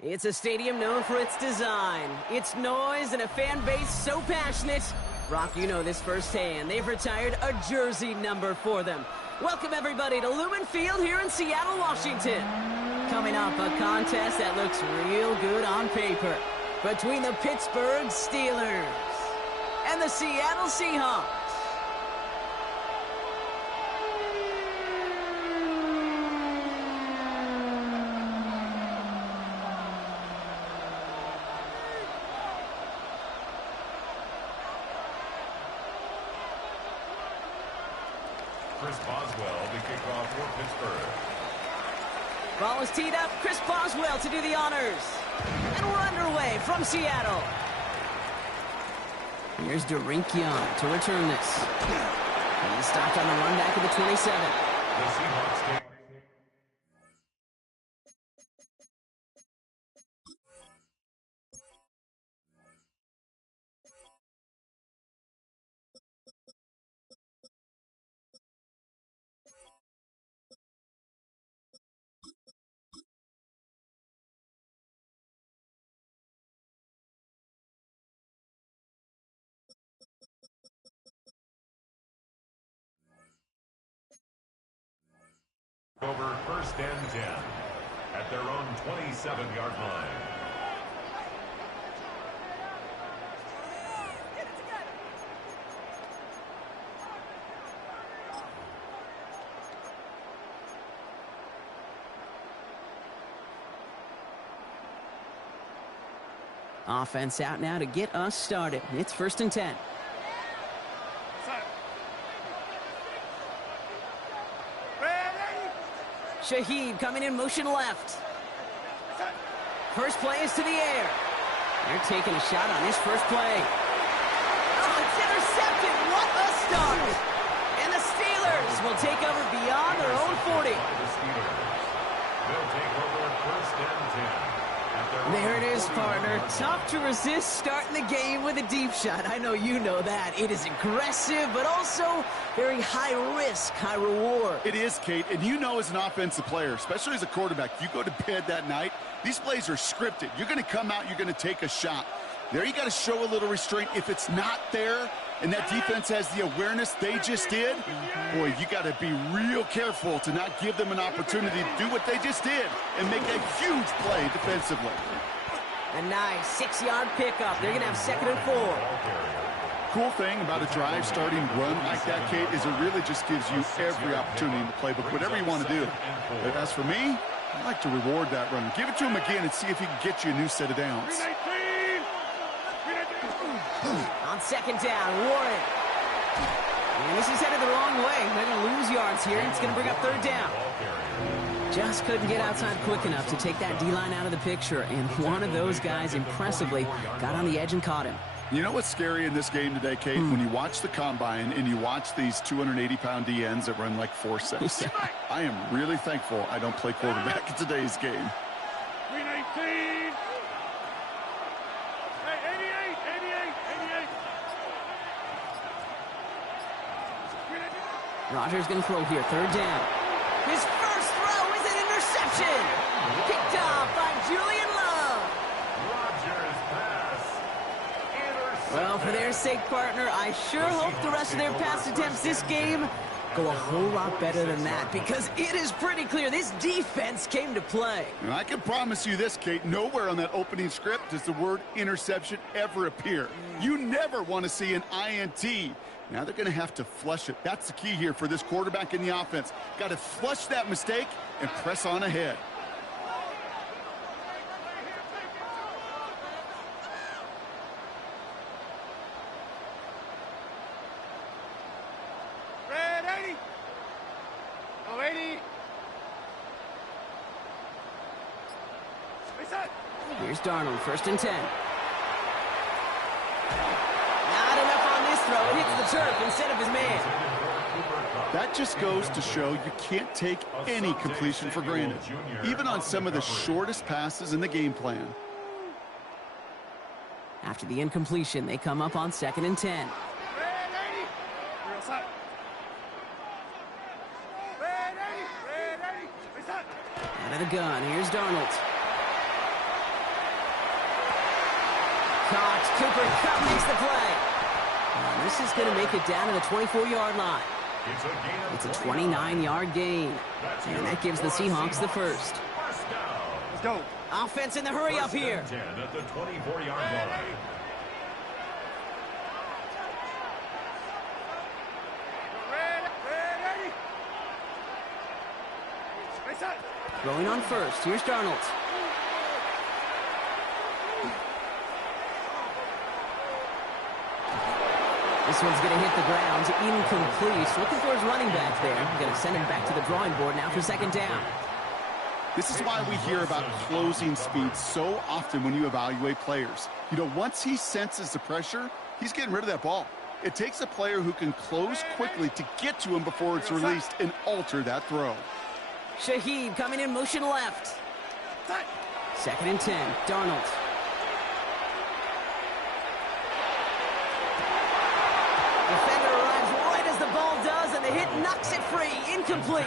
It's a stadium known for its design, its noise, and a fan base so passionate. Brock, you know this firsthand. They've retired a jersey number for them. Welcome, everybody, to Lumen Field here in Seattle, Washington. Coming up, a contest that looks real good on paper between the Pittsburgh Steelers and the Seattle Seahawks. Chris Boswell to kick off for Pittsburgh. Ball is teed up. Chris Boswell to do the honors. And we're underway from Seattle. Here's Derink Young to return this. He stopped on the run back of the 27. The Seahawks take. Over first and 10 at their own 27-yard line. Offense out now to get us started. It's first and 10. Shaheed coming in motion left. First play is to the air. They're taking a shot on this first play. Oh, it's intercepted. What a start. And the Steelers will take over beyond their own 40. They'll take over first and 10. There it is, partner. Tough to resist starting the game with a deep shot. I know you know that. It is aggressive, but also very high risk, high reward. It is, Kate, and you know as an offensive player, especially as a quarterback, you go to bed that night, these plays are scripted. You're going to come out, you're going to take a shot. There you got to show a little restraint. If it's not there, and that defense has the awareness they just did, boy, you got to be real careful to not give them an opportunity to do what they just did and make a huge play defensively. A nice 6-yard pickup. They're going to have second and 4. Cool thing about a drive starting run like that, Kate, is it really just gives you every opportunity in the playbook, whatever you want to do. But as for me, I like to reward that runner. Give it to him again and see if he can get you a new set of downs. On second down, Warren. And this is headed the wrong way. They're going to lose yards here. It's going to bring up third down. Just couldn't get outside quick enough to take that D-line out of the picture. And one of those guys impressively got on the edge and caught him. You know what's scary in this game today, Kate? When you watch the combine and you watch these 280-pound DNs that run like 4.6. I am really thankful I don't play quarterback in today's game. 319. Hey, 88. Rodgers going to throw here, third down. His first throw is an interception. Picked off by Julian Love. Rodgers pass. Well, for their sake, partner, I sure hope the rest of their pass attempts this game go a whole lot better than that, because it is pretty clear this defense came to play. And I can promise you this, Kate, nowhere on that opening script does the word interception ever appear. You never want to see an INT. Now they're going to have to flush it. That's the key here for this quarterback in the offense. Got to flush that mistake and press on ahead. Red 80. Oh, 80. Reset. Here's Darnold, first and 10. Not enough on this throw. It hits the turf instead of his man. That just goes to show you can't take any completion for granted, even on some of the shortest passes in the game plan. After the incompletion, they come up on second and 10. Red 80. Real set. Red 80. Reset. Out of the gun, here's Darnold. Caught. Cooper Kupp makes the play. And this is going to make it down to the 24-yard line. It's a 29-yard gain. And that gives the Seahawks the first. Let's go. Offense in the hurry up here. 10 at the 24-yard line. Ready. Throwing on first. Here's Darnold. This one's going to hit the ground. Incomplete. Looking for his running back there. Going to send him back to the drawing board now for second down. This is why we hear about closing speed so often when you evaluate players. You know, once he senses the pressure, he's getting rid of that ball. It takes a player who can close quickly to get to him before it's released and alter that throw. Shaheed coming in motion left. Second and 10. Darnold. Defender arrives right as the ball does, and the hit knocks it free. Incomplete.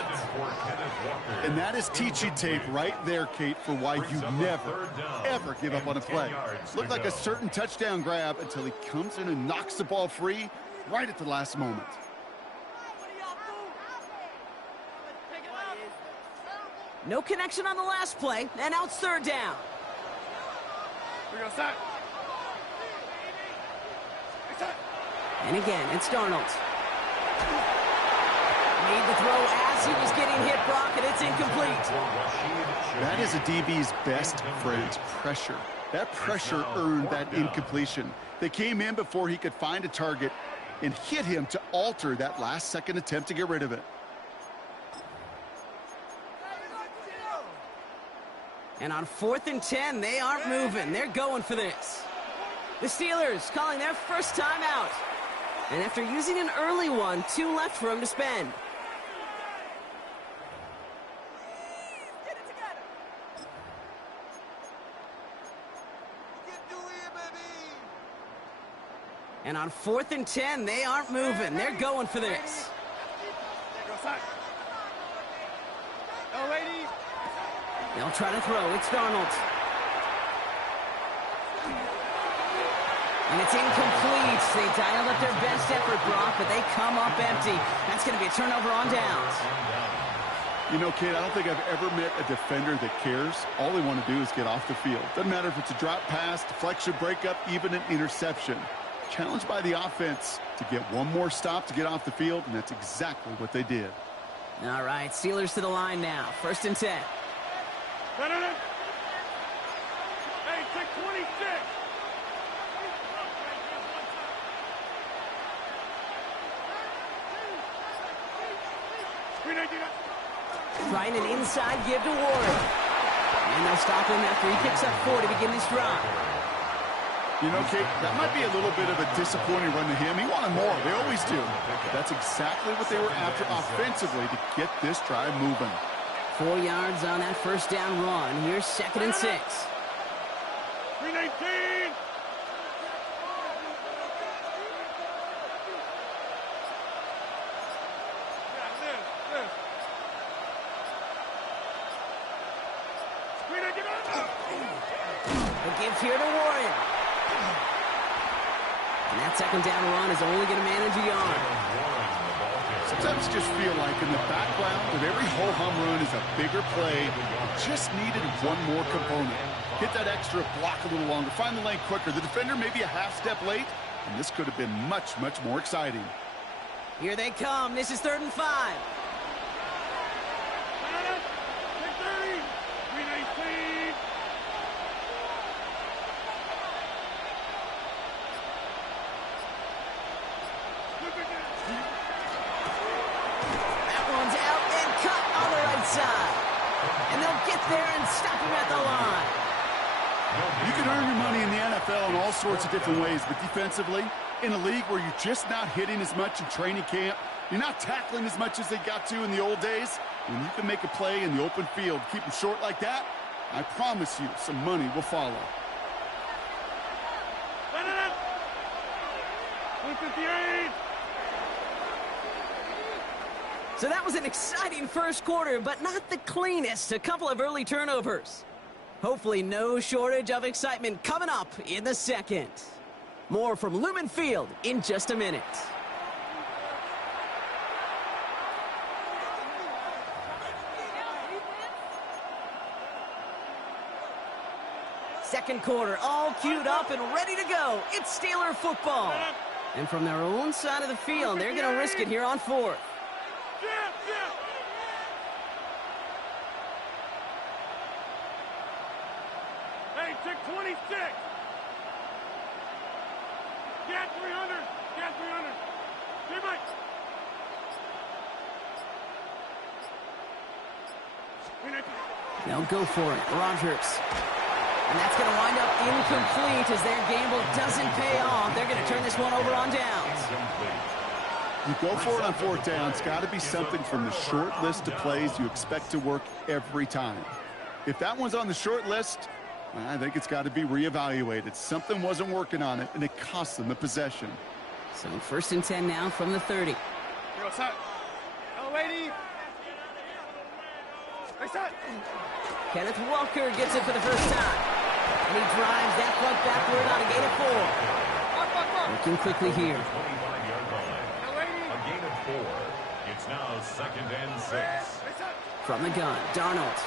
And that is teaching tape right there, Kate, for why you never, ever give up on a play. Looked like a certain touchdown grab until he comes in and knocks the ball free right at the last moment. No connection on the last play, and now it's third down. We go set. And again, it's Darnold. Made the throw as he was getting hit, Brock, and it's incomplete. That is a DB's best friend, pressure. That pressure earned that incompletion. They came in before he could find a target and hit him to alter that last-second attempt to get rid of it. And on 4th and 10, they aren't moving. They're going for this. The Steelers calling their first time out. And after using an early one, 2 left for him to spend. And on 4th and 10, they aren't moving. They're going for this. They'll try to throw. It's Darnold. And it's incomplete. They dialed up their best effort, Brock, but they come up empty. That's going to be a turnover on downs. You know, kid, I don't think I've ever met a defender that cares. All they want to do is get off the field. Doesn't matter if it's a drop pass, deflection, breakup, even an interception. Challenged by the offense to get one more stop to get off the field, and that's exactly what they did. All right, Steelers to the line now. 1st and 10. Hey, take 26. Trying an inside give to Warren. And they'll stop him after he picks up 4 to begin this drive. You know, Kate, that might be a little bit of a disappointing run to him. He wanted more. They always do. But that's exactly what they were after offensively to get this drive moving. 4 yards on that first down run. Here's 2nd and 6. 319. The give here to Warren. And that second down run is only going to manage a yard. Sometimes just feel like in the background of every ho-hum run is a bigger play. It just needed one more component. Hit that extra block a little longer. Find the lane quicker. The defender may be a half step late, and this could have been much, much more exciting. Here they come. This is 3rd and 5. 319. That one's out and cut on the right side. And they'll get there and stop him at the line. You can earn your money in the NFL in all sorts of different ways, but defensively, in a league where you're just not hitting as much in training camp, you're not tackling as much as they got to in the old days, when you can make a play in the open field, keep them short like that, I promise you some money will follow. 158. So that was an exciting first quarter, but not the cleanest. A couple of early turnovers. Hopefully no shortage of excitement coming up in the second. More from Lumen Field in just a minute. Second quarter, all queued up and ready to go. It's Steeler football. And from their own side of the field, they're going to risk it here on fourth. Hey, tick 26. Get 300. Get 300. Hey, Mike. They'll go for it. Rogers. And that's going to wind up incomplete as their gamble doesn't pay off. They're going to turn this one over on downs. You go for it on fourth down. It's got to be something from the short list of plays you expect to work every time. If that one's on the short list, I think it's got to be reevaluated. Something wasn't working on it, and it cost them the possession. So 1st and 10 now from the 30. What's that? Hello, lady. What's that? Kenneth Walker gets it for the first time. And he drives that plug backward on a gain of 4. Looking quickly here. A gain of 4. It's now 2nd and 6. From the gun, Darnold.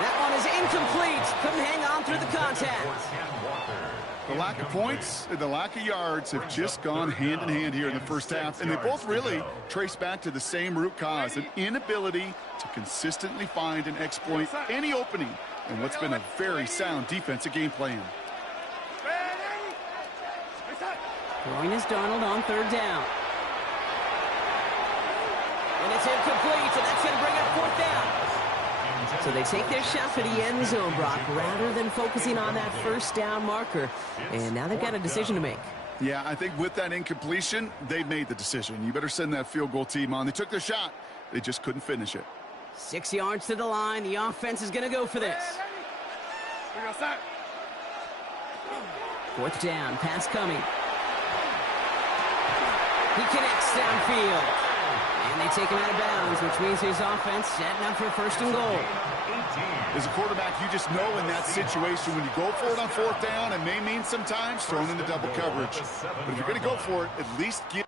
That one is incomplete. Couldn't hang on through the contact. The lack of points and the lack of yards have just gone hand in hand here in the first half, and they both really trace back to the same root cause, an inability to consistently find and exploit any opening in what's been a very sound defensive game plan. Throwing is Darnold on 3rd down. And it's incomplete, and that's going to bring up 4th down. So they take their shot for the end zone, Brock, rather than focusing on that 1st down marker. And now they've got a decision to make. Yeah, I think with that incompletion, they made the decision. You better send that field goal team on. They took their shot. They just couldn't finish it. 6 yards to the line. The offense is going to go for this. 4th down. Pass coming. He connects downfield. And they take him out of bounds, which means his offense setting up for 1st and goal. As a quarterback, you just know in that situation when you go for it on 4th down, it may mean sometimes thrown into double coverage. But if you're going to go for it, at least give.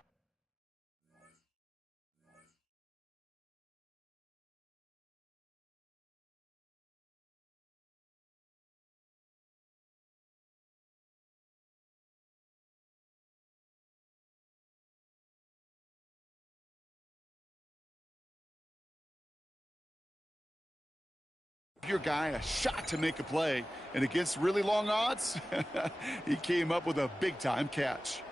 Your guy a shot to make a play, and against really long odds, he came up with a big-time catch.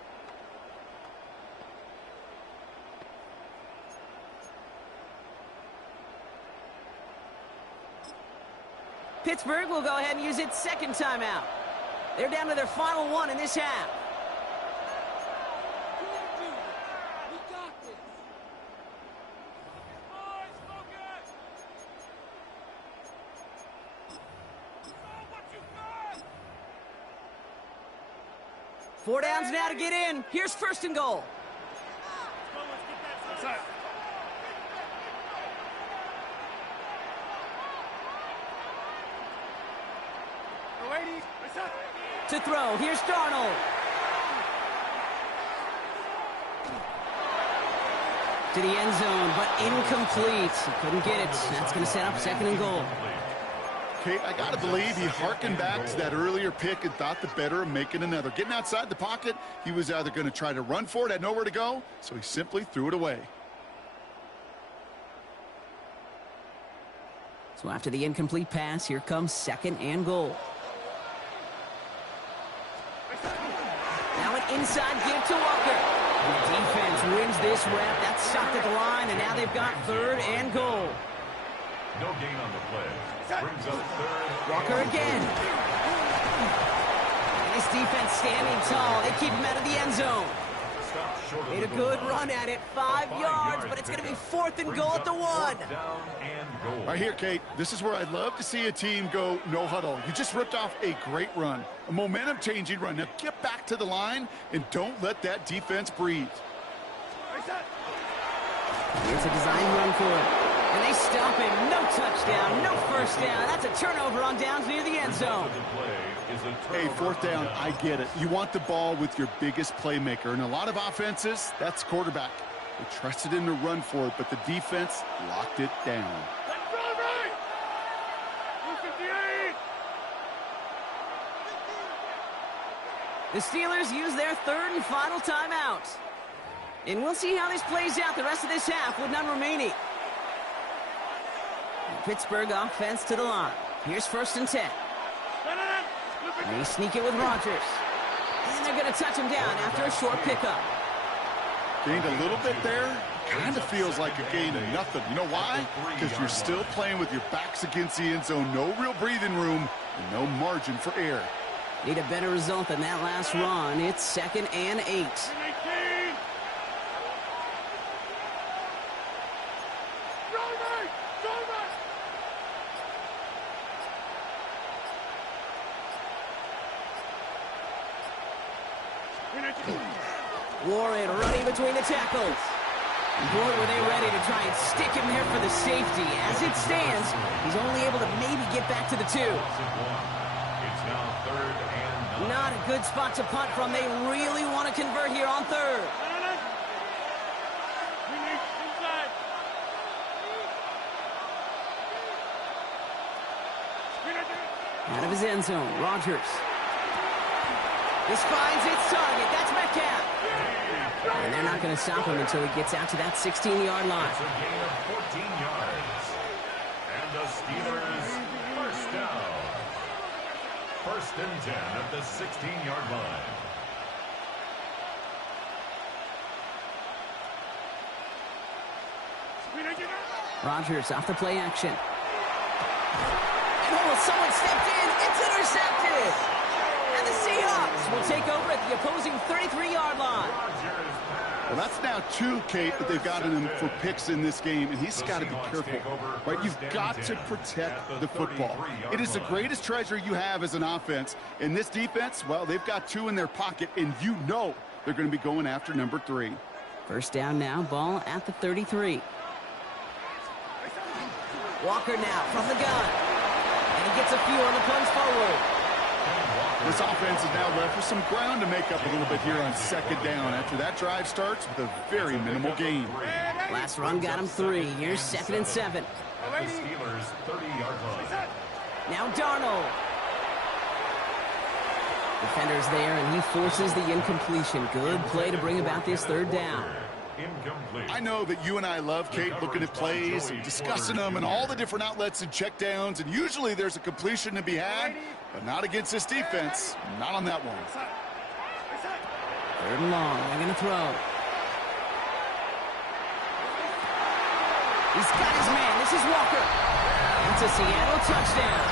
Pittsburgh will go ahead and use its 2nd timeout. They're down to their final one in this half. Four downs now to get in. Here's 1st and goal. To throw. Here's Darnold. To the end zone, but incomplete. He couldn't get it. That's going to set up 2nd and goal. Okay, I got to believe he harkened back to that earlier pick and thought the better of making another. Getting outside the pocket, he was either going to try to run for it, had nowhere to go, so he simply threw it away. So after the incomplete pass, here comes 2nd and goal. Now an inside give to Walker. The defense wins this rep. That's stopped at the line, and now they've got 3rd and goal. No gain on the play. Brings up 3rd. Walker again. And this defense standing tall. They keep him out of the end zone. Made a good run at it. 5 yards, but it's going to be 4th and goal at the 1. Right here, Kate, this is where I'd love to see a team go no huddle. You just ripped off a great run, a momentum-changing run. Now get back to the line and don't let that defense breathe. Here's a design run for it. And they stop him. No touchdown, no first down. That's a turnover on downs near the end zone. Hey, fourth down, I get it. You want the ball with your biggest playmaker. And a lot of offenses, that's quarterback. They trusted him to run for it, but the defense locked it down. Let's go, right! 258! The Steelers use their third and final timeout. And we'll see how this plays out the rest of this half with none remaining. The Pittsburgh offense to the line. Here's 1st and 10. And they sneak it with Rodgers. And they're going to touch him down after a short pickup. Gained a little bit there. Kind of feels like a gain of nothing. You know why? Because you're still playing with your backs against the end zone. No real breathing room and no margin for error. Need a better result than that last run. It's 2nd and 8. Warren running between the tackles. Boy, were they ready to try and stick him there for the safety. As it stands, he's only able to maybe get back to the 2. It's now 3rd and 9. Not a good spot to punt from. They really want to convert here on 3rd. Out of his end zone, Rodgers. This finds its target. That's Metcalf. And they're not going to stop him until he gets out to that 16-yard line. It's a gain of 14 yards. And the Steelers first down. 1st and 10 at the 16-yard line. Rodgers off the play action. And oh, someone stepped in. It's intercepted. And the Seahawks will take over at the opposing 33-yard line. Well, that's now 2, Kate, that they've got in him for picks in this game, and he's got to be careful, right? You've got to protect the football. It is the greatest treasure you have as an offense. In this defense, well, they've got 2 in their pocket, and you know they're going to be going after number 3. First down now, ball at the 33. Walker now from the gun. And he gets a few on the plunge forward. This offense is now left with some ground to make up a little bit here on 2nd down after that drive starts with a very minimal gain. Last run got him 3. Here's 2nd and 7. At the Steelers' 30-yard line. Now Darnold. Defender's there, and he forces the incompletion. Good play to bring about this 3rd down. Incomplete. I know that you and I love, Kate, looking at plays and discussing them and all the different outlets and checkdowns, and usually there's a completion to be had, but not against this defense. Not on that one. 3rd and long. They're going to throw. He's got his man. This is Walker. It's a Seattle touchdown.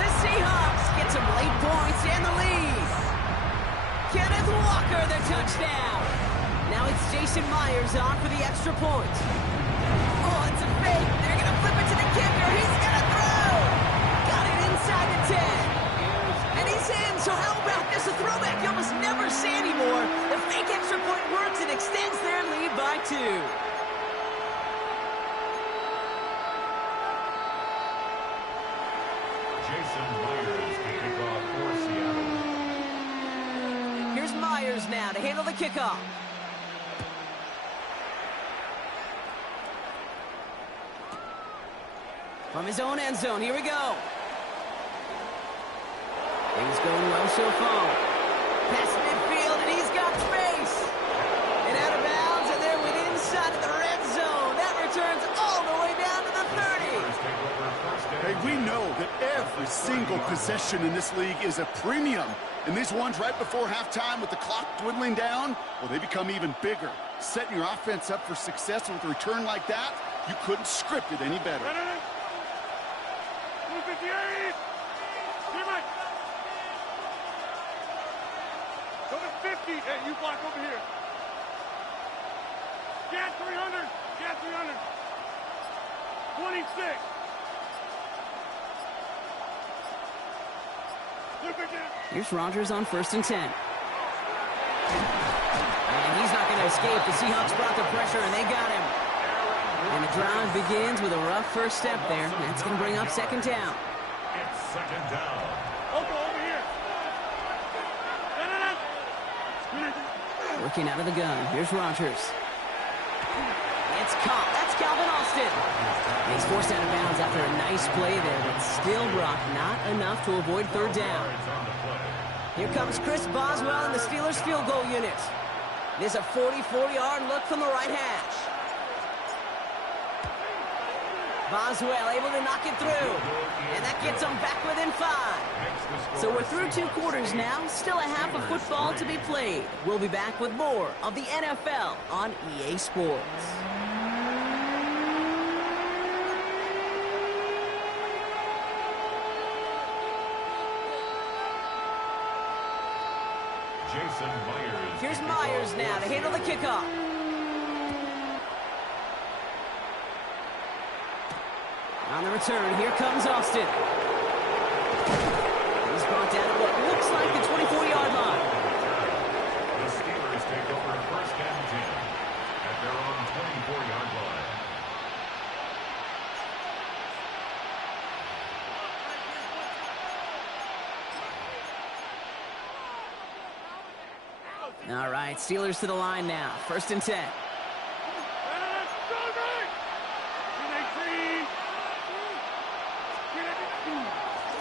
The Seahawks get some late points and the lead. Kenneth Walker, the touchdown. Now it's Jason Myers on for the extra point. Oh, it's a fake. They're going to flip it to the kicker. He's going to throw. Got it inside the 10. And he's in. So how about this? A throwback you almost never see anymore. The fake extra point works and extends their lead by 2. Jason Myers to kick off for Seattle. Here's Myers now to handle the kickoff. From his own end zone, here we go. Things going well so far. Past midfield, and he's got space. And out of bounds, and they're within inside of the red zone. That returns all the way down to the 30. Hey, we know that every single possession in this league is a premium. And these ones right before halftime with the clock dwindling down, well, they become even bigger. Setting your offense up for success with a return like that, you couldn't script it any better. 258! Go to 50. Hey, you block over here. Get 300. Get 300. 26. Here's Rodgers on 1st and 10. And he's not going to escape. The Seahawks brought the pressure, and they got him. And the drive begins with a rough first step there. That's going to bring up second down. It's second down. Over here. Working out of the gun. Here's Rodgers. It's caught. That's Calvin Austin. He's forced out of bounds after a nice play there, but still, Brock, not enough to avoid third down. Here comes Chris Boswell in the Steelers field goal unit. There's a 44-yard look from the right hash. Boswell able to knock it through, and that gets them back within 5. So we're through 2 quarters now, still a half of football to be played. We'll be back with more of the NFL on EA Sports. Jason Myers. Here's Myers now to handle the kickoff. On the return, here comes Austin. He's brought down at what looks like the 24-yard line. The Steelers take over first and 10 at their own 24-yard line. All right, Steelers to the line now. First and 10.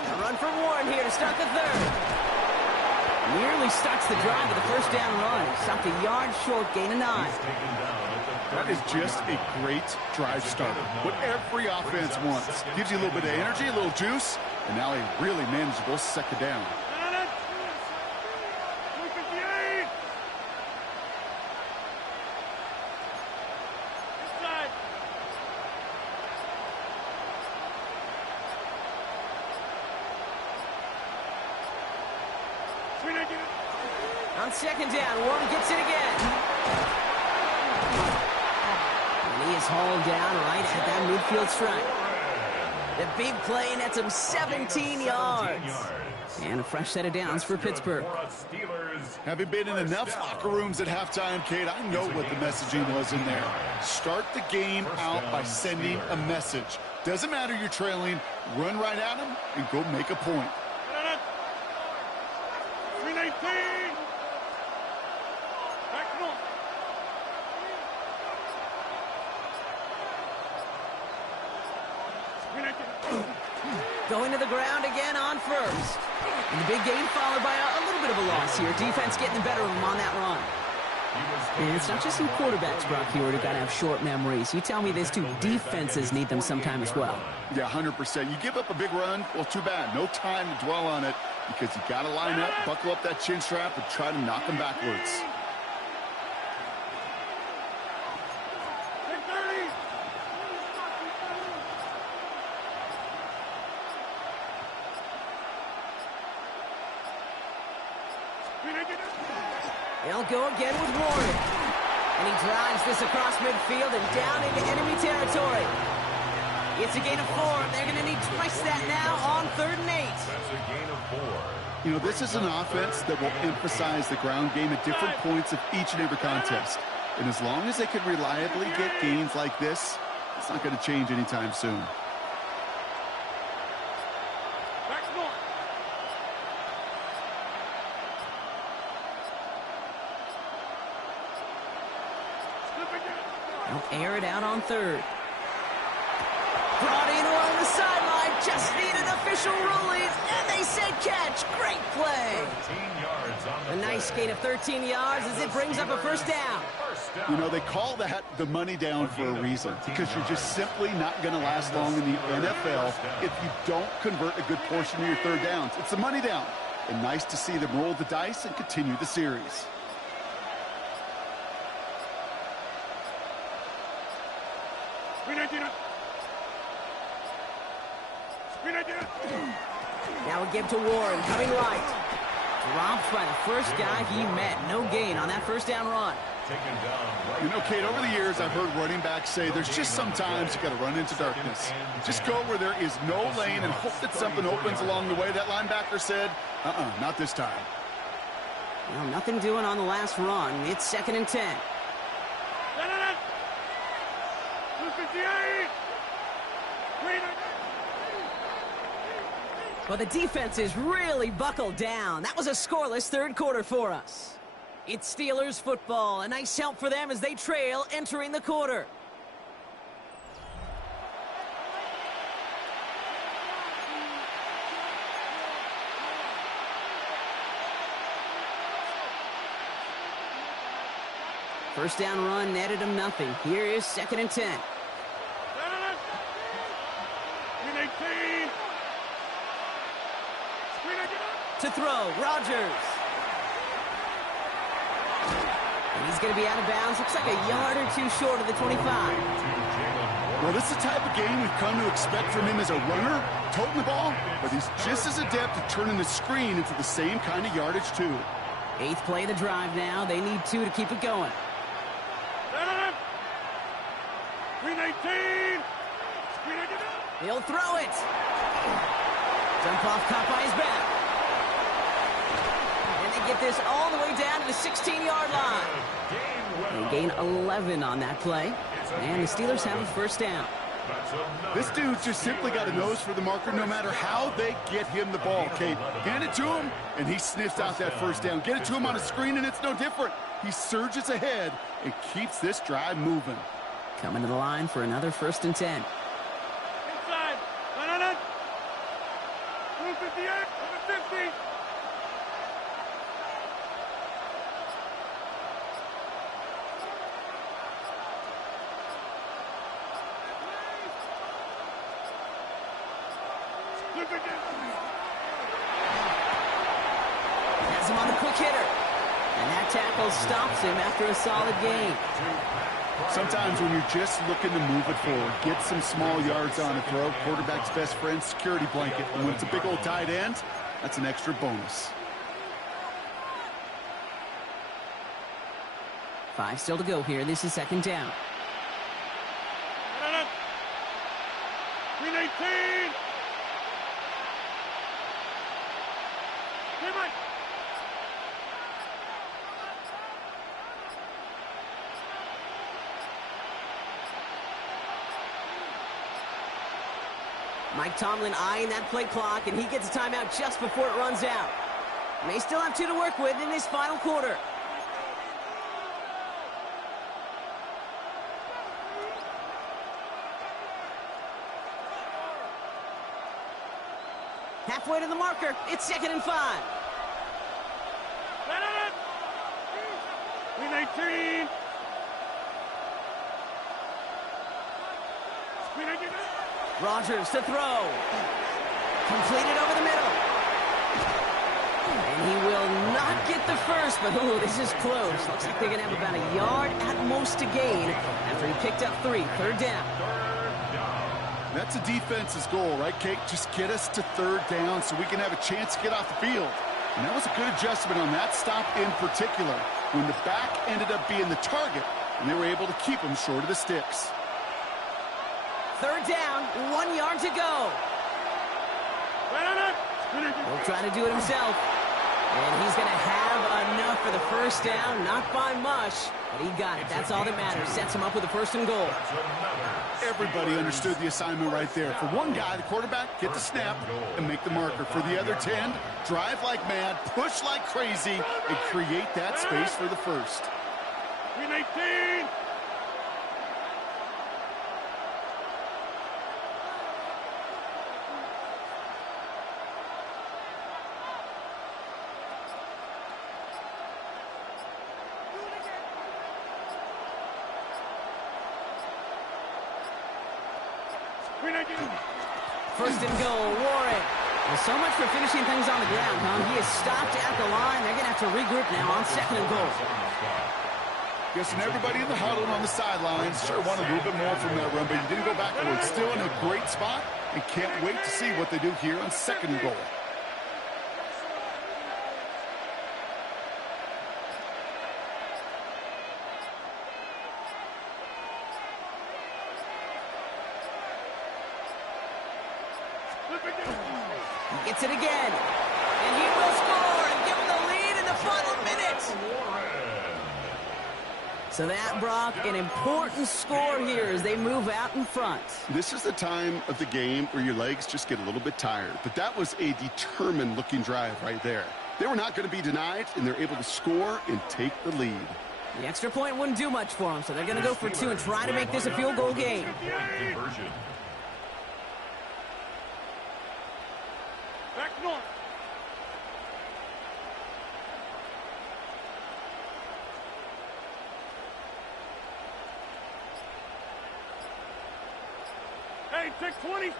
A run for Warren here to start the third. Nearly starts the drive with a first down run. Stopped a yard short, gain of 9. That is just a great drive starter. What every offense wants. Gives you a little bit of energy, a little juice, and now a really manageable second down. On second down, Warren gets it again. And he is hauled down right at that midfield stripe. The big play nets him 17 yards. And a fresh set of downs for Pittsburgh. Having been in enough locker rooms at halftime, Kate, I know what the messaging was in there. Start the game out by sending a message. Doesn't matter you're trailing, run right at them and go make a point. 319. Going to the ground again on first. And the big gain followed by a little bit of a loss here. Defense getting the better of him on that run. And it's not just some quarterbacks, Brock, here who got to have short memories. You tell me these 2 defenses need them sometime as well. Yeah, 100%. You give up a big run, well, too bad. No time to dwell on it because you got to line up, buckle up that chin strap, and try to knock them backwards. They'll go again with Warren. And he drives this across midfield and down into enemy territory. It's a gain of 4. They're going to need twice that now on 3rd and 8. That's a gain of 4. You know, this is an offense that will emphasize the ground game at different points of each and every contest. And as long as they can reliably get gains like this, it's not going to change anytime soon. They'll air it out on 3rd. Brought in along the sideline. Just needed official rulings. And they said catch. Great play. A nice gain of 13 yards as it brings up a first down. You know, they call that the money down for a reason because you're just simply not going to last long in the NFL if you don't convert a good portion of your 3rd downs. It's the money down. And nice to see them roll the dice and continue the series. Now we give to Warren, coming right. Dropped by the first guy he met. No gain on that first down run. You know, Kate, over the years, I've heard running backs say there's just sometimes you got to run into darkness. Just go where there is no lane and hope that something opens along the way. That linebacker said, not this time. Well, nothing doing on the last run. It's 2nd and 10. 158. Well, the defense is really buckled down. That was a scoreless third quarter for us. It's Steelers football. A nice help for them as they trail entering the quarter. First down run netted him nothing. Here is 2nd and 10. To throw, Rodgers. And he's going to be out of bounds. Looks like a yard or two short of the 25. Well, this is the type of game we've come to expect from him as a runner, toting the ball, but he's just as adept at turning the screen into the same kind of yardage, too. 8th play of the drive now. They need 2 to keep it going. 319. He'll throw it. Jump off, caught by his back. And they get this all the way down to the 16-yard line. They gain 11 on that play. And the Steelers have a first down. This dude's just simply got a nose for the marker no matter how they get him the ball, Kate. Hand it to him, and he sniffs out that first down. Get it to him on a screen, and it's no different. He surges ahead and keeps this drive moving. Coming to the line for another 1st and 10. Inside. 258. 50. Has him on the quick hitter. And that tackle stops him after a solid gain. Sometimes when you're just looking to move it forward, get some small yards on a throw, quarterback's best friend, security blanket. And when it's a big old tight end, that's an extra bonus. 5 still to go here. This is 2nd down. 319. Mike Tomlin eyeing that play clock, and he gets a timeout just before it runs out. They still have 2 to work with in this final quarter. Halfway to the marker. It's 2nd and 5. 319. Rodgers to throw. Completed over the middle. And he will not get the first, but ooh, this is close. Looks like they're going to have about a yard at most to gain after he picked up 3. 3rd down. That's a defense's goal, right, Kate? Just get us to 3rd down so we can have a chance to get off the field. And that was a good adjustment on that stop in particular, when the back ended up being the target, and they were able to keep him short of the sticks. 3rd down, 1 yard to go. He'll try to do it himself. And he's going to have enough for the first down. Not by much, but he got it. That's all that matters. Sets him up with a 1st and goal. Everybody understood the assignment right there. For one guy, the quarterback, get the snap and make the marker. For the other 10, drive like mad, push like crazy, and create that space for the first. 319. First and goal, Warren. Well, so much for finishing things on the ground, huh? He is stopped at the line. They're going to have to regroup now on 2nd and goal. Guessing everybody in the huddle and on the sidelines sure wanted a little bit more from that run, but he didn't go backwards. Still in a great spot, and can't wait to see what they do here on 2nd and goal. He gets it again. And he will score and give him the lead in the final minute. So that, Brock, an important score here as they move out in front. This is the time of the game where your legs just get a little bit tired. But that was a determined-looking drive right there. They were not going to be denied, and they're able to score and take the lead. The extra point wouldn't do much for them, so they're going to go for 2 and try to make this a field goal game. Back north. Hey, take 26.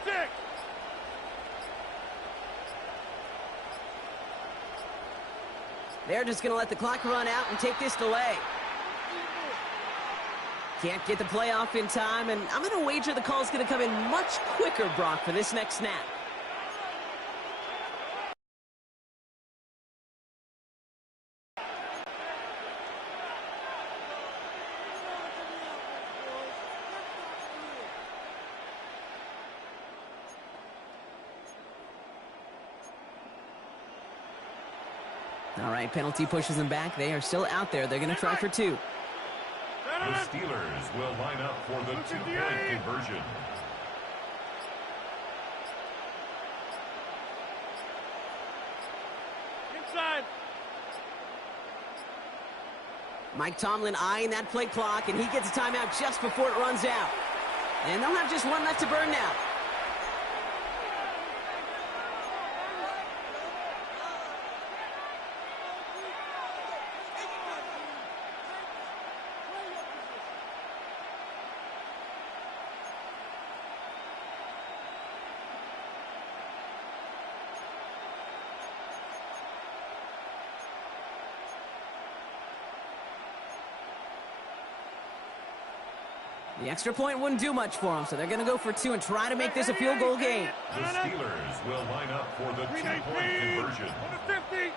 They're just going to let the clock run out and take this delay. Can't get the play off in time, and I'm going to wager the call's going to come in much quicker, Brock, for this next snap. All right, penalty pushes them back. They are still out there. They're going to try for 2. The Steelers will line up for the 2-point conversion. Inside. Mike Tomlin eyeing that play clock, and he gets a timeout just before it runs out. And they'll have just 1 left to burn now. The extra point wouldn't do much for them, so they're going to go for 2 and try to make this a field goal game. The Steelers will line up for the 2-point conversion. On the 50.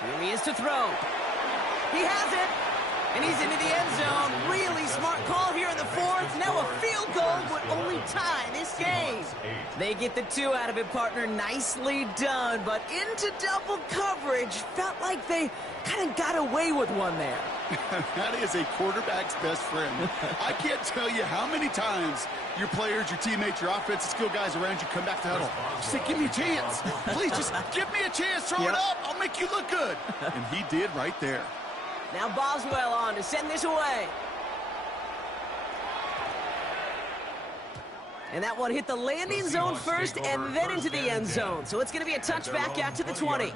Here he is to throw. He has it, and he's into the end zone. Really smart call here in the 4th. Now a field goal would only tie this game. They get the 2 out of it, partner. Nicely done, but into double coverage. Felt like they kind of got away with one there. That is a quarterback's best friend. I can't tell you how many times your players, your teammates, your offensive skill guys around you come back to huddle. Say, give me a chance. Please, just give me a chance. Throw it up. I'll make you look good. And he did right there. Now Boswell on to send this away. And that one hit the landing zone first and then into the end zone. So it's going to be a touchback out to the 20.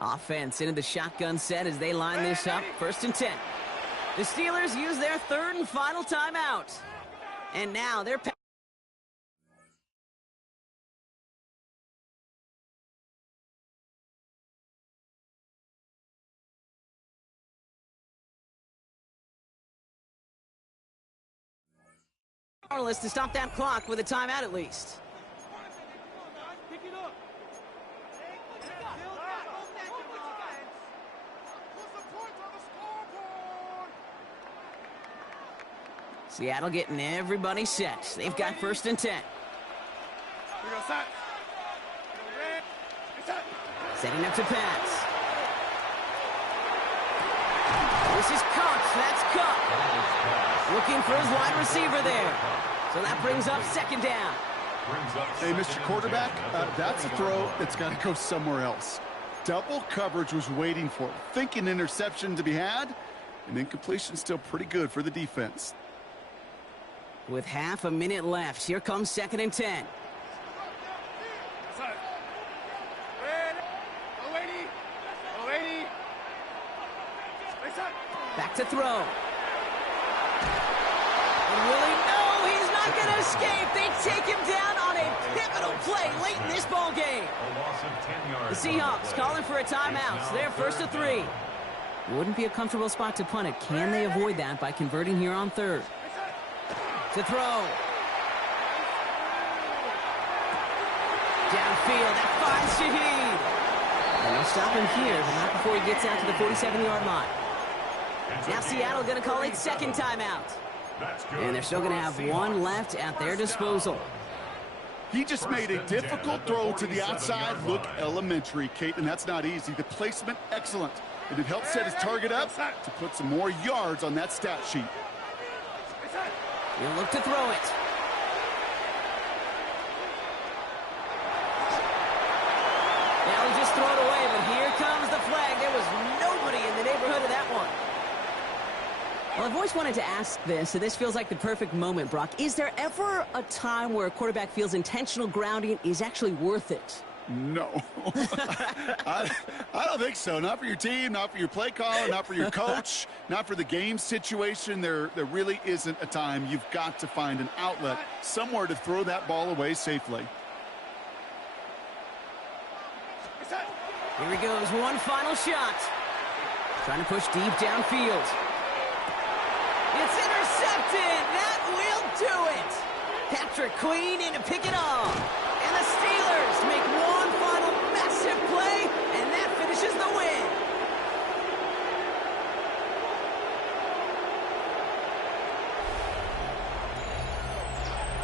Offense into the shotgun set as they line this up. 1st and 10. The Steelers use their 3rd and final timeout. And now they're... powerless to stop that clock with a timeout at least. Seattle getting everybody set. They've got 1st and 10. Setting up to pass. This is Cook. That's Cook. Looking for his wide receiver there. So that brings up 2nd down. Hey, Mr. Quarterback, that's a throw that's got to go somewhere else. Double coverage was waiting for it. Thinking interception to be had, and incompletion still pretty good for the defense. With half a minute left, here comes 2nd and 10. Back to throw. And will he? No, he's not going to escape. They take him down on a pivotal play late in this ball game. The Seahawks calling for a timeout. So they're 1st and 3. Wouldn't be a comfortable spot to punt it. Can they avoid that by converting here on 3rd? To throw. Downfield, that finds Shaheed. And they'll stop him here, but not before he gets out to the 47-yard line. Now Seattle going to call it second timeout. And they're still going to have one left at their disposal. He just made a difficult throw to the outside look elementary, Kate, and that's not easy. The placement, excellent. And it helped set his target up to put some more yards on that stat sheet. He'll look to throw it. Now he'll just throw it away, but here comes the flag. There was nobody in the neighborhood of that one. Well, I've always wanted to ask this, and this feels like the perfect moment, Brock. Is there ever a time where a quarterback feels intentional grounding is actually worth it? No. I don't think so. Not for your team, not for your play caller, not for your coach, not for the game situation. There really isn't a time. You've got to find an outlet, somewhere to throw that ball away safely. Here he goes, one final shot. Trying to push deep downfield. It's intercepted. That will do it. Patrick Queen in to pick it off. And the Steelers make one final massive play, and that finishes the win.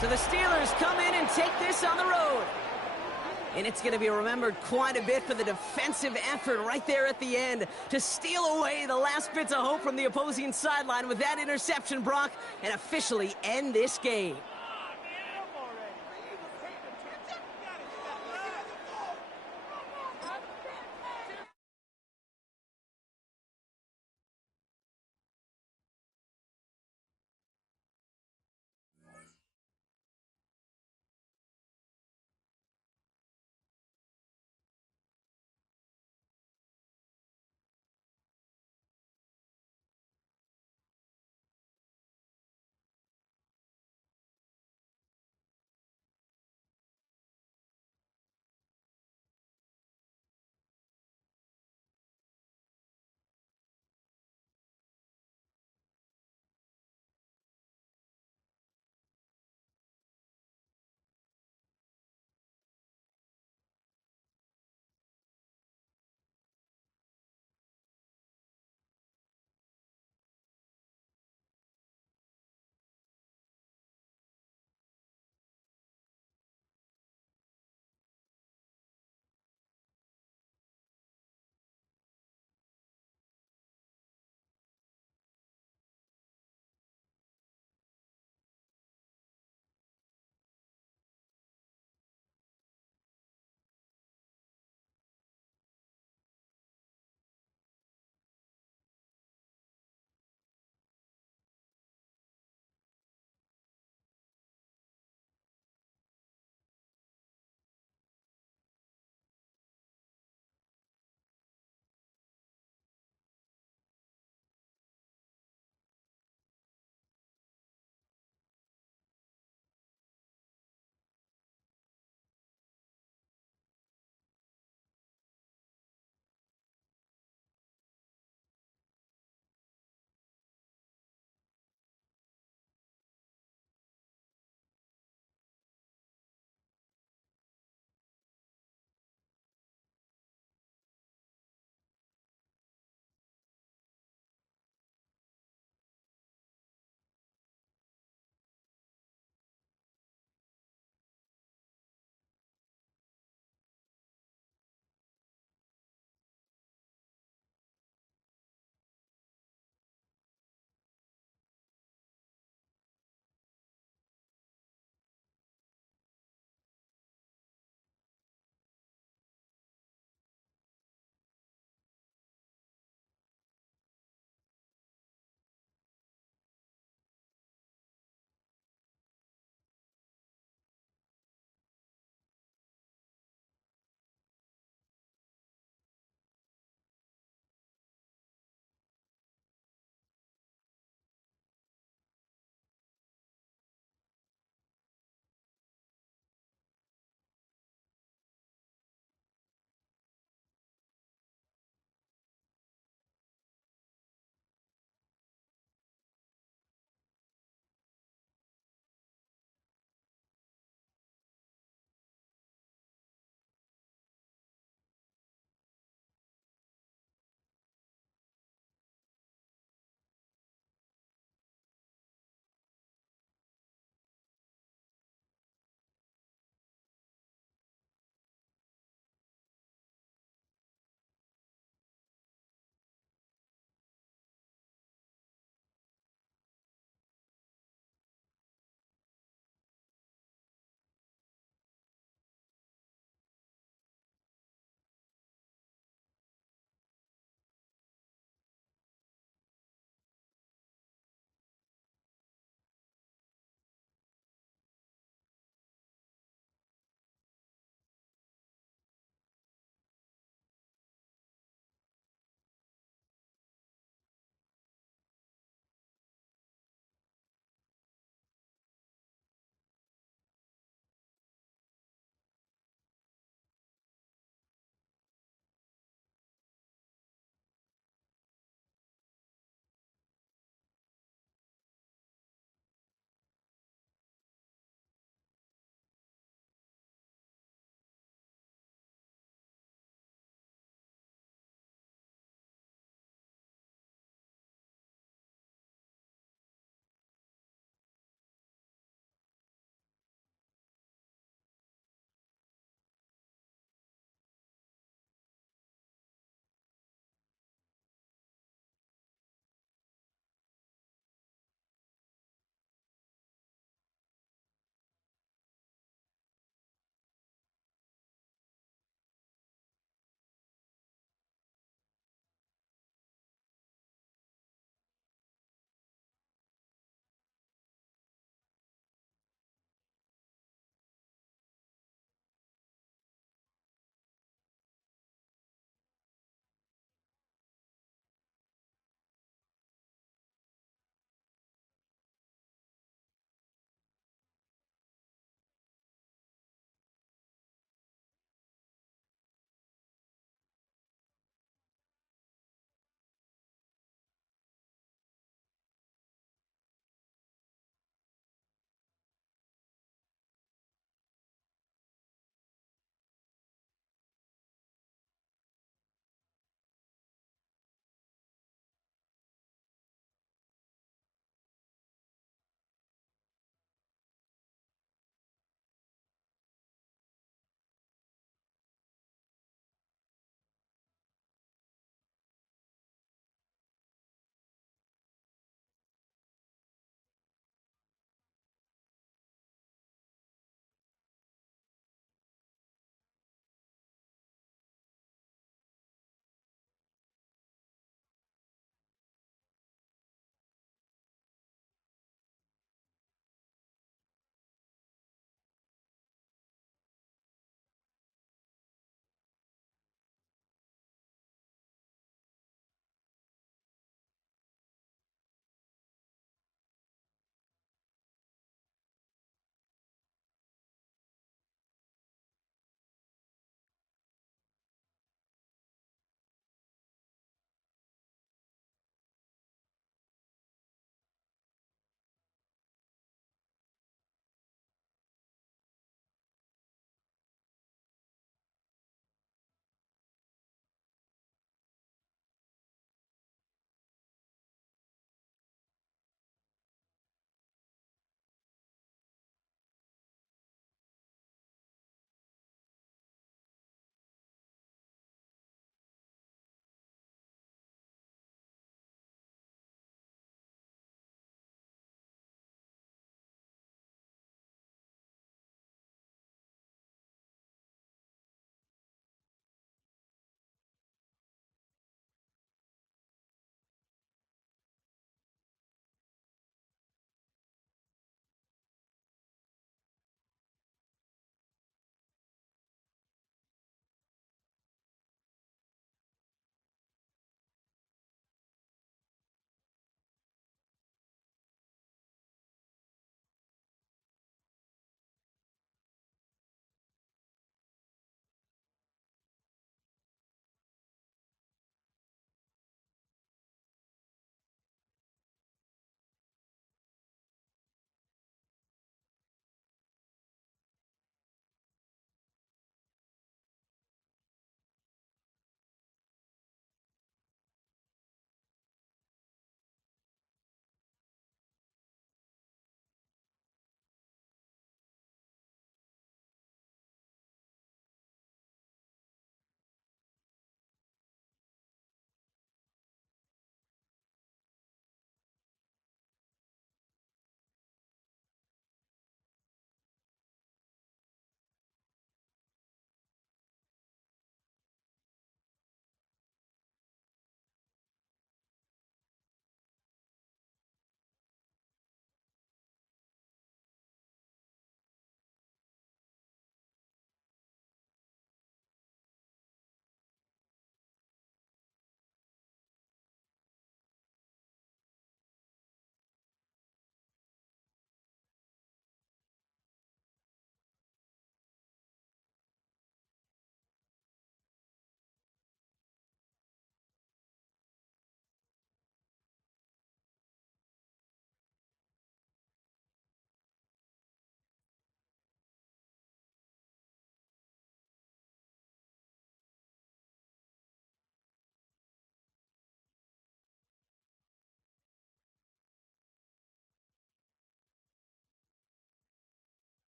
So the Steelers come in and take this on the road. And it's going to be remembered quite a bit for the defensive effort right there at the end to steal away the last bits of hope from the opposing sideline with that interception, Brock, and officially end this game.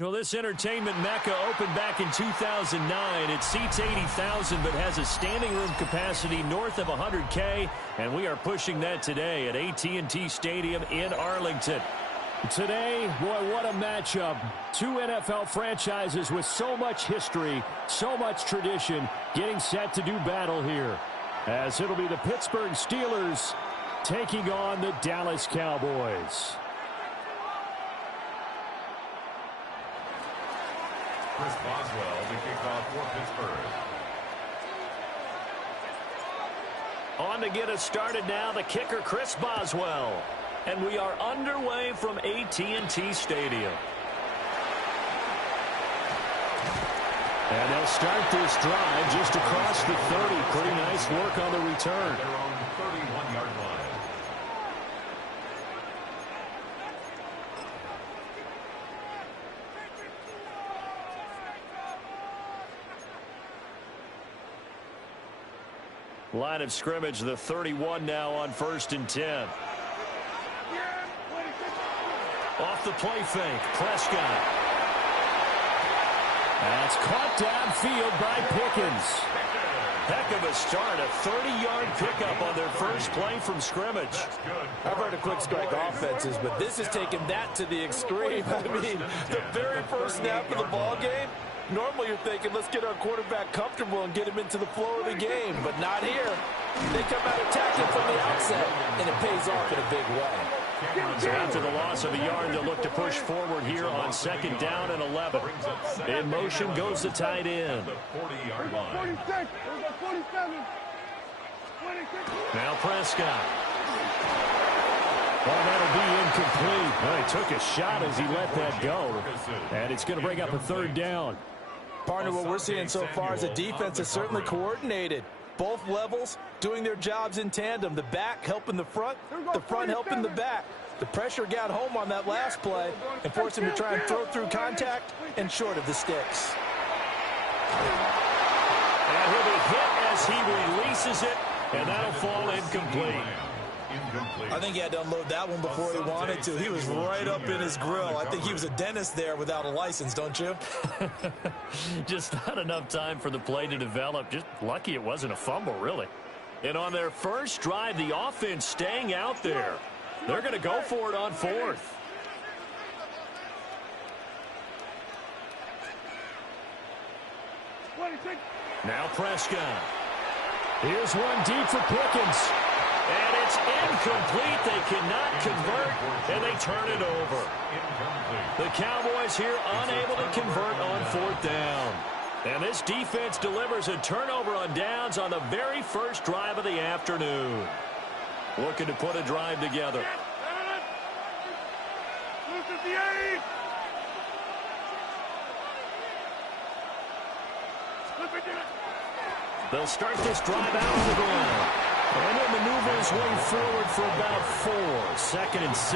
Well, this entertainment mecca opened back in 2009. It seats 80,000 but has a standing room capacity north of 100K, and we are pushing that today at AT&T Stadium in Arlington. Today, boy, what a matchup. Two NFL franchises with so much history, so much tradition, getting set to do battle here. As it'll be the Pittsburgh Steelers taking on the Dallas Cowboys. Chris Boswell to kick off for Pittsburgh. On to get us started now, the kicker, Chris Boswell. And we are underway from AT&T Stadium. And they'll start this drive just across the 30. Pretty nice work on the return. They're on the 31-yard line. Line of scrimmage, the 31 now on 1st and 10. Off the play fake, Prescott. That's caught downfield by Pickens. Heck of a start, a 30-yard pickup on their first play from scrimmage. I've heard of quick strike offenses, but this is taking that to the extreme. I mean, the very first snap of the ball game, normally you're thinking, let's get our quarterback comfortable and get him into the flow of the game, but not here. They come out attacking from the outset, and it pays off in a big way. So after the loss of a yard, they'll look to push forward here on 2nd down and 11. In motion goes the tight end. Now Prescott. Well, that'll be incomplete. Well, he took a shot as he let that go. And it's going to bring up a 3rd down. Partner, what we're seeing so far is a defense that's certainly coordinated. Both levels doing their jobs in tandem. The back helping the front helping the back. The pressure got home on that last play and forced him to try and throw through contact and short of the sticks. And he'll be hit as he releases it, and that'll fall incomplete. I think he had to unload that one before he wanted to. He was right up in his grill. I think he was a dentist there without a license, don't you? Just not enough time for the play to develop. Just lucky it wasn't a fumble, really. And on their first drive, the offense staying out there. They're going to go for it on 4th. Now Prescott. Here's one deep for Pickens. And it's incomplete. They cannot convert, and they turn it over. The Cowboys here unable to convert on 4th down. And this defense delivers a turnover on downs on the very first drive of the afternoon. Looking to put a drive together. They'll start this drive out of the ground. And he'll maneuver his way forward for about 4. 2nd and 6.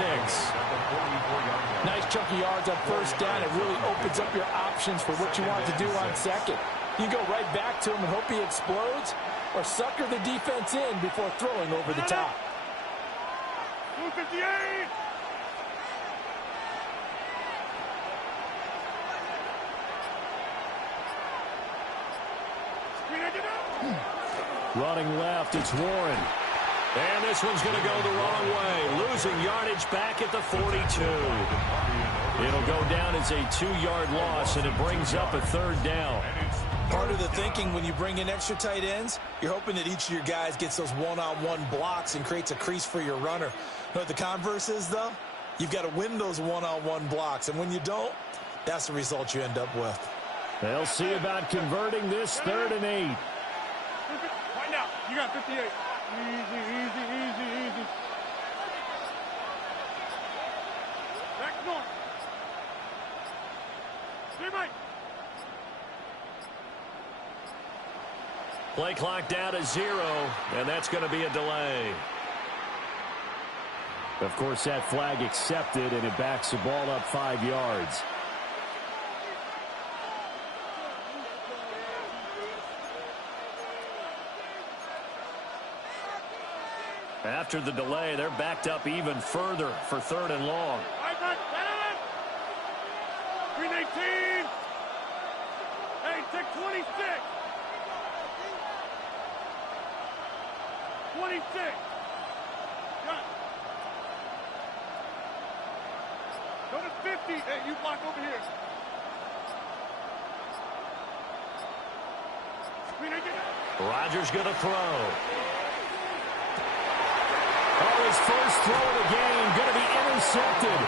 Nice chunky yards on 1st down. It really opens up your options for what you want to do on 2nd. You go right back to him and hope he explodes, or sucker the defense in before throwing over the top. 258! Running left, it's Warren. And this one's going to go the wrong way. Losing yardage back at the 42. It'll go down as a 2-yard loss, and it brings up a 3rd down. Part of the thinking when you bring in extra tight ends, you're hoping that each of your guys gets those one-on-one blocks and creates a crease for your runner. You know what the converse is, though? You've got to win those one-on-one blocks, and when you don't, that's the result you end up with. They'll see about converting this 3rd and 8. Find out. You got 58. Easy, easy, easy, easy. Back north. Stay right. Play clock down to 0, and that's going to be a delay. Of course, that flag accepted, and it backs the ball up 5 yards. After the delay, they're backed up even further for 3rd and long. Green 18. Hey, take 26. 26. Got. Go to 50. Hey, you block over here. Rodgers going to throw. Oh, his first throw of the game going to be intercepted.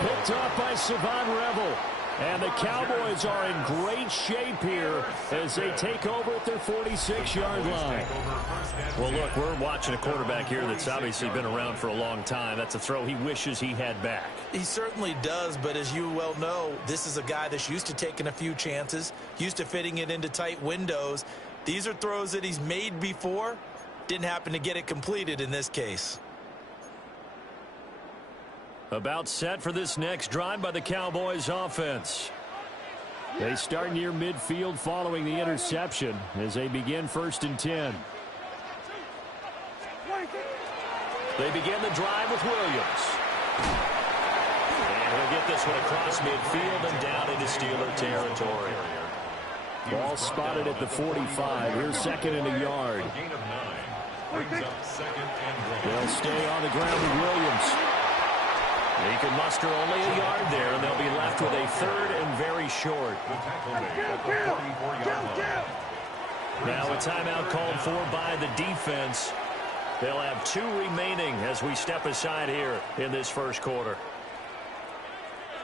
Picked off by Savon Revel. And the Cowboys are in great shape here as they take over at their 46-yard line. Well, look, we're watching a quarterback here that's obviously been around for a long time. That's a throw he wishes he had back. He certainly does, but as you well know, this is a guy that's used to taking a few chances, used to fitting it into tight windows. These are throws that he's made before. Didn't happen to get it completed in this case. About set for this next drive by the Cowboys offense. They start near midfield following the interception as they begin 1st and 10. They begin the drive with Williams. And he'll get this one across midfield and down into Steeler territory. Ball spotted at the 45. Here's 2nd and a yard. They'll stay on the ground with Williams. He can muster only a yard there, and they'll be left with a 3rd and very short. Now a timeout called for by the defense. They'll have 2 remaining as we step aside here in this first quarter.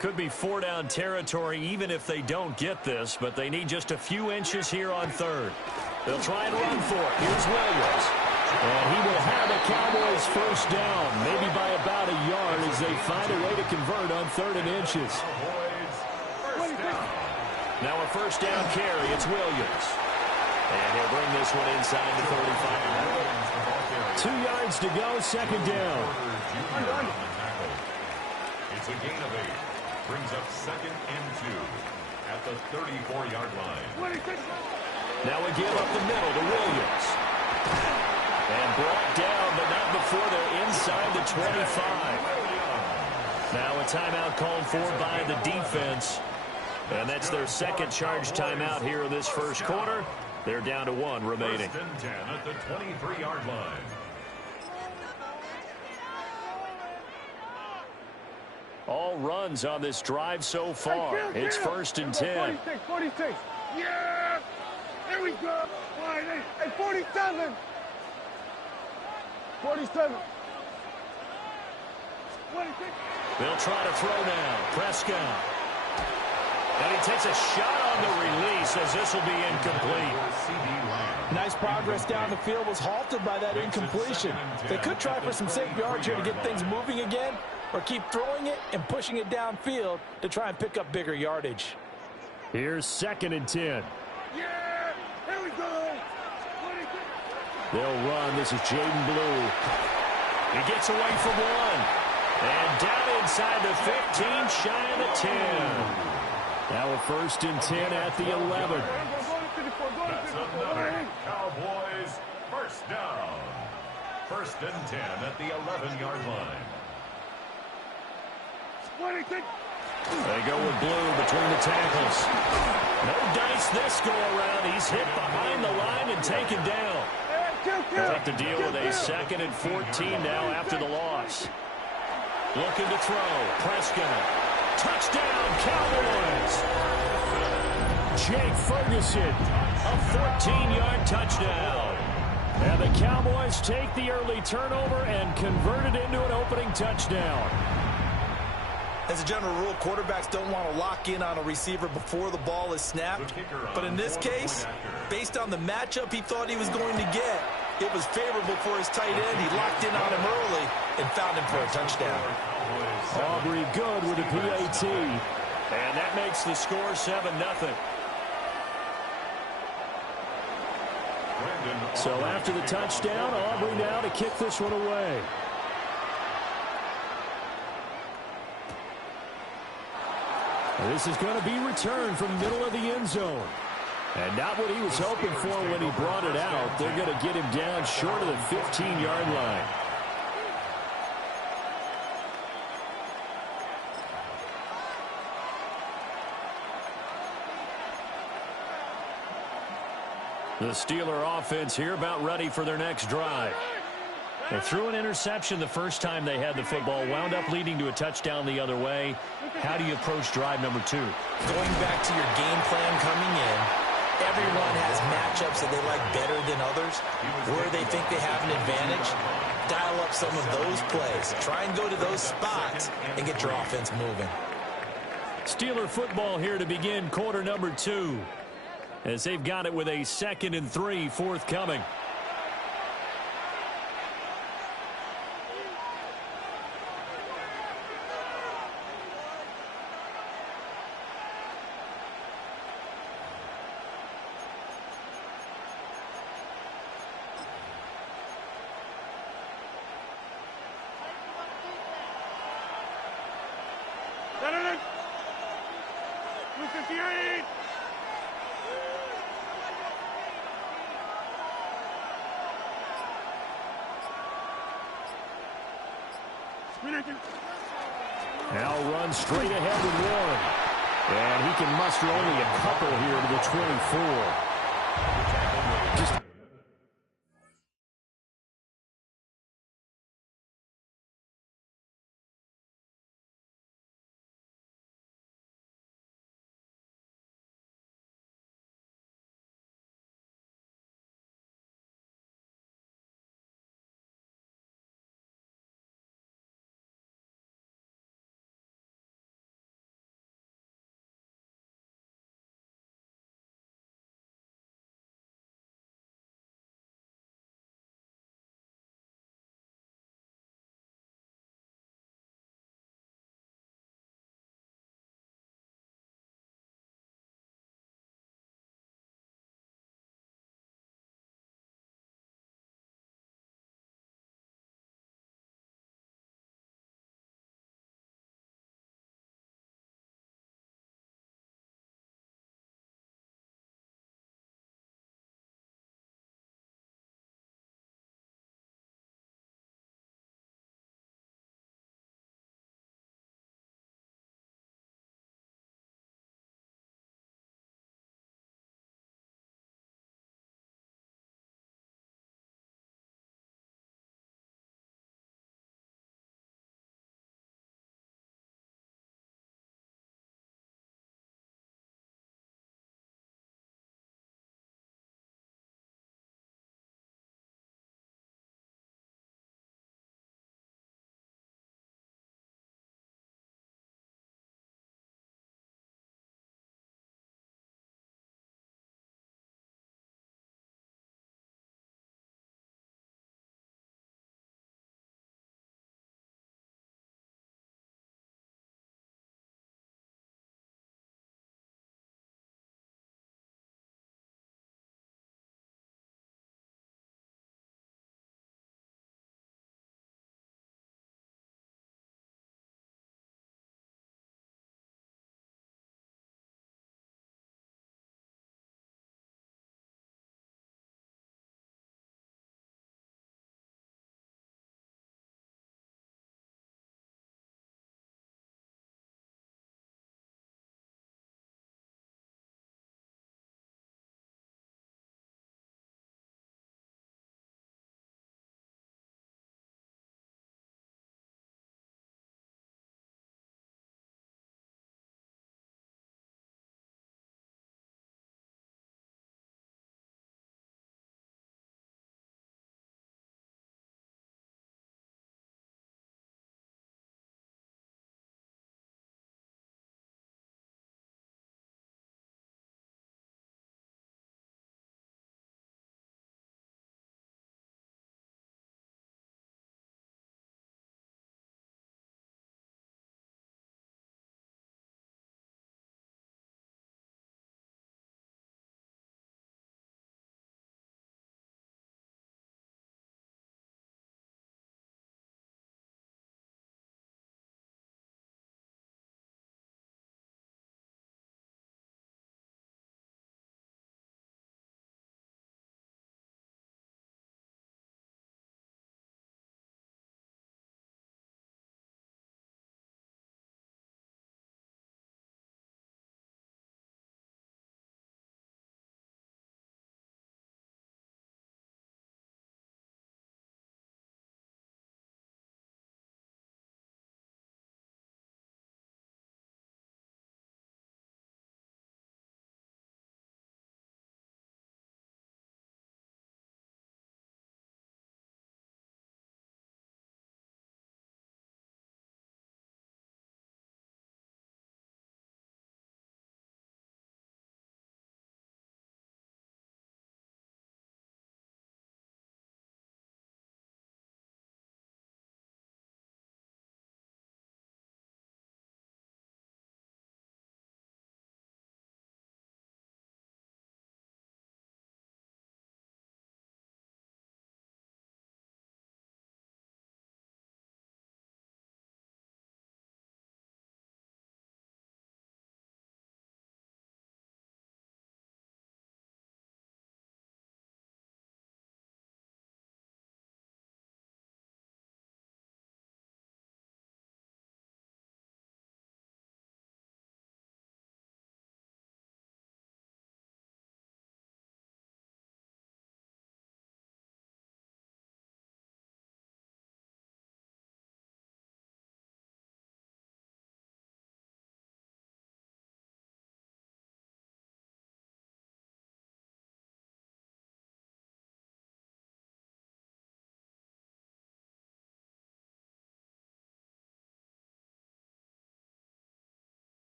Could be 4-down territory even if they don't get this, but they need just a few inches here on 3rd. They'll try and run for it. Here's Williams. And he will have a Cowboys first down, maybe by about a yard as they find a way to convert on 3rd and inches. Now a first down carry. It's Williams. And he'll bring this one inside the 35. 2 yards to go, 2nd down. It's a gain of 8. Brings up 2nd and 2 at the 34-yard line. Now a give up the middle to Williams. And brought down, but not before they're inside the 25. Now a timeout called for by the defense. And that's their 2nd charge timeout here in this first quarter. They're down to 1 remaining. 1st and 10 at the 23-yard line. All runs on this drive so far. It's 1st and 10. 46. Yeah! There we go. Hey, 47. 47. 26. They'll try to throw now. Prescott. And he takes a shot on the release as this will be incomplete. Nice progress down the field, was halted by that incompletion. They could try for some safe yards here to get things moving again, or keep throwing it and pushing it downfield to try and pick up bigger yardage. Here's 2nd and 10. Yeah! Here we go. They'll run. This is Jaden Blue. He gets away from 1. And down inside the 15, shy of the 10. Now a 1st and 10 at the 11. That's another Cowboys first down. 1st and 10 at the 11-yard line. They go with Blue between the tackles. No dice this go around. He's hit behind the line and taken down. They'll have to deal with a 2nd and 14 now after the loss. Looking to throw. Prescott. Touchdown, Cowboys. Jake Ferguson, a 14-yard touchdown. And the Cowboys take the early turnover and convert it into an opening touchdown. As a general rule, quarterbacks don't want to lock in on a receiver before the ball is snapped. But in this case, based on the matchup he thought he was going to get, it was favorable for his tight end. He locked in on him early and found him for a touchdown. Aubrey good with a PAT. And that makes the score 7-0. So after the touchdown, Aubrey now to kick this one away. This is going to be returned from the middle of the end zone. And not what he was hoping for when he brought it out. They're going to get him down short of the 15-yard line. The Steeler offense here about ready for their next drive. They threw an interception the first time they had the football, wound up leading to a touchdown the other way. How do you approach drive number 2? Going back to your game plan coming in, everyone has matchups that they like better than others. Where they think they have an advantage, dial up some of those plays. Try and go to those spots and get your offense moving. Steeler football here to begin quarter number 2, as they've got it with a 2nd and 3 forthcoming. Set it in. 258. Now runs straight ahead with Warren. And he can muster only a couple here to the 24. Just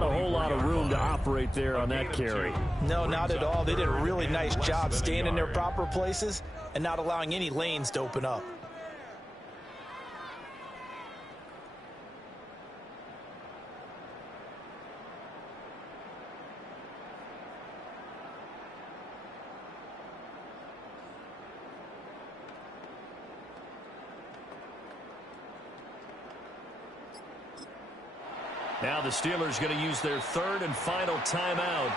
not a whole lot of room to operate there on that carry. No, not at all. They did a really nice job staying in their proper places and not allowing any lanes to open up. Now the Steelers going to use their third and final timeout.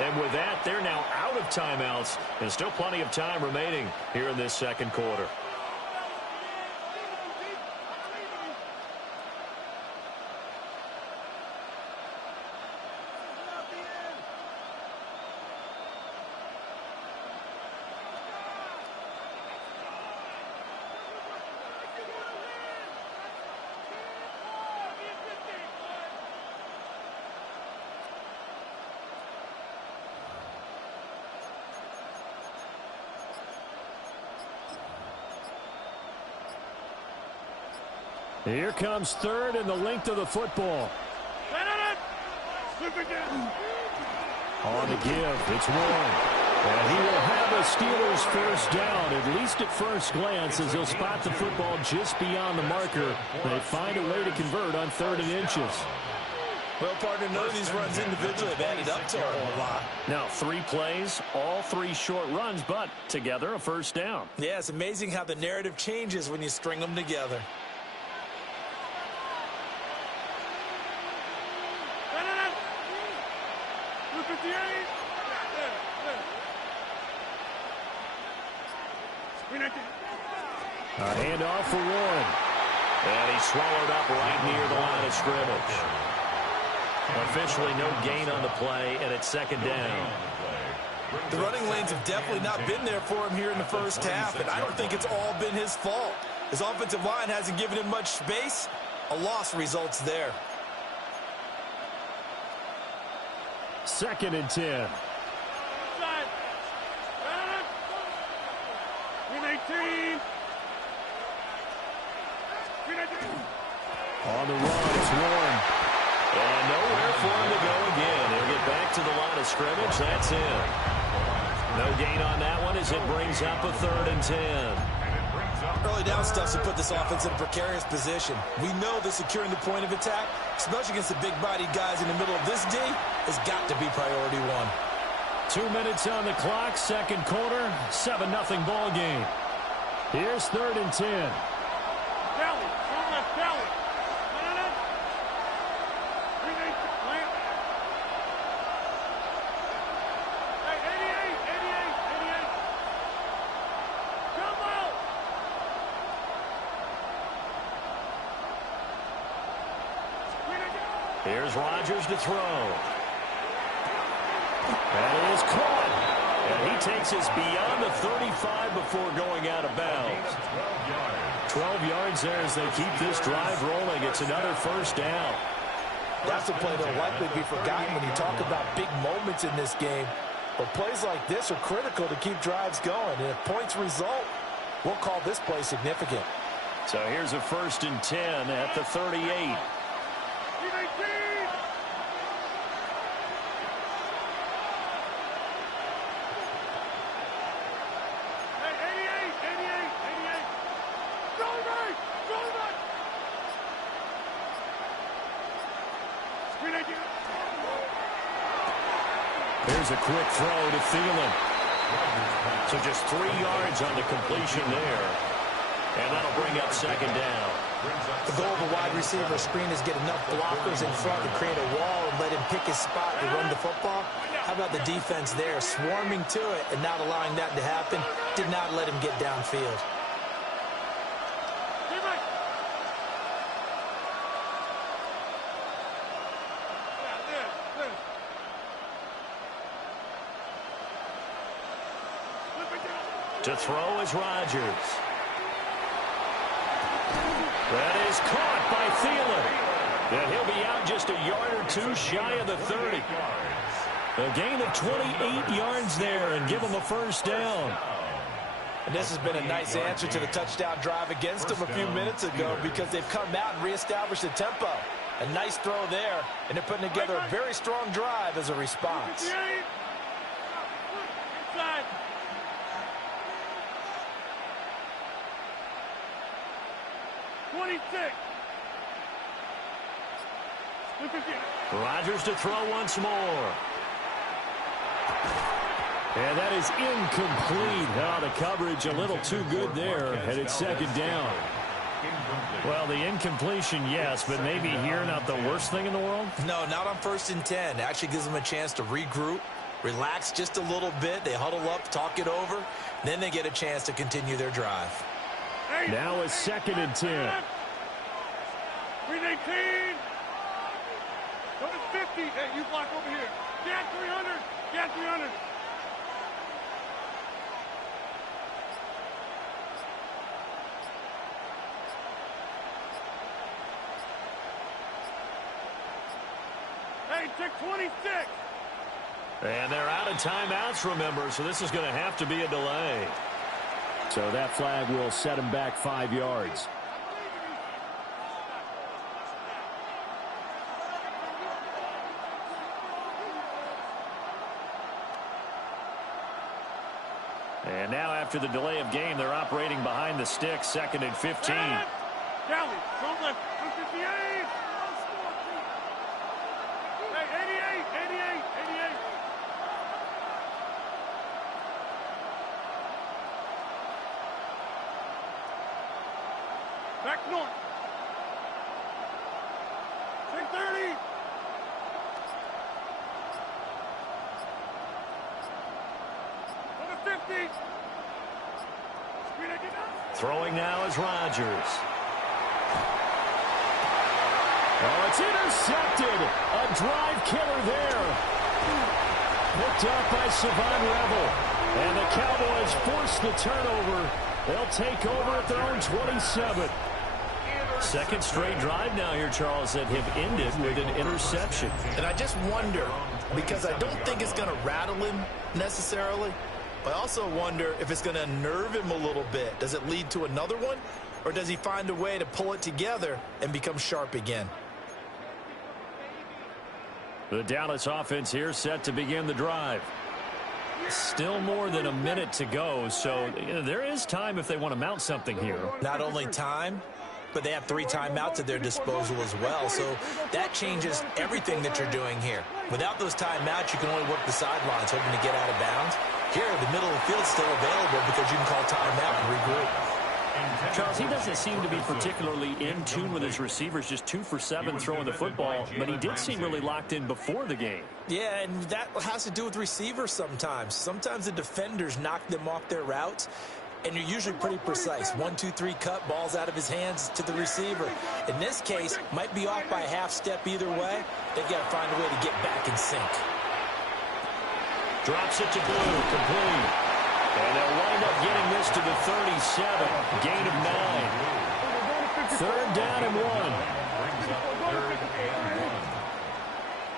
And with that, they're now out of timeouts. And still plenty of time remaining here in this second quarter. Here comes third and the length of the football. On the give, it's Warren. And he will have a Steelers first down, at least at first glance, as he'll spot the football just beyond the marker. They find a way to convert on 3rd and inches. Well, partner, none of these runs individually have added up to a whole lot. Now, 3 plays, all 3 short runs, but together a first down. Yeah, it's amazing how the narrative changes when you string them together. A handoff for Warren. And he's swallowed up right near the line of scrimmage. Officially no gain on the play, and it's 2nd down. The running lanes have definitely not been there for him here in the first half, and I don't think it's all been his fault. His offensive line hasn't given him much space. A loss results there. 2nd and 10. On the run, it's Warren. And nowhere for him to go again. He'll get back to the line of scrimmage. That's it. No gain on that one as it brings up a 3rd and 10. Early down stuff to put this offense in a precarious position. We know that securing the point of attack, especially against the big-bodied guys in the middle of this D, has got to be priority 1. 2 minutes on the clock, second quarter, 7-0 ball game. Here's 3rd and 10. Here's Rodgers to throw. That is caught. And he takes us beyond the 35 before going out of bounds. 12 yards there as they keep this drive rolling. It's another first down. That's a play that'll likely be forgotten when you talk about big moments in this game. But plays like this are critical to keep drives going. And if points result, we'll call this play significant. So here's a 1st and 10 at the 38. There's a quick throw to Thielen. So just 3 yards on the completion there. And that'll bring up 2nd down. The goal of a wide receiver screen is get enough blockers in front to create a wall and let him pick his spot to run the football. How about the defense there, swarming to it and not allowing that to happen? Did not let him get downfield. To throw is Rodgers. That is caught by Thielen. And he'll be out just a yard or 2 shy of the 30. A gain of 28 yards there and give him a first down. And this has been a nice answer to the touchdown drive against them a few minutes ago because they've come out and reestablished the tempo. A nice throw there, and they're putting together a very strong drive as a response. Inside. Rodgers to throw once more. And that is incomplete. Oh, the coverage a little too good there, and it's second down. Well, the incompletion, yes, but maybe here not the worst thing in the world? No, not on 1st and 10. It actually gives them a chance to regroup, relax just a little bit. They huddle up, talk it over, then they get a chance to continue their drive. Now it's 2nd and 10. Green 18. Go to 50. Hey, you block over here. Get 300. Get 300. Hey, take 26. And they're out of timeouts, remember, so this is going to have to be a delay. So that flag will set him back 5 yards. And now after the delay of game, they're operating behind the sticks, 2nd and 15. Galley, don't left, 258. Hey, 88. Back north. 630. Go to 50. Throwing now is Rodgers. Oh, it's intercepted. A drive killer there. Picked up by Savon Rebel. And the Cowboys force the turnover. They'll take over at their own 27. Second straight drive now here, Charles, that have ended with an interception. And I just wonder, because I don't think it's going to rattle him necessarily, I also wonder if it's going to unnerve him a little bit. Does it lead to another one? Or does he find a way to pull it together and become sharp again? The Dallas offense here set to begin the drive. Still more than a minute to go, so there is time if they want to mount something here. Not only time, but they have 3 timeouts at their disposal as well, so that changes everything that you're doing here. Without those timeouts, you can only work the sidelines, hoping to get out of bounds. Here, the middle of the field is still available because you can call timeout and regroup. Charles, he doesn't seem to be particularly in tune with his receivers, just 2 for 7 throwing the football, but he did seem really locked in before the game. Yeah, and that has to do with receivers sometimes. Sometimes the defenders knock them off their routes, and you're usually pretty precise. 1, 2, 3 cut, balls out of his hands to the receiver. In this case, might be off by a half step either way. They've got to find a way to get back in sync. Drops it to Blue, complete. And they'll wind up getting this to the 37, gain of 9. 3rd down and 1.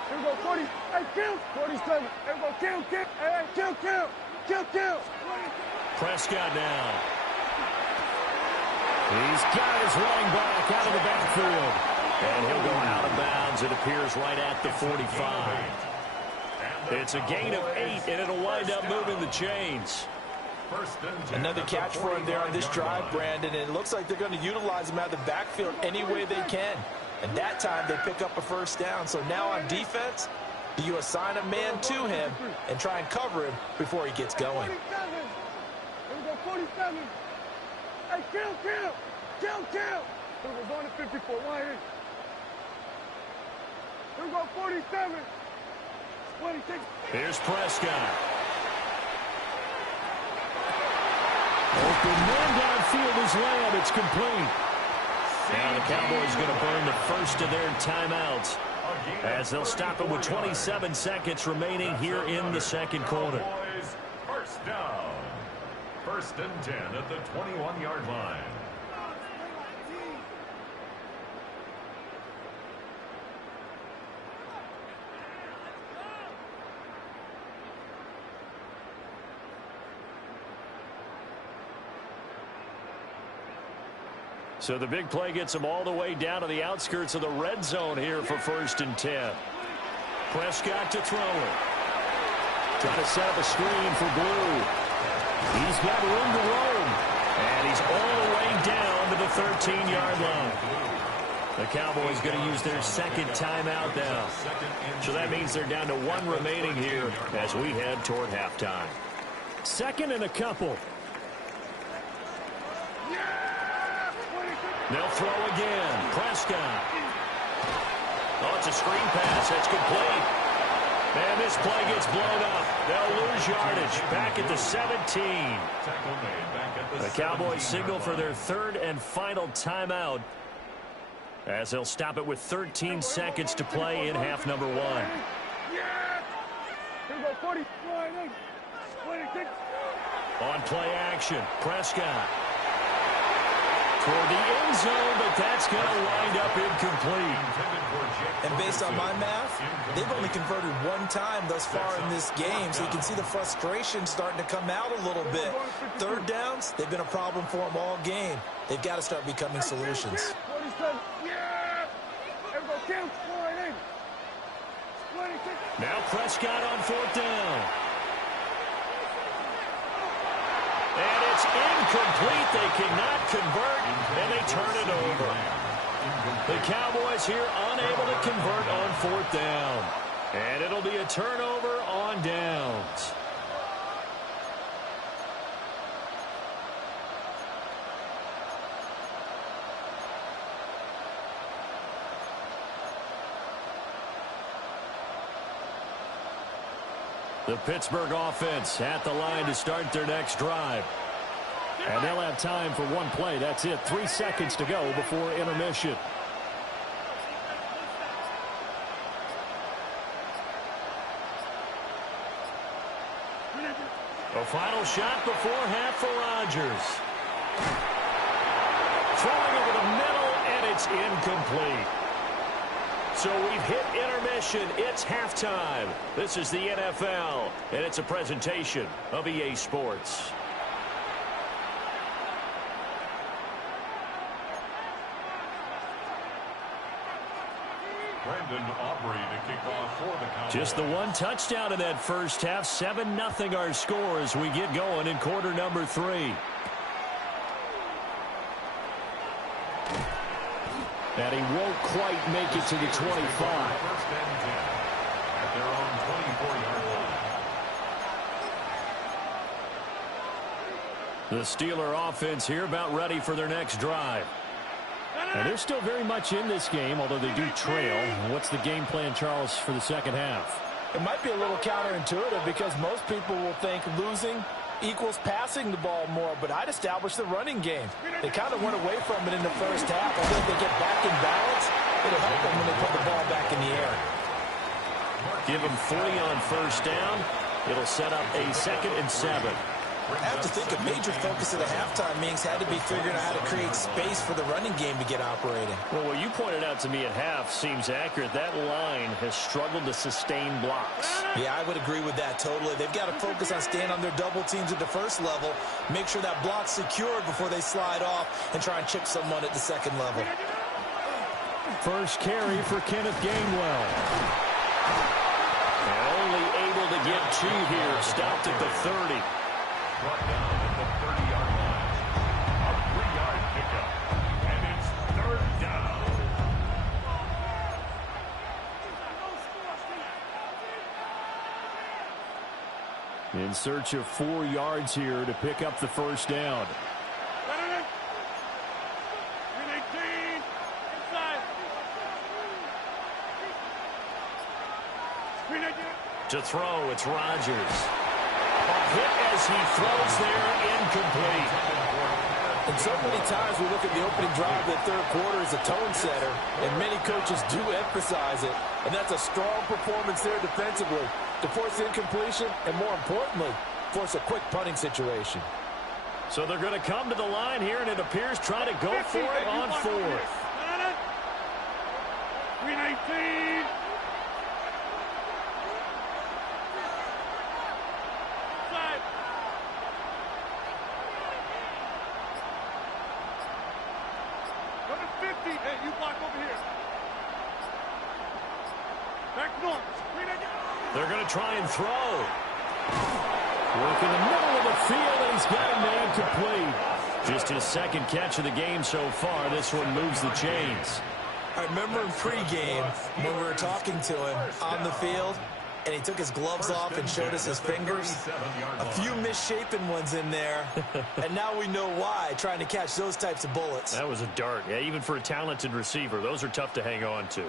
Here we go, 40. Hey, kill. 47. Here we go, kill. Hey, kill. Prescott down. He's got his running back out of the backfield. And he'll go out of bounds, it appears, right at the 45. It's a gain of 8, and it'll wind up moving the chains. Another catch for him there on this drive, Brandon, and it looks like they're going to utilize him out of the backfield any way they can. And that time they pick up a 1st down. So now on defense, do you assign a man to him and try and cover him before he gets going? Here we go, 47. Hey, kill. Here we go, going to 54. Right here. Here we go, 47. 26. Here's Prescott. Open man downfield is Lamb. It's complete. Now the Cowboys going to burn the first of their timeouts as they'll stop it with 27 seconds remaining here in the 2nd quarter. 1st down. 1st and 10 at the 21-yard line. So the big play gets them all the way down to the outskirts of the red zone here for 1st and 10. Prescott to throw it. Trying to set up a screen for Blue. He's got room to roam. And he's all the way down to the 13-yard line. The Cowboys going to use their second timeout now. So that means they're down to 1 remaining here as we head toward halftime. 2nd and a couple. They'll throw again. Prescott. Oh, it's a screen pass. That's complete. And this play gets blown up. They'll lose yardage. Back at the 17. The Cowboys signal for their 3rd and final timeout as they'll stop it with 13 seconds to play in half number 1. On play action, Prescott. Toward the end zone, but that's going to wind up incomplete. And based on my math, they've only converted 1 time thus far in this game, so you can see the frustration starting to come out a little bit. 3rd downs, they've been a problem for them all game. They've got to start becoming solutions. Now Prescott on 4th down. And it's incomplete. They cannot convert, and they turn it over. The Cowboys here unable to convert on 4th down. And it'll be a turnover on downs. The Pittsburgh offense at the line to start their next drive. And they'll have time for 1 play. That's it. 3 seconds to go before intermission. A final shot before half for Rodgers. Throwing over the middle, and it's incomplete. So we've hit intermission. It's halftime. This is the NFL, and it's a presentation of EA Sports. Just the 1 touchdown in that first half. 7-0 our score as we get going in quarter number 3. And he won't quite make it to the 25. At their own 24-yard line. The Steeler offense here about ready for their next drive. And they're still very much in this game, although they do trail. What's the game plan, Charles, for the second half? It might be a little counterintuitive because most people will think losing equals passing the ball more, but I'd establish the running game. They kind of went away from it in the first half. I think they get back in balance. It'll help them when they put the ball back in the air. Give them 3 on 1st down. It'll set up a 2nd and 7. I have to think a major focus of the halftime meetings had to be figuring out how to create space for the running game to get operating. Well, what you pointed out to me at half seems accurate. That line has struggled to sustain blocks. Yeah, I would agree with that totally. They've got to focus on staying on their double teams at the first level, make sure that block's secured before they slide off, and try and chip someone at the second level. First carry for Kenneth Gainwell. And only able to get 2 here. Stopped at the 30. Brought down at the 30-yard line. A 3-yard pickup. And it's 3rd down. In search of 4 yards here to pick up the first down. To throw, it's Rodgers. A hit as he throws there, incomplete. And so many times we look at the opening drive of the 3rd quarter as a tone setter, and many coaches do emphasize it. And that's a strong performance there defensively to force incompletion and, more importantly, force a quick punting situation. So they're going to come to the line here, and it appears try to go for it on 4th. 319. 50. Hey, you block over here. Back north. They're going to try and throw. Work in the middle of the field, and he's got a man complete. Just his second catch of the game so far. This one moves the chains. I remember in pregame when we were talking to him on the field, and he took his gloves off and showed us his fingers. A few misshapen ones in there, and now we know why, trying to catch those types of bullets. That was a dart. Yeah, even for a talented receiver, those are tough to hang on to.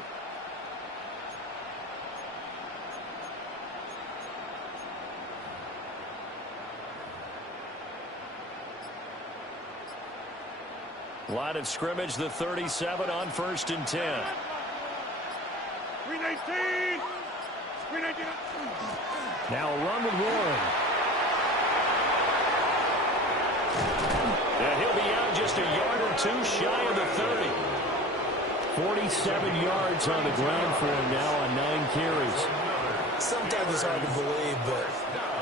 Line of scrimmage, the 37 on 1st and 10. Screen 18. Screen 18. Now a run with Warren. And he'll be out just a yard or two shy of the 30. 47 yards on the ground for him now on 9 carries. Sometimes it's hard to believe, but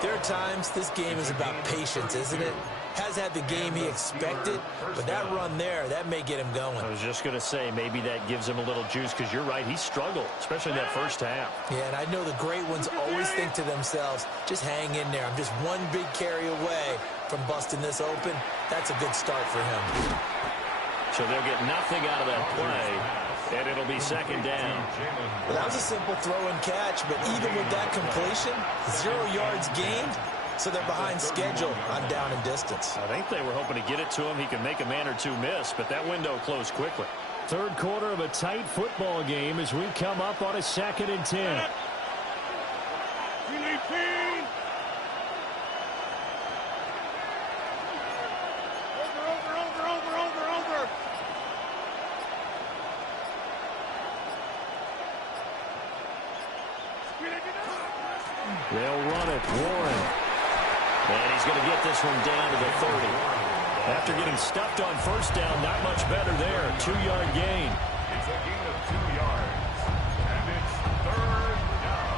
there are times this game is about patience, isn't it? Has had the game he expected, but that run there, that may get him going. I was just going to say, maybe that gives him a little juice, because you're right, he struggled, especially in that first half. Yeah, and I know the great ones always think to themselves, just hang in there. I'm just one big carry away from busting this open. That's a good start for him. So they'll get nothing out of that play, and it'll be 2nd down. Well, that was a simple throw and catch, but even with that completion, 0 yards gained, so they're behind schedule on down and distance. I think they were hoping to get it to him. He can make a man or two miss, but that window closed quickly. Third quarter of a tight football game as we come up on a 2nd and 10. Screen 18. Over. Screen 18. They'll run it. Warren. And he's going to get this one down to the 30. After getting stuffed on 1st down, not much better there. 2-yard gain. It's a gain of 2 yards. And it's 3rd down.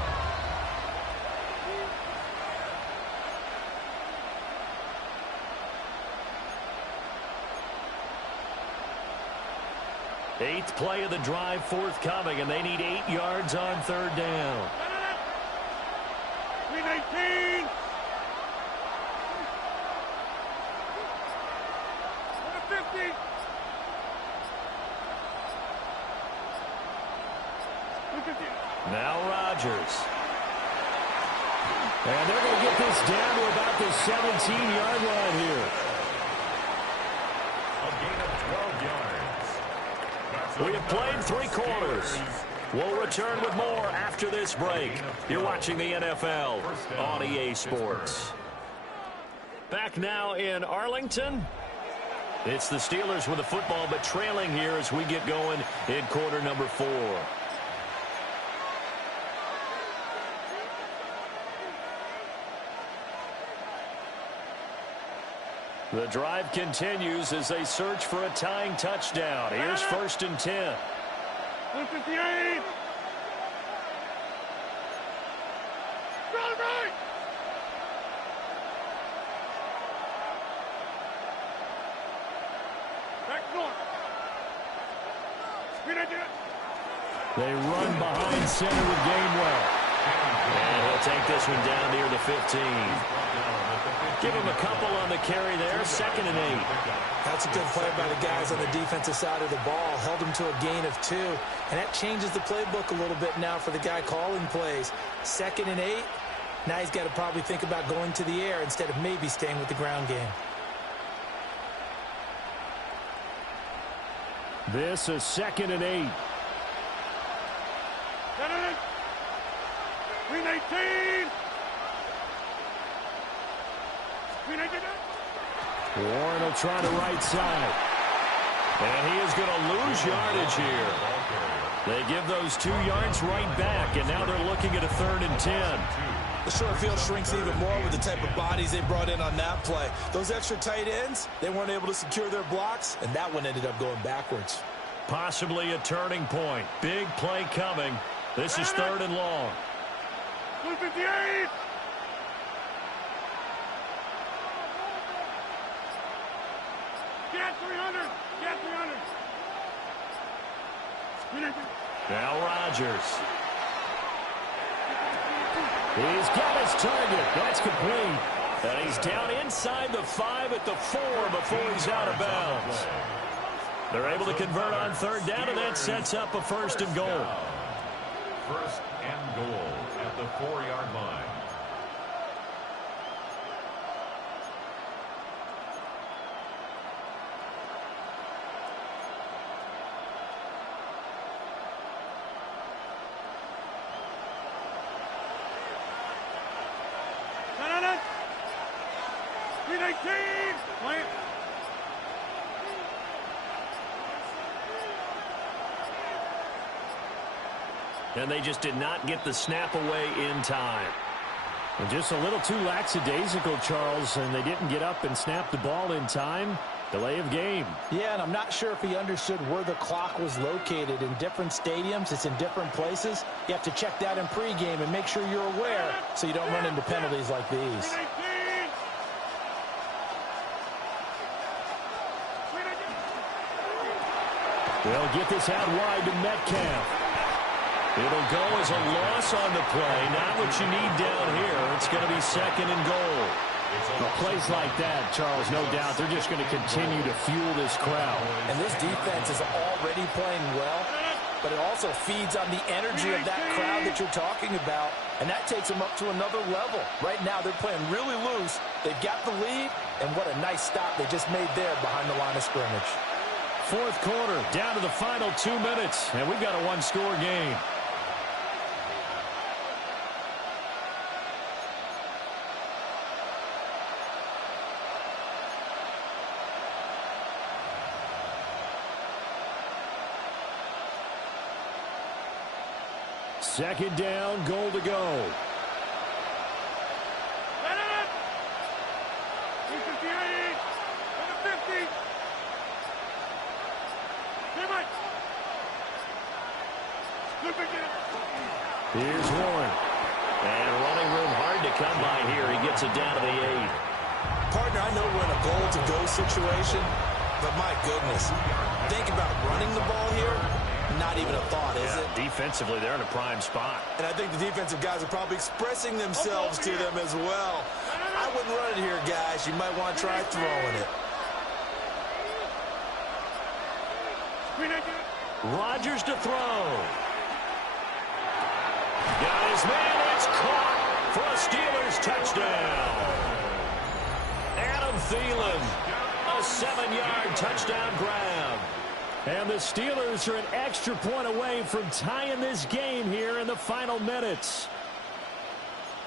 Eighth play of the drive forthcoming, and they need 8 yards on 3rd down. Screen 18. Over 50. Now Rodgers. And they're going to get this down to about the 17-yard line here. A gain of 12 yards. We have played 3 quarters. We'll return with more after this break. You're watching the NFL on EA Sports. Back now in Arlington. It's the Steelers with the football, but trailing here as we get going in quarter number 4. The drive continues as they search for a tying touchdown. Here's 1st and 10. 158. Right. Back north. Screen 18. They run behind center with Gainwell. And he'll take this one down near the 15. Give him a couple on the carry there. 2nd and 8. That's a good play by the guys on the defensive side of the ball. Held him to a gain of 2. And that changes the playbook a little bit now for the guy calling plays. 2nd and 8. Now he's got to probably think about going to the air instead of maybe staying with the ground game. This is 2nd and 8. Screen 18. Warren will try the right side. And he is going to lose yardage here. They give those 2 yards right back, and now they're looking at a 3rd and 10. The short field shrinks even more with the type of bodies they brought in on that play. Those extra tight ends, they weren't able to secure their blocks, and that one ended up going backwards. Possibly a turning point. Big play coming. This is 3rd and long. 158. Get 300. Get 300. Now Rodgers. He's got his target. That's complete. And he's down inside the 5 at the 4 before he's out of bounds. They're able to convert on third down, and that sets up a first and goal. First and goal at the 4-yard line. And they just did not get the snap away in time. And just a little too lackadaisical, Charles, and they didn't get up and snap the ball in time. Delay of game. Yeah, and I'm not sure if he understood where the clock was located. In different stadiums, it's in different places. You have to check that in pregame and make sure you're aware so you don't run into penalties like these. They'll get this out wide to Metcalf. It'll go as a loss on the play. Not what you need down here. It's going to be second and goal. Well, plays like that, Charles, no doubt, they're just going to continue to fuel this crowd. And this defense is already playing well, but it also feeds on the energy of that crowd that you're talking about, and that takes them up to another level. Right now, they're playing really loose. They've got the lead, and what a nice stop they just made there behind the line of scrimmage. Fourth quarter, down to the final 2 minutes, and we've got a one-score game. Second down, goal to go. Here's Warren. And running room hard to come by here. He gets it down to the 8. Partner, I know we're in a goal-to-go situation, but my goodness, think about running the ball here. Not even a thought, is it? Defensively, they're in a prime spot. And I think the defensive guys are probably expressing themselves to them as well. I wouldn't run it here, guys. You might want to try throwing it. Rodgers to throw. Got his man. It's caught for a Steelers touchdown. Adam Thielen, a 7-yard touchdown grab. And the Steelers are an extra point away from tying this game here in the final minutes.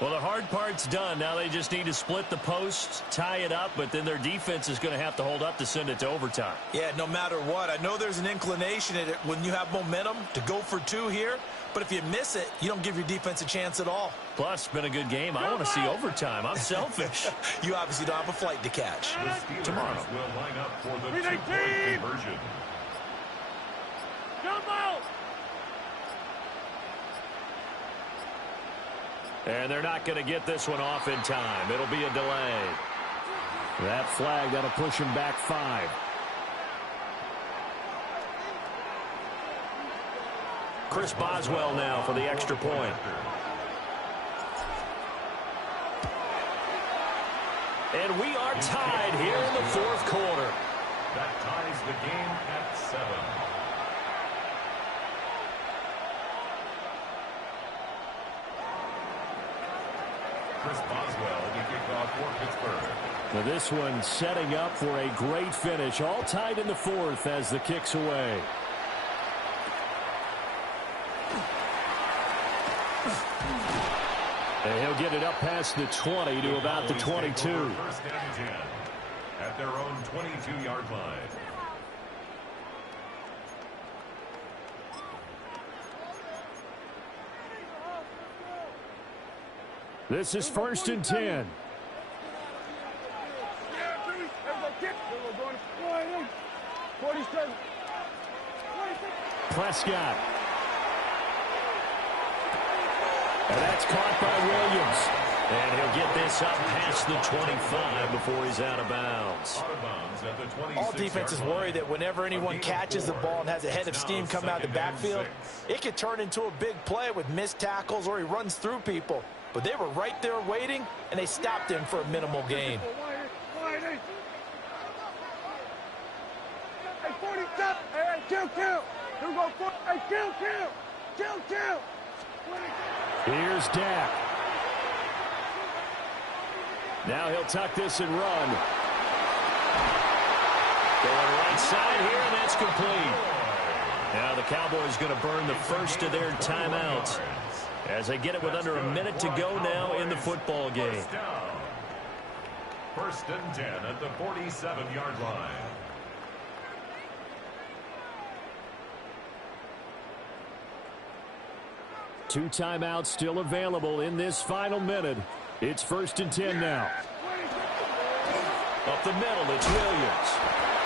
Well, the hard part's done. Now they just need to split the post, tie it up, but then their defense is going to have to hold up to send it to overtime. Yeah, no matter what. I know there's an inclination in it when you have momentum to go for 2 here, but if you miss it, you don't give your defense a chance at all. Plus, it's been a good game. I want to see overtime. I'm selfish. You obviously don't have a flight to catch. The Steelers Tomorrow will line up for the 2-point conversion. And they're not going to get this one off in time. It'll be a delay. That flag, that'll push him back 5. Chris Boswell now for the extra point. And we are tied here in the fourth quarter. That ties the game at 7. Chris Boswell to kick off for Pittsburgh. Now this one setting up for a great finish. All tied in the fourth as the kick's away. And he'll get it up past the 20 to about the 22. First down and 10 at their own 22-yard line. This is first and 10. Prescott. And that's caught by Williams. And he'll get this up past the 25 before he's out of bounds. All defenses worry that whenever anyone catches the ball and has a head of steam coming out the backfield, it could turn into a big play with missed tackles or he runs through people. But they were right there waiting, and they stopped him for a minimal gain. Hey, 47. Hey, kill. Here we go. Hey, kill. Here's Dak. Now he'll tuck this and run. Going right side here, and that's complete. Now the Cowboys going to burn the first of their timeouts as they get it with under a minute to go now in the football game. First and 10 at the 47-yard line. Two timeouts still available in this final minute. It's first and 10 now. Up the middle, it's Williams.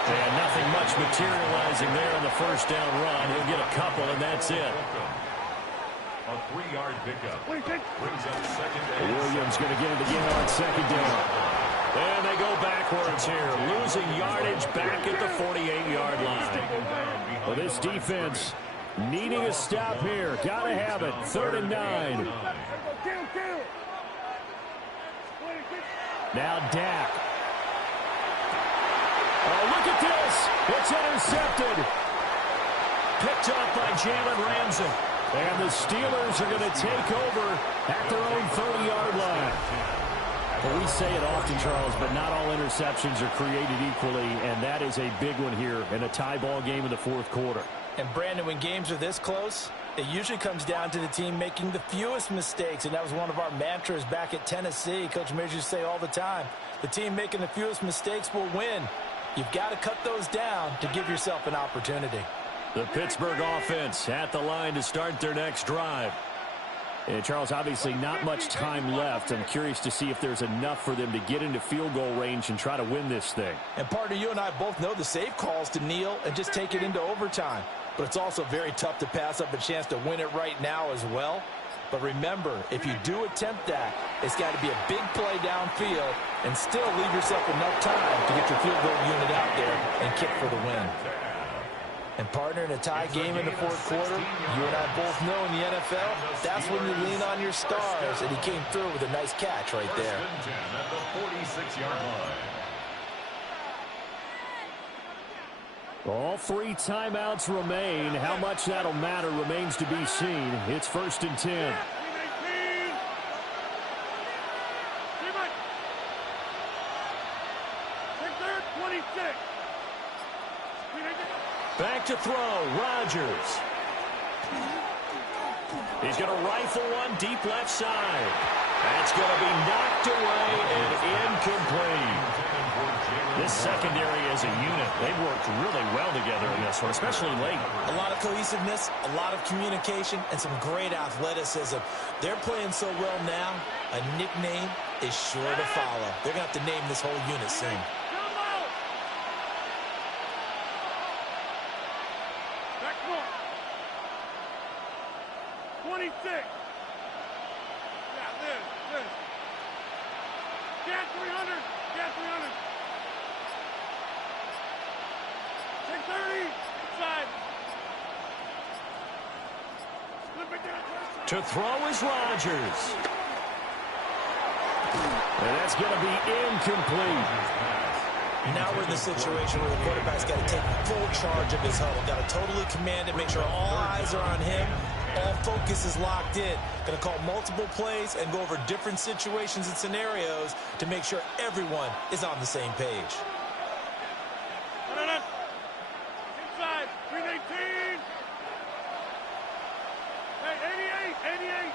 And nothing much materializing there on the first down run. He'll get a couple, and that's it. A 3-yard pickup. Brings up second down. Williams going to get it again on second down. And they go backwards here, losing yardage back at the 48-yard line. Well, this defense needing a stop here. Got to have it. 3rd and 9. Now Dak. Oh, look at this. It's intercepted. Picked up by Jalen Ramsey. And the Steelers are going to take over at their own 30-yard line. Well, we say it often, Charles, but not all interceptions are created equally, and that is a big one here in a tie ball game in the fourth quarter. And, Brandon, when games are this close, it usually comes down to the team making the fewest mistakes, and that was one of our mantras back at Tennessee. Coach Mears used to say all the time, the team making the fewest mistakes will win. You've got to cut those down to give yourself an opportunity. The Pittsburgh offense at the line to start their next drive. And Charles, obviously not much time left. I'm curious to see if there's enough for them to get into field goal range and try to win this thing. And partner, you and I both know the safe calls to kneel and just take it into overtime. But it's also very tough to pass up a chance to win it right now as well. But remember, if you do attempt that, it's got to be a big play downfield and still leave yourself enough time to get your field goal unit out there and kick for the win. And partner, in a tie game in the fourth quarter, you and I both know in the NFL, that's when you lean on your stars, and he came through with a nice catch right there. At the 46-yard line. All 3 timeouts remain. How much that'll matter remains to be seen. It's first and 10. Back to throw, Rodgers. He's going to rifle one deep left side. That's going to be knocked away and incomplete. This secondary as a unit, they've worked really well together in this one, especially late. A lot of cohesiveness, a lot of communication, and some great athleticism. They're playing so well now, a nickname is sure to follow. They're going to have to name this whole unit soon. 26. Yeah, this. Get 300. Get 300. 630. Inside. To throw is Rodgers. And that's going to be incomplete. Now we're in the situation where the quarterback's got to take full charge of his huddle. Got to totally command it, make sure all eyes are on him. All focus is locked in. Going to call multiple plays and go over different situations and scenarios to make sure everyone is on the same page. Inside. 318. Hey, 88.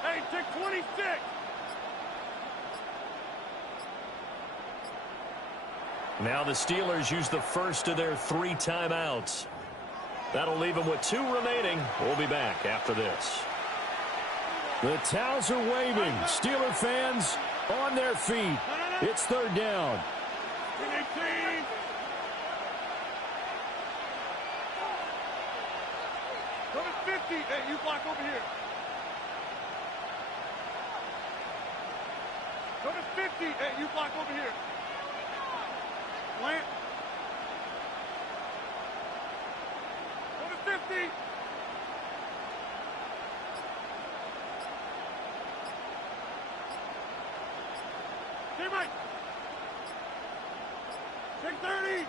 Hey, take 26. Now the Steelers use the first of their 3 timeouts. That'll leave them with 2 remaining. We'll be back after this. The towels are waving. Steeler fans on their feet. It's 3rd down. 318. Number 50. Hey, you block over here. Number 50. Hey, you block over here. Plant. Number 50. Hey, Mike. Take 30.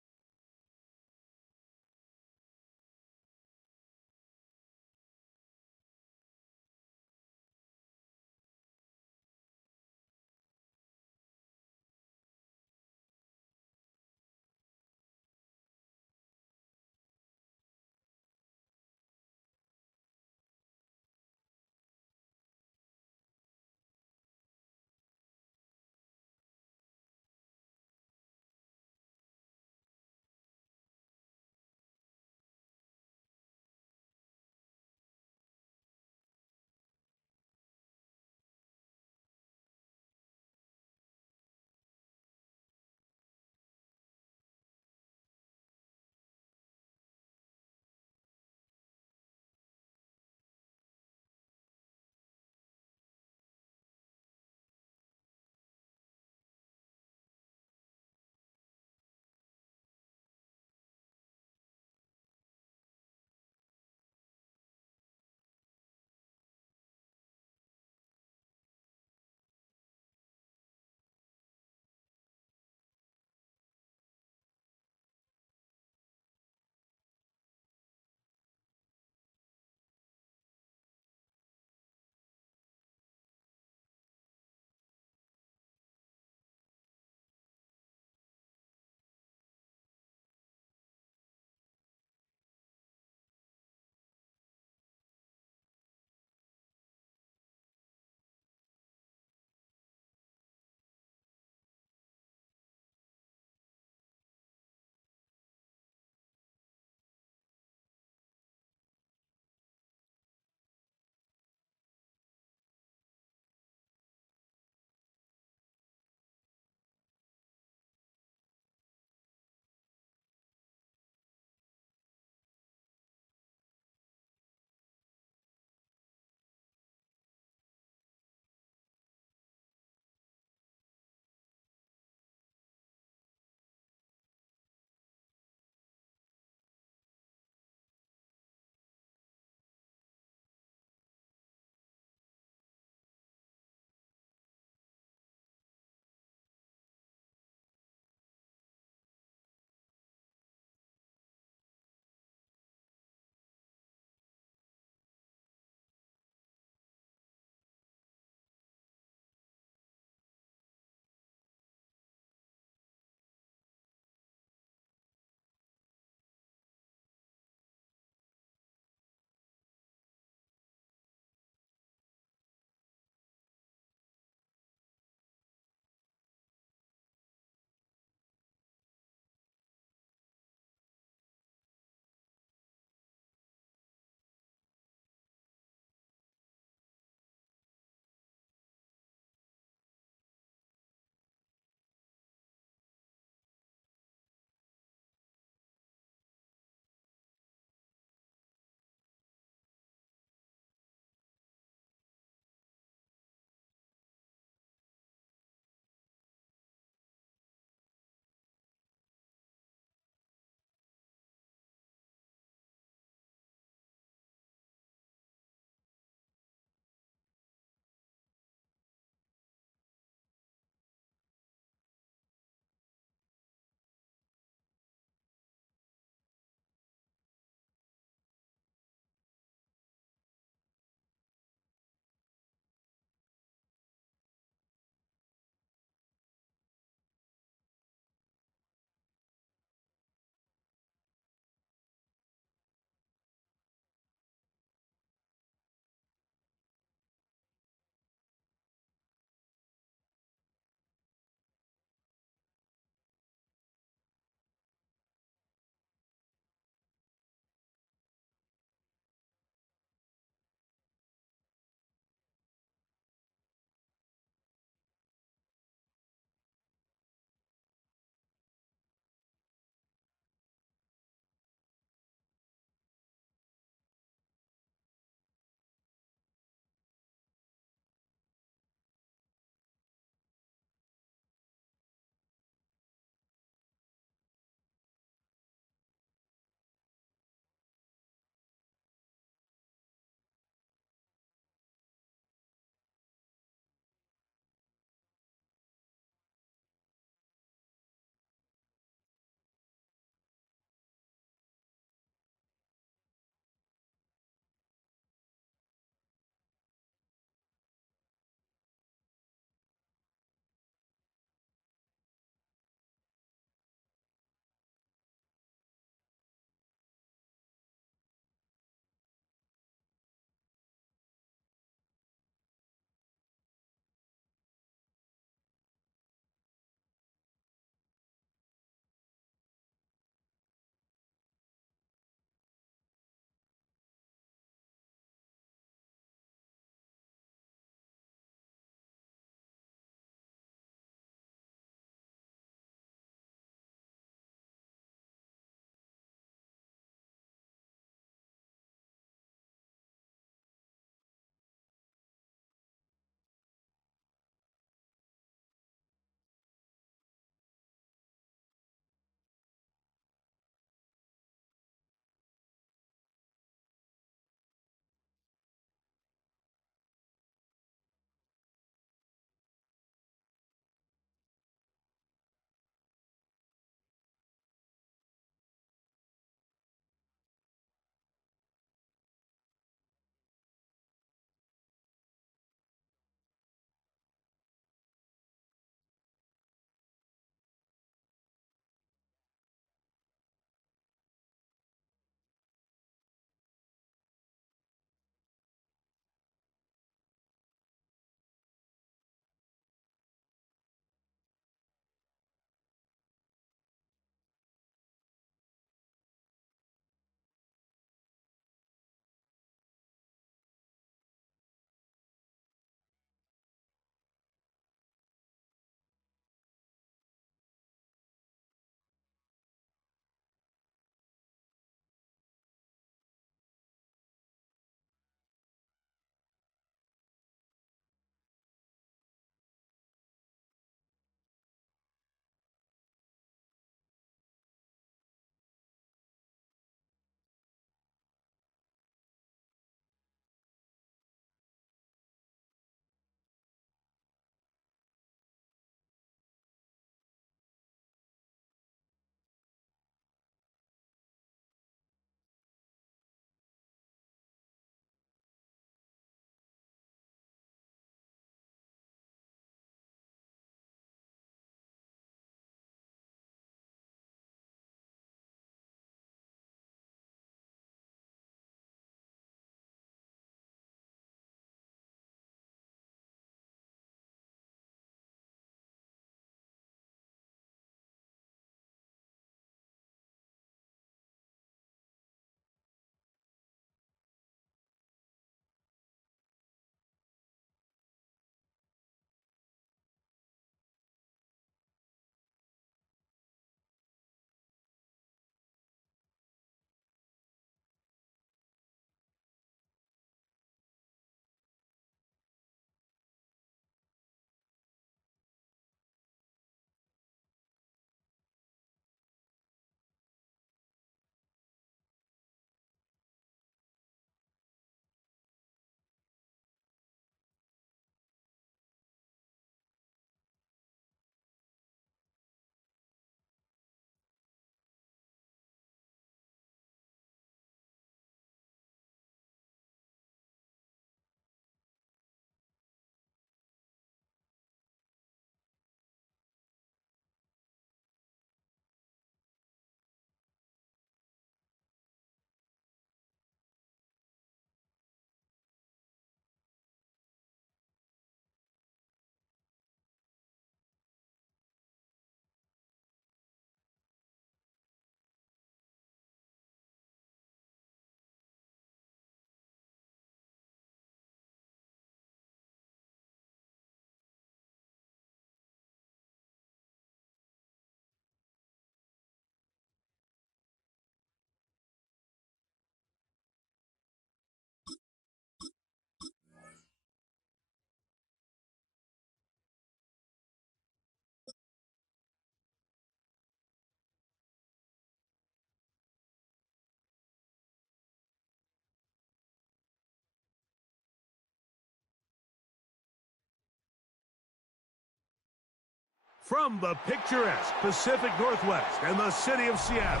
From the picturesque Pacific Northwest and the city of Seattle,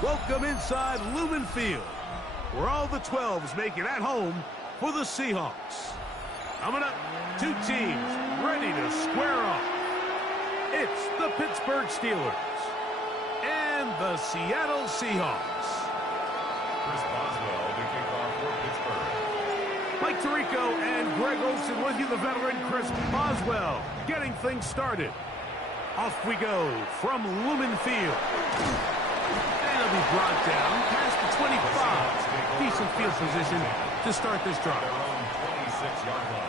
welcome inside Lumen Field, where all the 12s make it at home for the Seahawks. Coming up, two teams ready to square off. It's the Pittsburgh Steelers and the Seattle Seahawks. Chris Boswell to kick off for Pittsburgh. Mike Tirico and Greg Olsen with you, the veteran Chris Boswell, getting things started. Off we go from Lumen Field. And it'll be brought down past the 25. Decent field position to start this drive. Their own 26-yard line.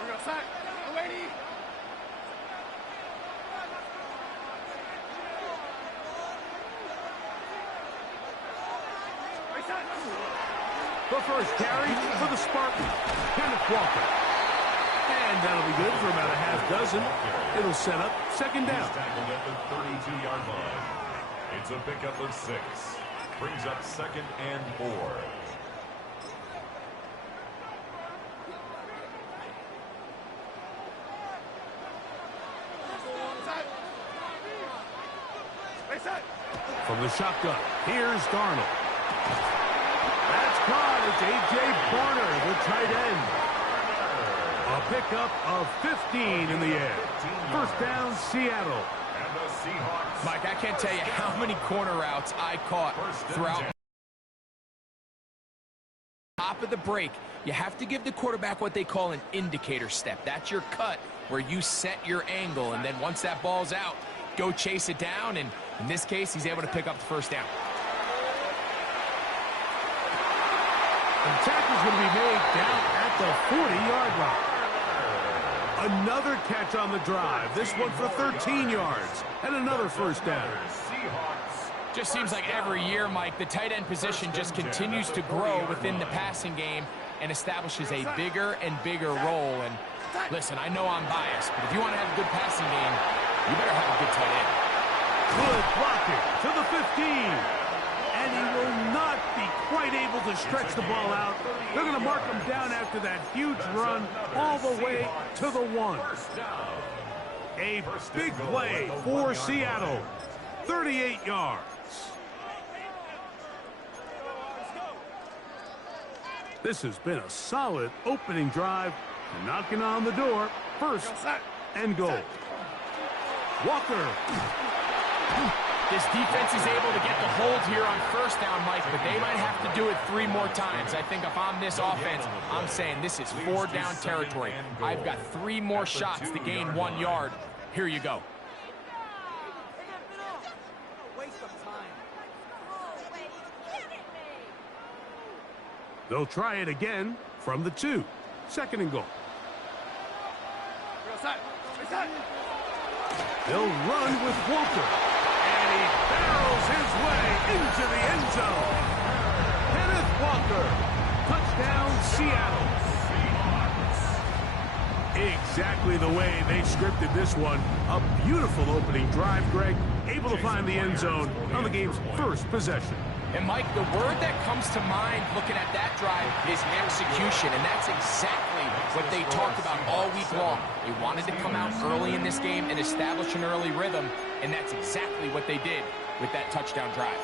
We got sack. Lady. The first carry for the Spartans, Kenneth Walker. And that'll be good for about a half dozen. It'll set up second down. He's tackled at the 32-yard line. It's a pickup of 6. Brings up 2nd and 4. From the shotgun, here's Darnold. That's caught. It's A.J. Barner, the tight end. A pickup of 15 in the air. First down, Seattle. And the Seahawks. Mike, I can't tell you how many corner routes I caught throughout. Top of the break, you have to give the quarterback what they call an indicator step. That's your cut where you set your angle, and then once that ball's out, go chase it down, and in this case, he's able to pick up the first down. And tackle's going to be made down at the 40-yard line. Another catch on the drive. This one for 13 yards and another first down. Just seems like every year, Mike, the tight end position just continues to grow within the passing game and establishes a bigger and bigger role. And listen, I know I'm biased, but if you want to have a good passing game, you better have a good tight end. Good blocking to the 15. And he will not be quite able to stretch the ball out. They're going to mark him down after that huge run all the way to the 1. A big play for Seattle. 38 yards. This has been a solid opening drive. Knocking on the door. First and goal. Walker. This defense is able to get the hold here on first down, Mike, but they might have to do it 3 more times. I think if I'm this offense, I'm saying this is 4 down territory. I've got 3 more shots to gain 1 yard. Here you go. They'll try it again from the 2. Second and goal. They'll run with Walker. And he barrels his way into the end zone. Kenneth Walker. Touchdown, Seattle. Exactly the way they scripted this one. A beautiful opening drive, Greg. Able to find the end zone on the game's first possession. And, Mike, the word that comes to mind looking at that drive is execution, and that's exactly what they talked about all week long. They wanted to come out early in this game and establish an early rhythm, and that's exactly what they did with that touchdown drive.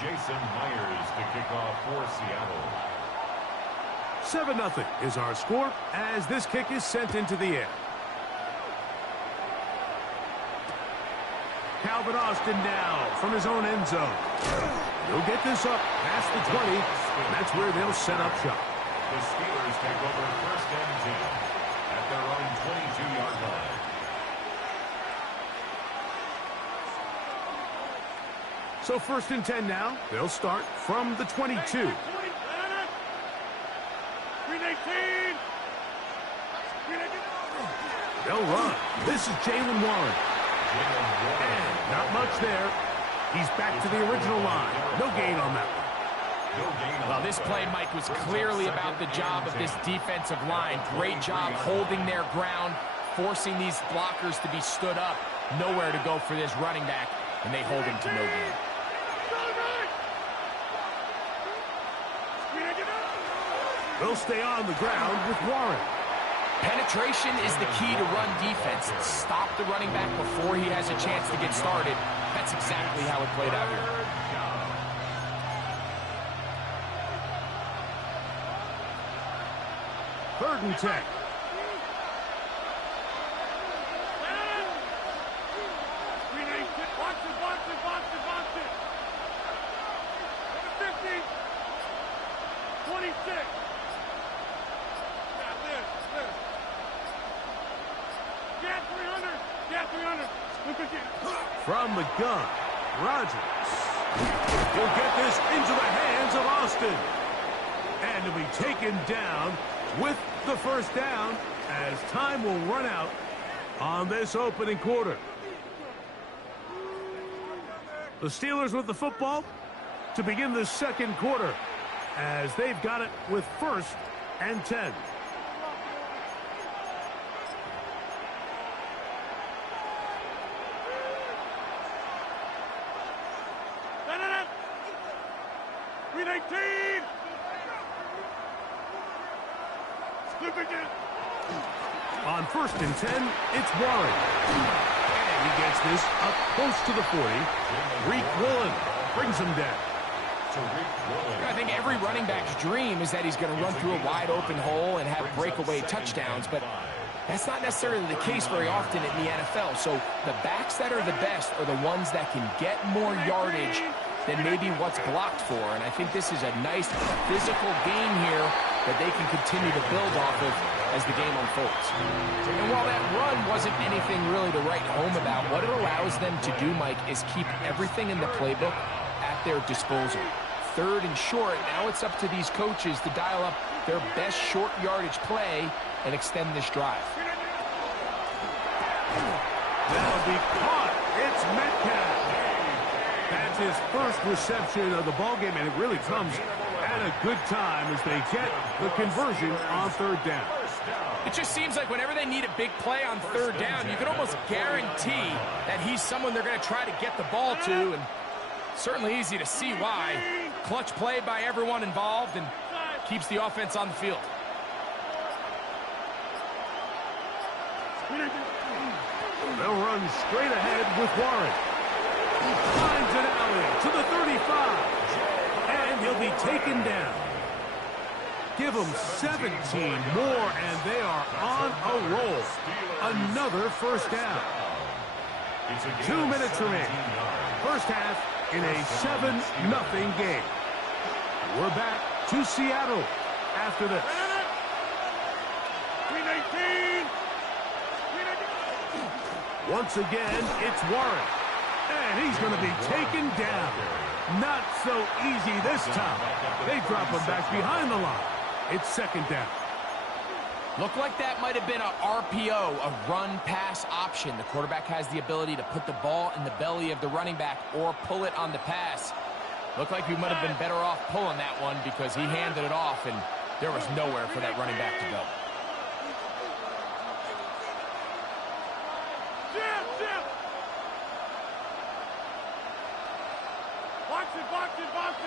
Jason Myers to kick off for Seattle. 7-0 is our score as this kick is sent into the air. Calvin Austin now from his own end zone. He'll get this up past the 20, and that's where they'll set up shop. The Steelers take over first and 10 at their own 22-yard line. So first and 10 now. They'll start from the 22. They'll run. This is Jalen Warren. And not much there. He's back to the original line. No gain on that one. Well, this play, Mike, was clearly about the job of this defensive line. Great job holding their ground, forcing these blockers to be stood up. Nowhere to go for this running back, and they hold him to no gain. They'll stay on the ground with Warren. Penetration is the key to run defense. Stop the running back before he has a chance to get started. That's exactly how it played out here. 3rd and 10. From the gun, Rodgers. He'll get this into the hands of Austin. And to be taken down with the 1st down as time will run out on this opening quarter. The Steelers with the football to begin the 2nd quarter as they've got it with 1st and 10. On 1st and 10, it's Warren. And he gets this up close to the 40. Reek Woolen brings him down. I think every running back's dream is that he's going to run through a wide open hole and have breakaway touchdowns, but that's not necessarily the case very often in the NFL. So the backs that are the best are the ones that can get more yardage than maybe what's blocked for. And I think this is a nice physical game here that they can continue to build off of as the game unfolds. And while that run wasn't anything really to write home about, what it allows them to do, Mike, is keep everything in the playbook at their disposal. 3rd and short, now it's up to these coaches to dial up their best short yardage play and extend this drive. That'll be caught. It's Metcalf. That's his 1st reception of the ballgame, and it really comes at a good time as they get the conversion on 3rd down. It just seems like whenever they need a big play on 3rd down, you can almost guarantee that he's someone they're going to try to get the ball to, and certainly easy to see why. Clutch play by everyone involved and keeps the offense on the field. They'll run straight ahead with Warren. Finds an alley to the 35. And he'll be taken down. Give them 17 more, and they are on a roll. Another 1st down. 2 minutes remaining. 1st half in a 7-0 game. We're back to Seattle after this. Once again, it's Warren. And he's going to be taken down. Not so easy this time. They drop him back behind the line. It's 2nd down. Looked like that might have been a RPO, a run-pass option. The quarterback has the ability to put the ball in the belly of the running back or pull it on the pass. Looked like we might have been better off pulling that one because he handed it off, and there was nowhere for that running back to go.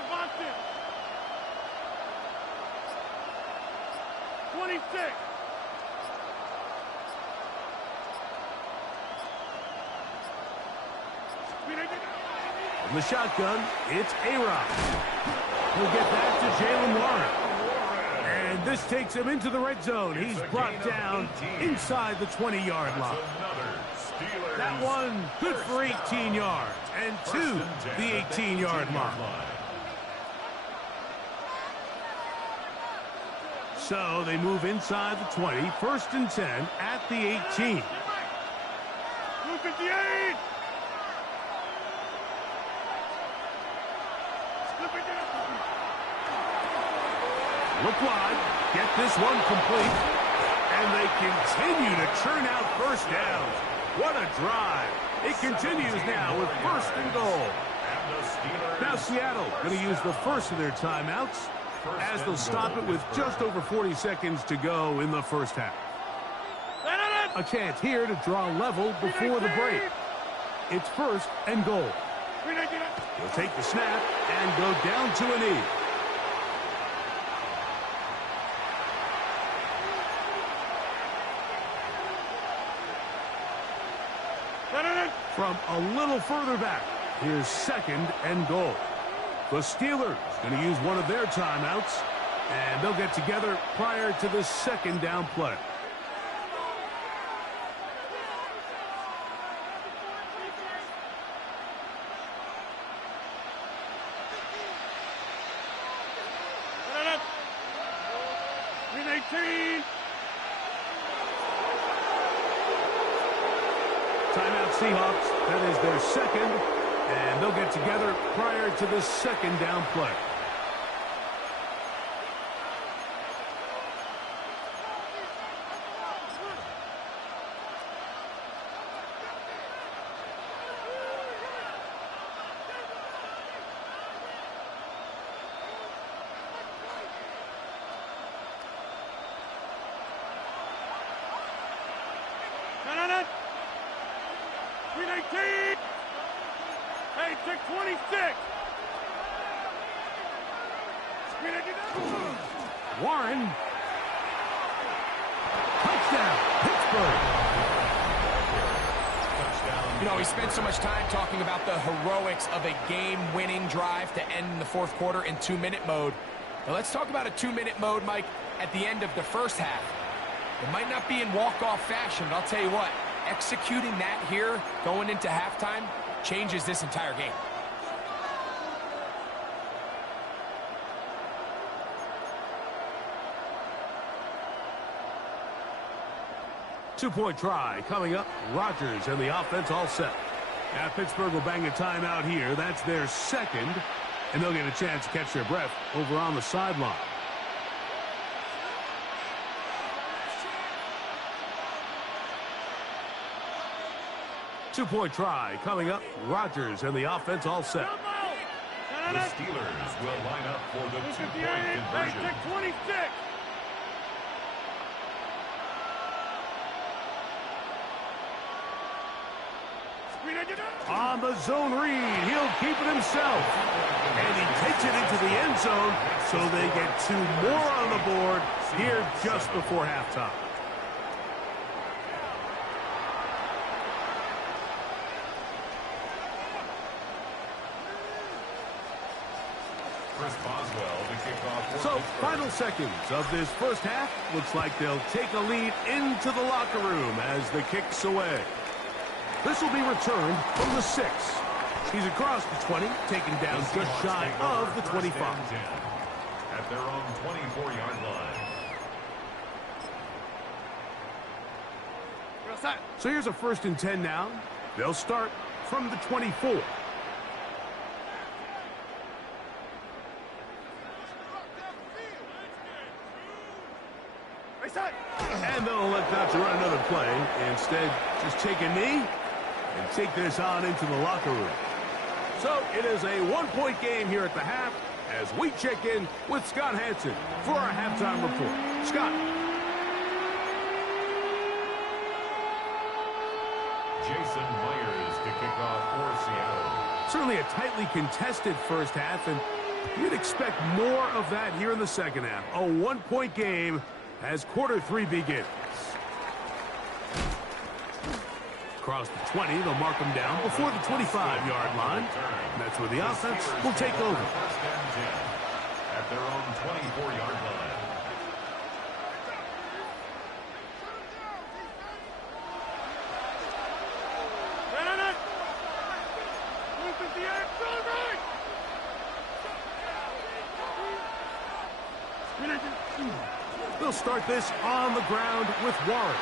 Box it. 26. From the shotgun, it's A-Rod. He'll get that to Jalen Warren. And this takes him into the red zone. He's brought down inside the 20-yard line. That one good for 18 yards and to the 18-yard line. So they move inside the 20, 1st and 10 at the 18. 58. Look wide, get this one complete, and they continue to churn out 1st downs. What a drive. It continues now with first and goal. Now Seattle going to use the first of their timeouts as they'll stop it with just over 40 seconds to go in the first half. A chance here to draw level before the break. It's first and goal. He'll take the snap and go down to a knee. From a little further back, here's second and goal. The Steelers going to use one of their timeouts, and they'll get together prior to the second down play. Timeout Seahawks. That is their second, and they'll get together prior to the second down play. Hey, check 26. Warren. Touchdown, Pittsburgh. You know, we spent so much time talking about the heroics of a game-winning drive to end the fourth quarter in 2-minute mode. Now let's talk about a 2-minute mode, Mike, at the end of the first half. It might not be in walk-off fashion, but I'll tell you what, executing that here going into halftime changes this entire game. Two-point try coming up. Rodgers and the offense all set. Now Pittsburgh will bang a timeout here. That's their second, and they'll get a chance to catch their breath over on the sideline. Two-point try coming up. Rodgers and the offense all set. The Steelers will line up for the two-point conversion. Check 26. On the zone read, he'll keep it himself. And he takes it into the end zone, so they get two more on the board here just before halftime. So, final seconds of this first half. Looks like they'll take a lead into the locker room as the kick's away. This will be returned from the 6. He's across the 20, taken down just shy of the 25. At their own 24-yard line. So here's a 1st and 10 now. They'll start from the 24. And they'll elect not to run another play. Instead, just take a knee and take this on into the locker room. So it is a one-point game here at the half as we check in with Scott Hansen for our halftime report. Scott. Jason Myers to kick off for Seattle. Certainly a tightly contested first half, and you'd expect more of that here in the second half. A one-point game as quarter 3 begins. Across the 20, they'll mark them down before the 25-yard line. And that's where the offense will take over. First and 10 at their own 24-yard line. They'll start this on the ground with Warren.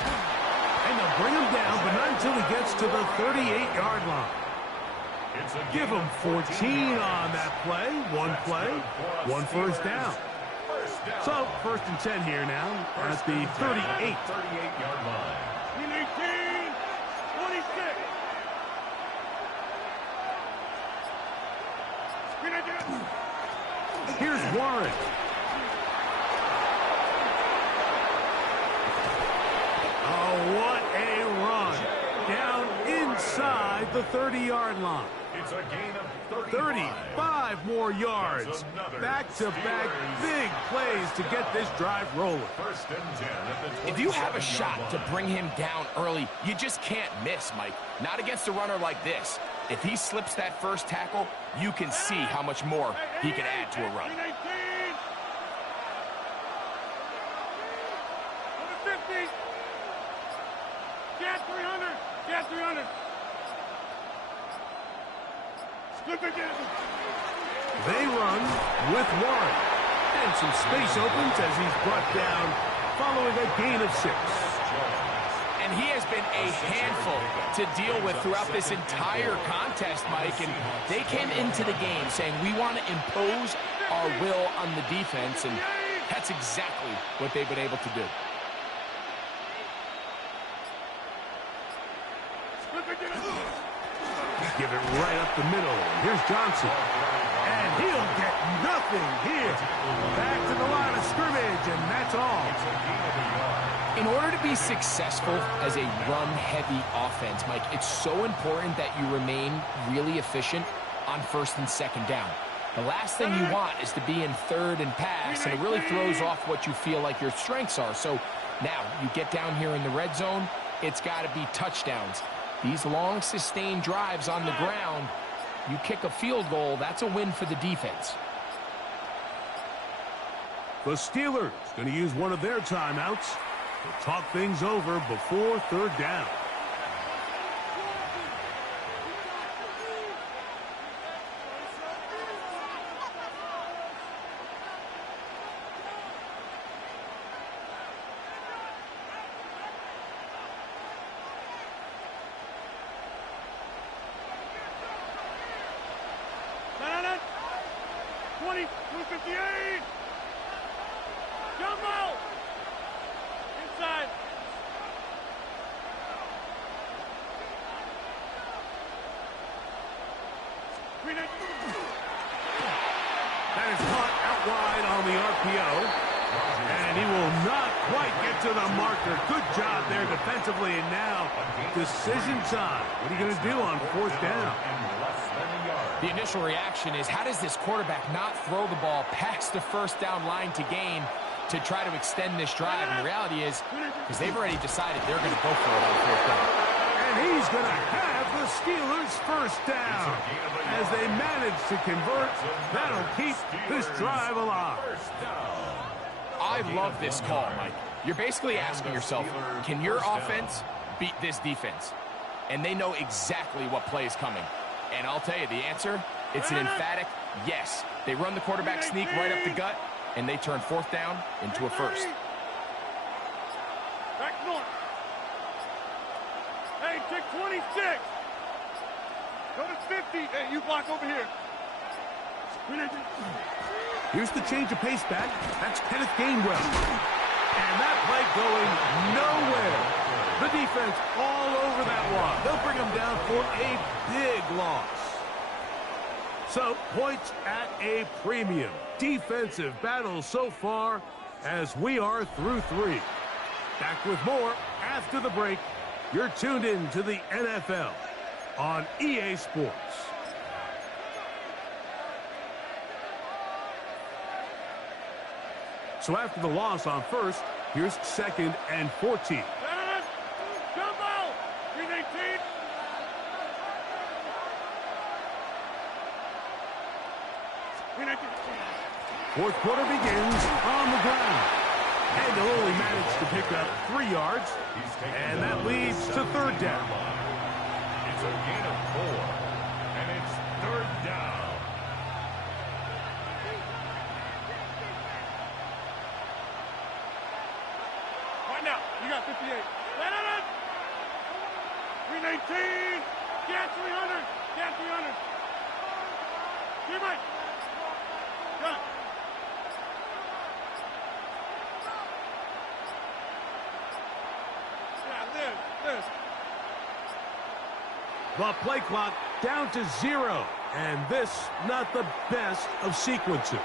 And they'll bring him down, but not until he gets to the 38-yard line. Give him 14 on that play. One first down. So, 1st and 10 here now at the 38. 38-yard line. 26. Here's Warren. Oh, what a run. Down inside the 30-yard line. It's a gain of 35 more yards. Back-to-back big plays to get this drive rolling. First and 10 at the If you have a shot to bring him down early, you just can't miss, Mike. Not against a runner like this. If he slips that first tackle, you can see how much more he can add to a run. 50. Get 300. Get 300. They run with Warren. And some space opens as he's brought down following a gain of 6. And he has been a handful to deal with throughout this entire contest, Mike. And they came into the game saying, we want to impose our will on the defense. And that's exactly what they've been able to do. Give it right up the middle. Here's Johnson. And he'll get nothing here. Back to the line of scrimmage, and that's all. In order to be successful as a run-heavy offense, Mike, it's so important that you remain really efficient on first and second down. The last thing you want is to be in third and pass, and it really throws off what you feel like your strengths are. So now you get down here in the red zone, it's got to be touchdowns. These long, sustained drives on the ground, you kick a field goal, that's a win for the defense. The Steelers going to use one of their timeouts to talk things over before third down. That is caught out wide on the RPO. And he will not quite get to the marker. Good job there defensively. And now, decision time. What are you going to do on fourth down? The initial reaction is, how does this quarterback not throw the ball past the first down line to gain to try to extend this drive? And the reality is, because they've already decided they're going to go for it on fourth down. And he's going to have the Steelers first down. As they manage to convert, that'll keep this drive alive. I love this call, Mike. You're basically asking yourself, can your offense beat this defense? And they know exactly what play is coming. And I'll tell you the answer, it's an emphatic yes. They run the quarterback sneak right up the gut, and they turn fourth down into a first. Back north. Hey, check 26. Go to 50. Hey, you block over here. Here's the change of pace back. That's Kenneth Gainwell. And that play going nowhere. The defense all over that one. They'll bring them down for a big loss. So, points at a premium. Defensive battle so far as we are through 3. Back with more after the break. You're tuned in to the NFL on EA Sports. So after the loss on first, here's second and 14. Jump out! 318. Fourth quarter begins on the ground. And they'll only manage to pick up 3 yards. And that leads to third down. It's a gain of 4. And it's third down. Right now, you got 58. 319. Get 300. Get 300. Keep it. Got it. The play clock down to 0. And this, not the best of sequences.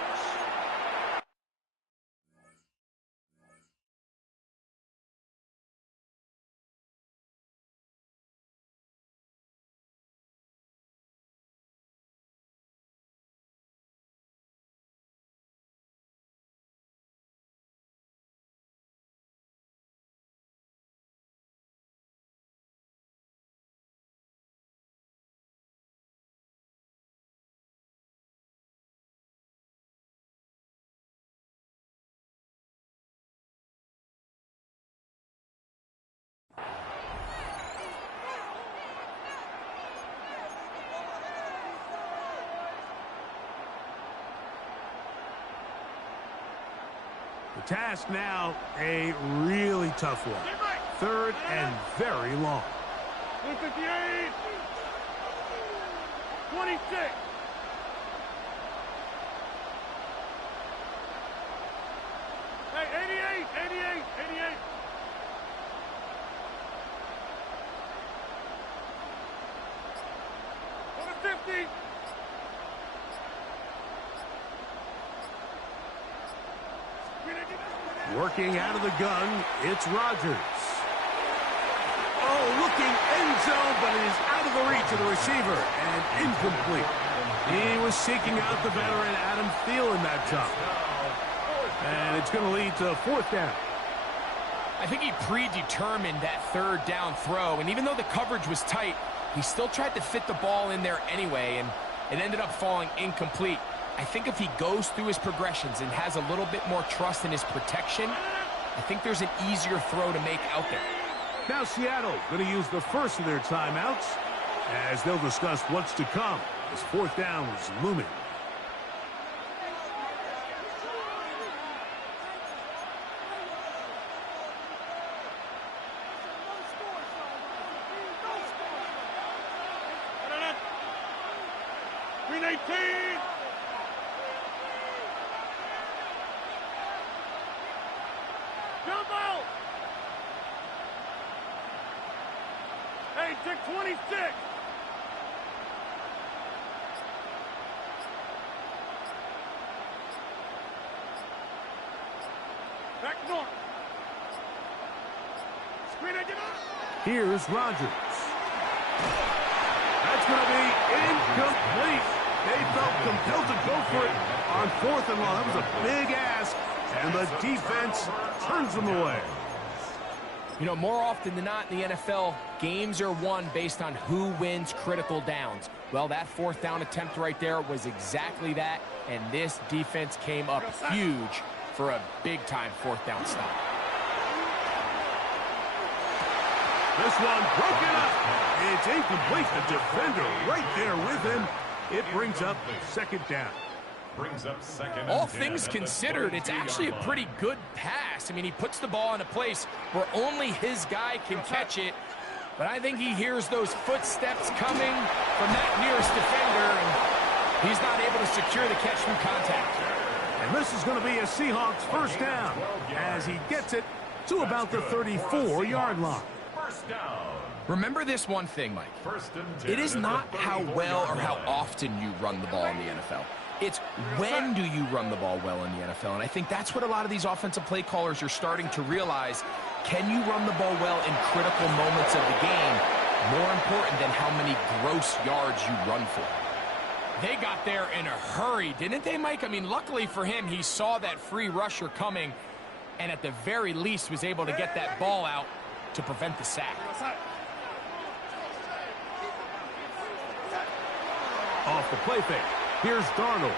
The task now, a really tough one. 3rd and very long. 158. 26. Hey, 88. 150. Working out of the gun, it's Rodgers. Oh, looking end zone, but it is out of the reach of the receiver and incomplete. He was seeking out the veteran Adam Thielen that time. And it's going to lead to 4th down. I think he predetermined that 3rd down throw, and even though the coverage was tight, he still tried to fit the ball in there anyway, and it ended up falling incomplete. I think if he goes through his progressions and has a little bit more trust in his protection, I think there's an easier throw to make out there. Now Seattle going to use the first of their timeouts as they'll discuss what's to come as 4th down is looming. Jump out! Hey, take 26! Back north. Screen it, Here's Rodgers. That's going to be incomplete. They felt compelled to go for it on 4th and long. That was a big ask, and the defense turns them away. You know, more often than not in the NFL, games are won based on who wins critical downs. Well, that 4th down attempt right there was exactly that, and this defense came up huge for a big-time 4th down stop. This one broken up. It's incomplete. The defender right there with him. It brings up 2nd down. Brings up 2nd. All things considered, it's actually a pretty good pass. I mean, he puts the ball in a place where only his guy can catch it. But I think he hears those footsteps coming from that nearest defender, and he's not able to secure the catch through contact. And this is going to be a Seahawks 1st down as he gets it to about the 34-yard line. Remember this one thing, Mike. It is not how well or how often you run the ball in the NFL. It's when do you run the ball well in the NFL. And I think that's what a lot of these offensive play callers are starting to realize. Can you run the ball well in critical moments of the game? More important than how many gross yards you run for. They got there in a hurry, didn't they, Mike? I mean, luckily for him, he saw that free rusher coming and at the very least was able to get that ball out to prevent the sack. Off the play fake. Here's Darnold.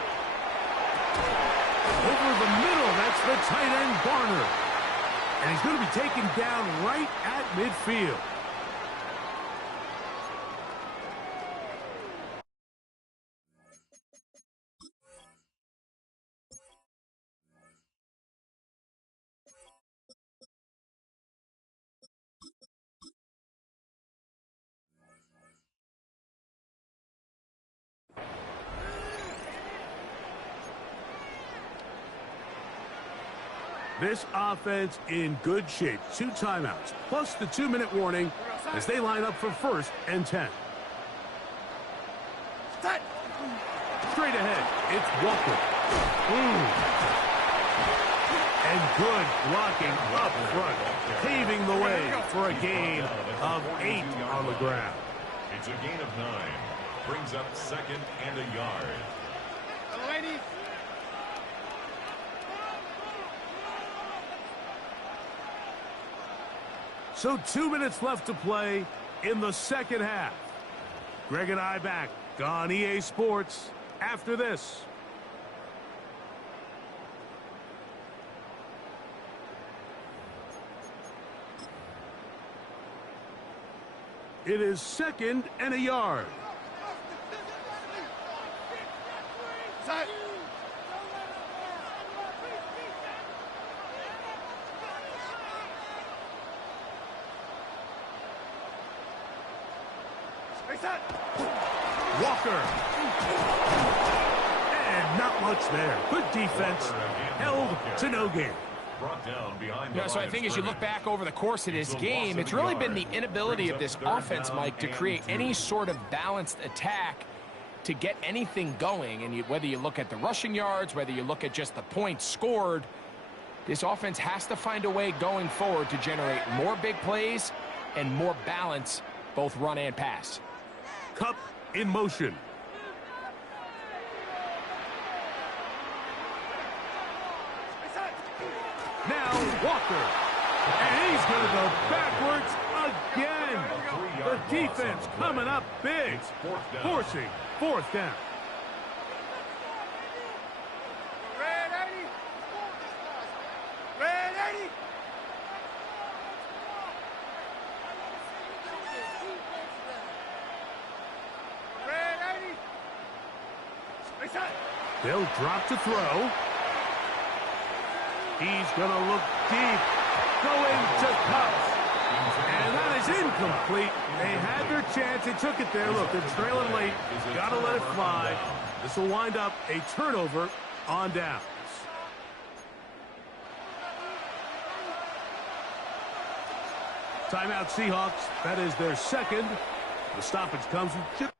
Over the middle, that's the tight end, Garner. And he's going to be taken down right at midfield. This offense in good shape. 2 timeouts, plus the 2-minute warning as they line up for 1st and 10. Set. Straight ahead, it's Walker. And good blocking up front, paving the way for a gain of 8 on the ground. It's a gain of 9. Brings up second and a yard. So 2 minutes left to play in the second half. Greg and I back on EA Sports after this. It is second and a yard. Walker. And not much there. Good defense. Held to no gain. Brought down behind Yeah, so I think as you look back over the course of this game, it's really been the inability of this offense, Mike, to create any sort of balanced attack to get anything going. And whether you look at the rushing yards, whether you look at just the points scored, this offense has to find a way going forward to generate more big plays and more balance, both run and pass. Cup in motion. Now Walker. And he's going to go backwards again. The defense coming up big. Forcing fourth down. They'll drop to throw. He's going to look deep. Going to Cups. And that is incomplete. They had their chance. They took it there. Look, they're trailing late. Got to let it fly. This will wind up a turnover on downs. Timeout Seahawks. That is their second. The stoppage comes from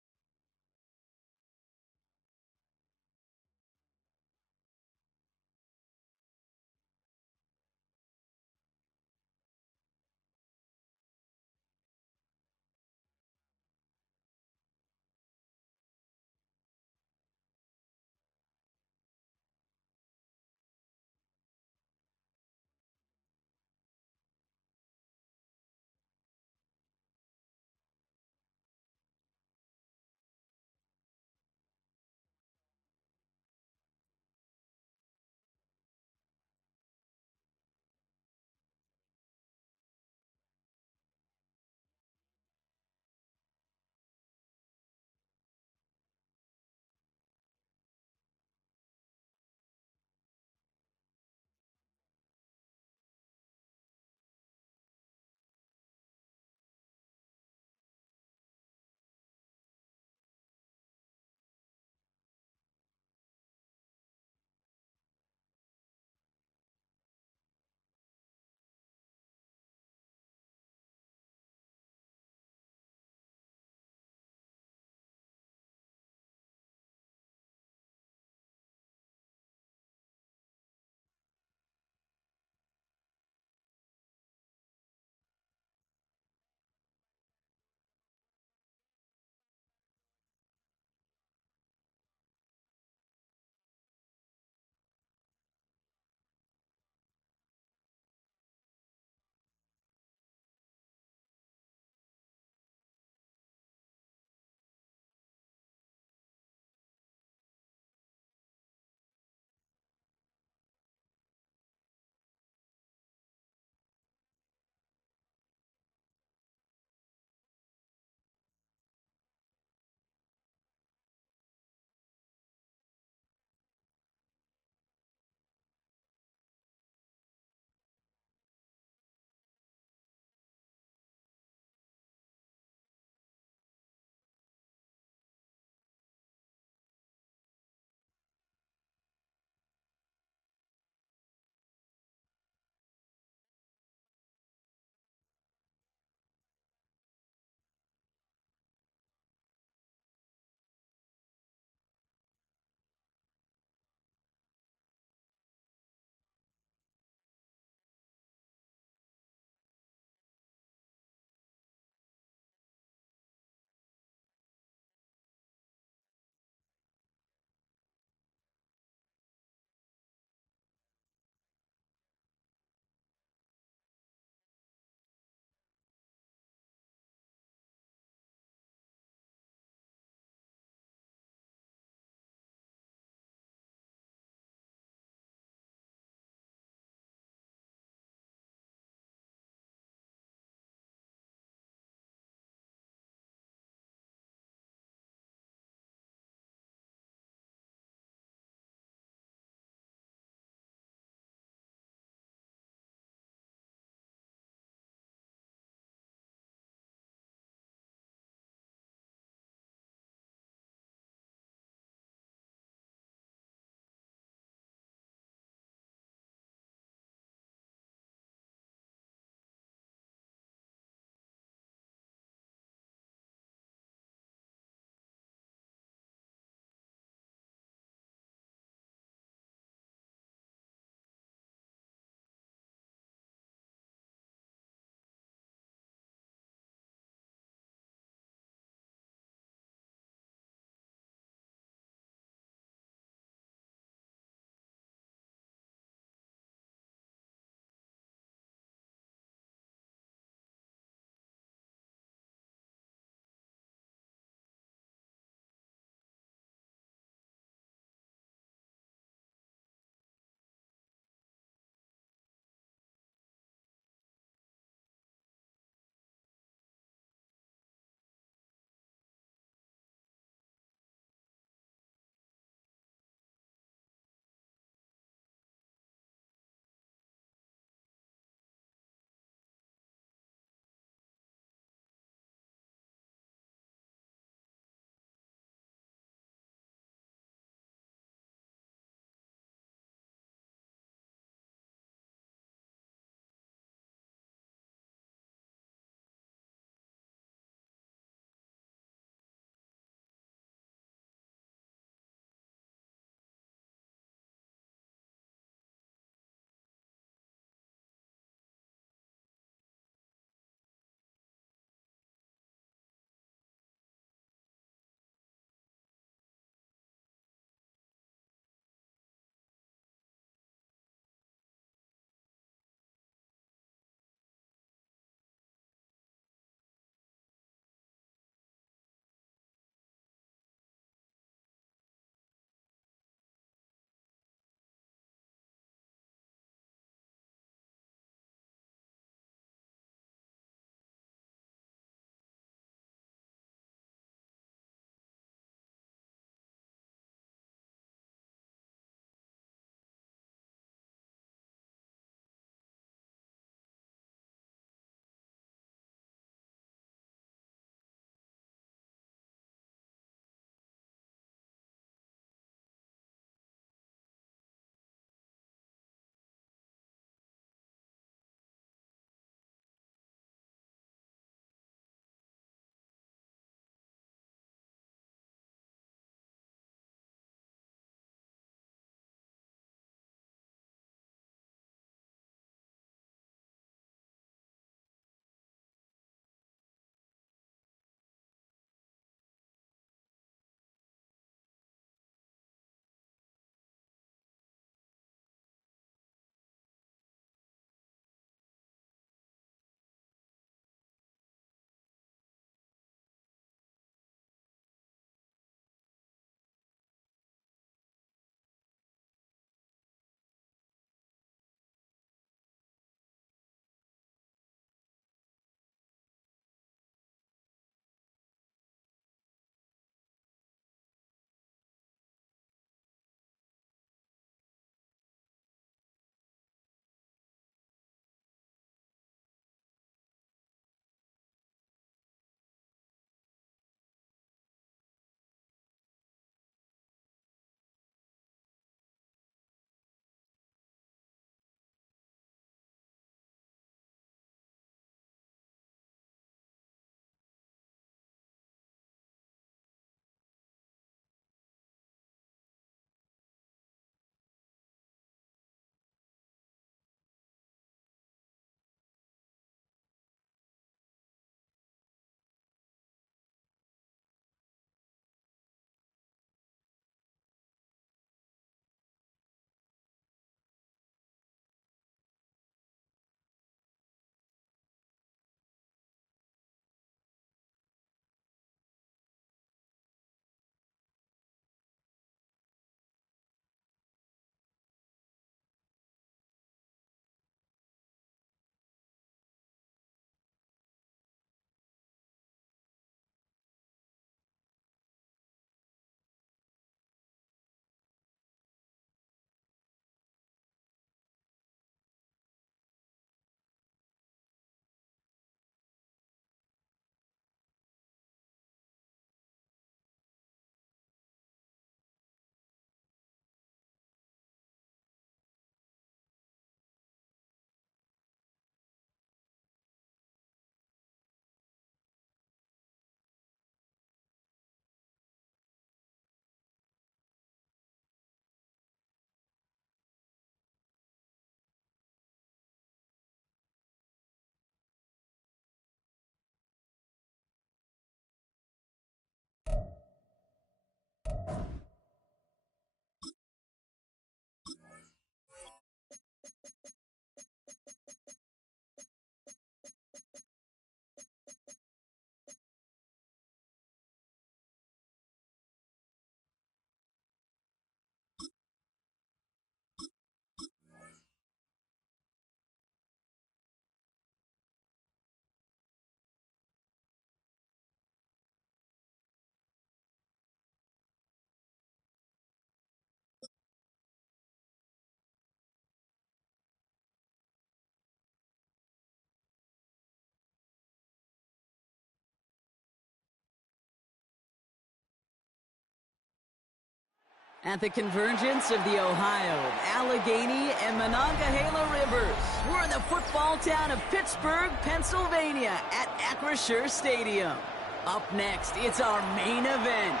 At the convergence of the Ohio, Allegheny, and Monongahela Rivers, we're in the football town of Pittsburgh, Pennsylvania at Acrisure Stadium. Up next, it's our main event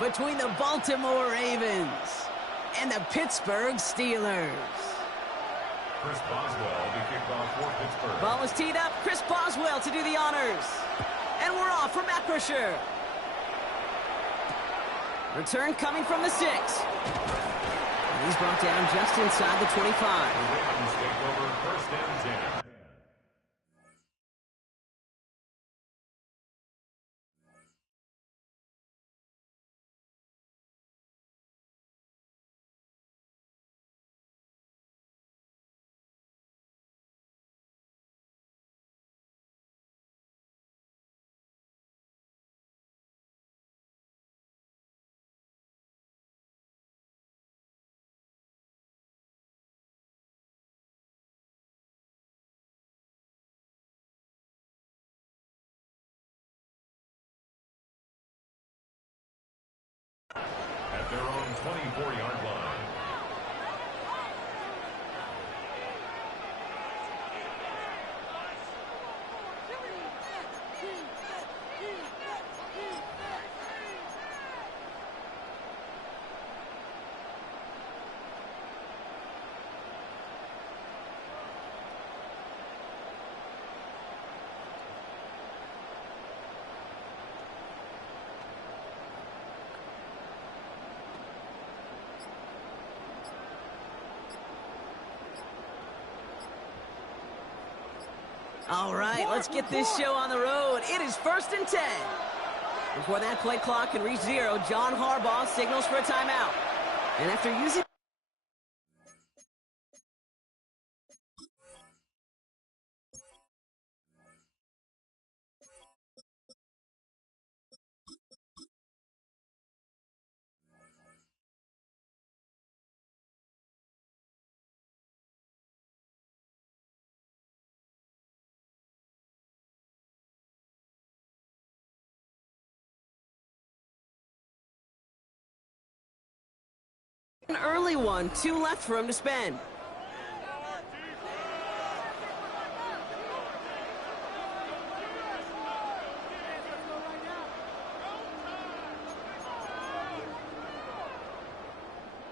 between the Baltimore Ravens and the Pittsburgh Steelers. Chris Boswell to kick off for Pittsburgh. Ball is teed up. Chris Boswell to do the honors. And we're off from Acrisure. Return coming from the 6. And he's brought down just inside the 25. The Ravens take over first and 10. At their own 24-yard line. All right, let's get this show on the road. It is 1st and 10. Before that play clock can reach 0, John Harbaugh signals for a timeout. And after using... an early one, 2 left for him to spend.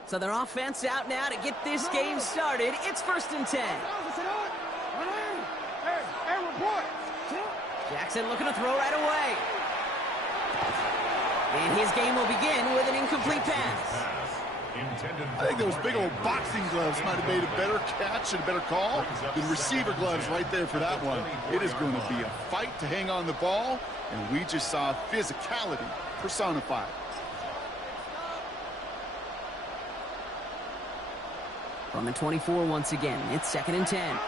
So their offense out now to get this game started. It's 1st and 10. Jackson looking to throw right away. And his game will begin with an incomplete pass. I think those big old boxing gloves might have made a better catch and a better call than receiver gloves right there for that one. It is going to be a fight to hang on the ball, and we just saw physicality personified. From the 24 once again, it's 2nd and 10.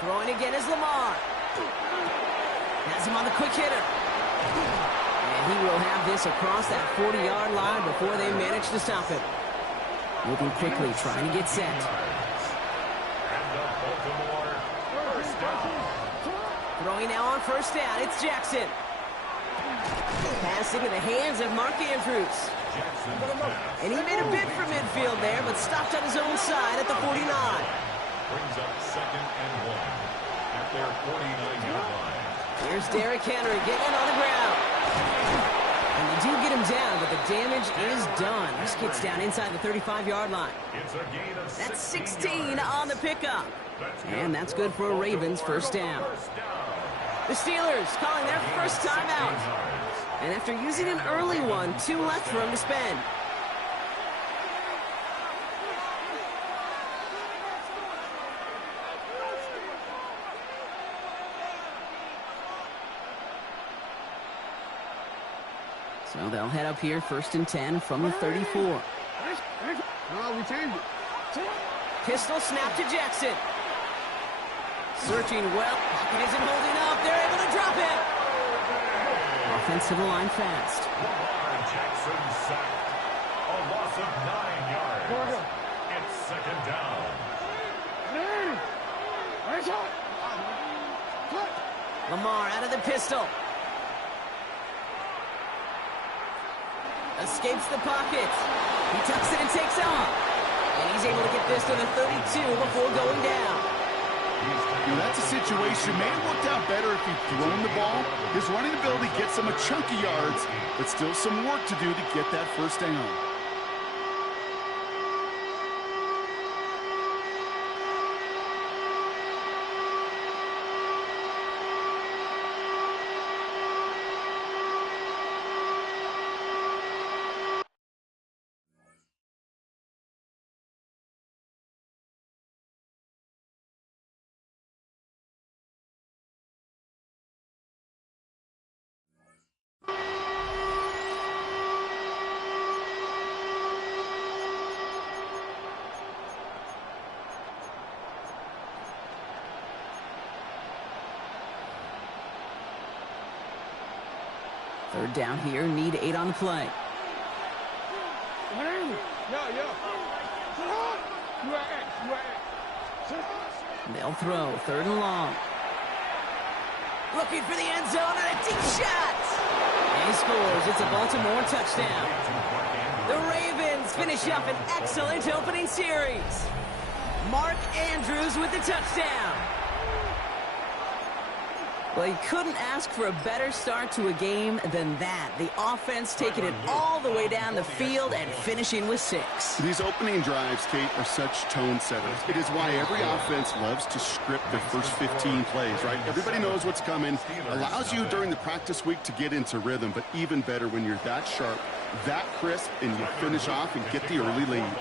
Throwing again is Lamar. Has him on the quick hitter. And he will have this across that 40-yard line before they manage to stop it. Moving quickly, trying to get set. Throwing now on 1st down, it's Jackson. Pass into the hands of Mark Andrews. And he made a bid for midfield there, but stopped on his own side at the 49. Brings up 2nd and 1 at their 49-yard line. Here's Derrick Henry getting on the ground. And they do get him down, but the damage is done. This gets down inside the 35-yard line. It's a gain of 16 That's 16 yards. on the pickup. And that's good for a Ravens 1st down. The Steelers calling their first timeout. And after using an early one, 2 left for him to spend. So they'll head up here, 1st and 10 from the 34. No, we changed it. Pistol snap to Jackson. Searching well. It isn't holding up. They're able to drop it. Offensive line fast. Lamar Jackson sacked. A loss of 9 yards. It's 2nd down. Lamar out of the pistol. Escapes the pocket. He tucks it and takes off. And he's able to get this to the 32 before going down. You know, that's a situation. May have worked out better if he'd thrown the ball. His running ability gets him a chunk of yards, but still some work to do to get that 1st down. Third down here, need 8 on the play. They'll throw, 3rd and long. Looking for the end zone and a deep shot. And he scores. It's a Baltimore touchdown. The Ravens finish up an excellent opening series. Mark Andrews with the touchdown. Well, he couldn't ask for a better start to a game than that. The offense taking it all the way down the field and finishing with 6. These opening drives, Kate, are such tone setters. It is why every offense loves to script their first 15 plays, right? Everybody knows what's coming. Allows you during the practice week to get into rhythm, but even better when you're that sharp, that crisp, and you finish off and get the early lead.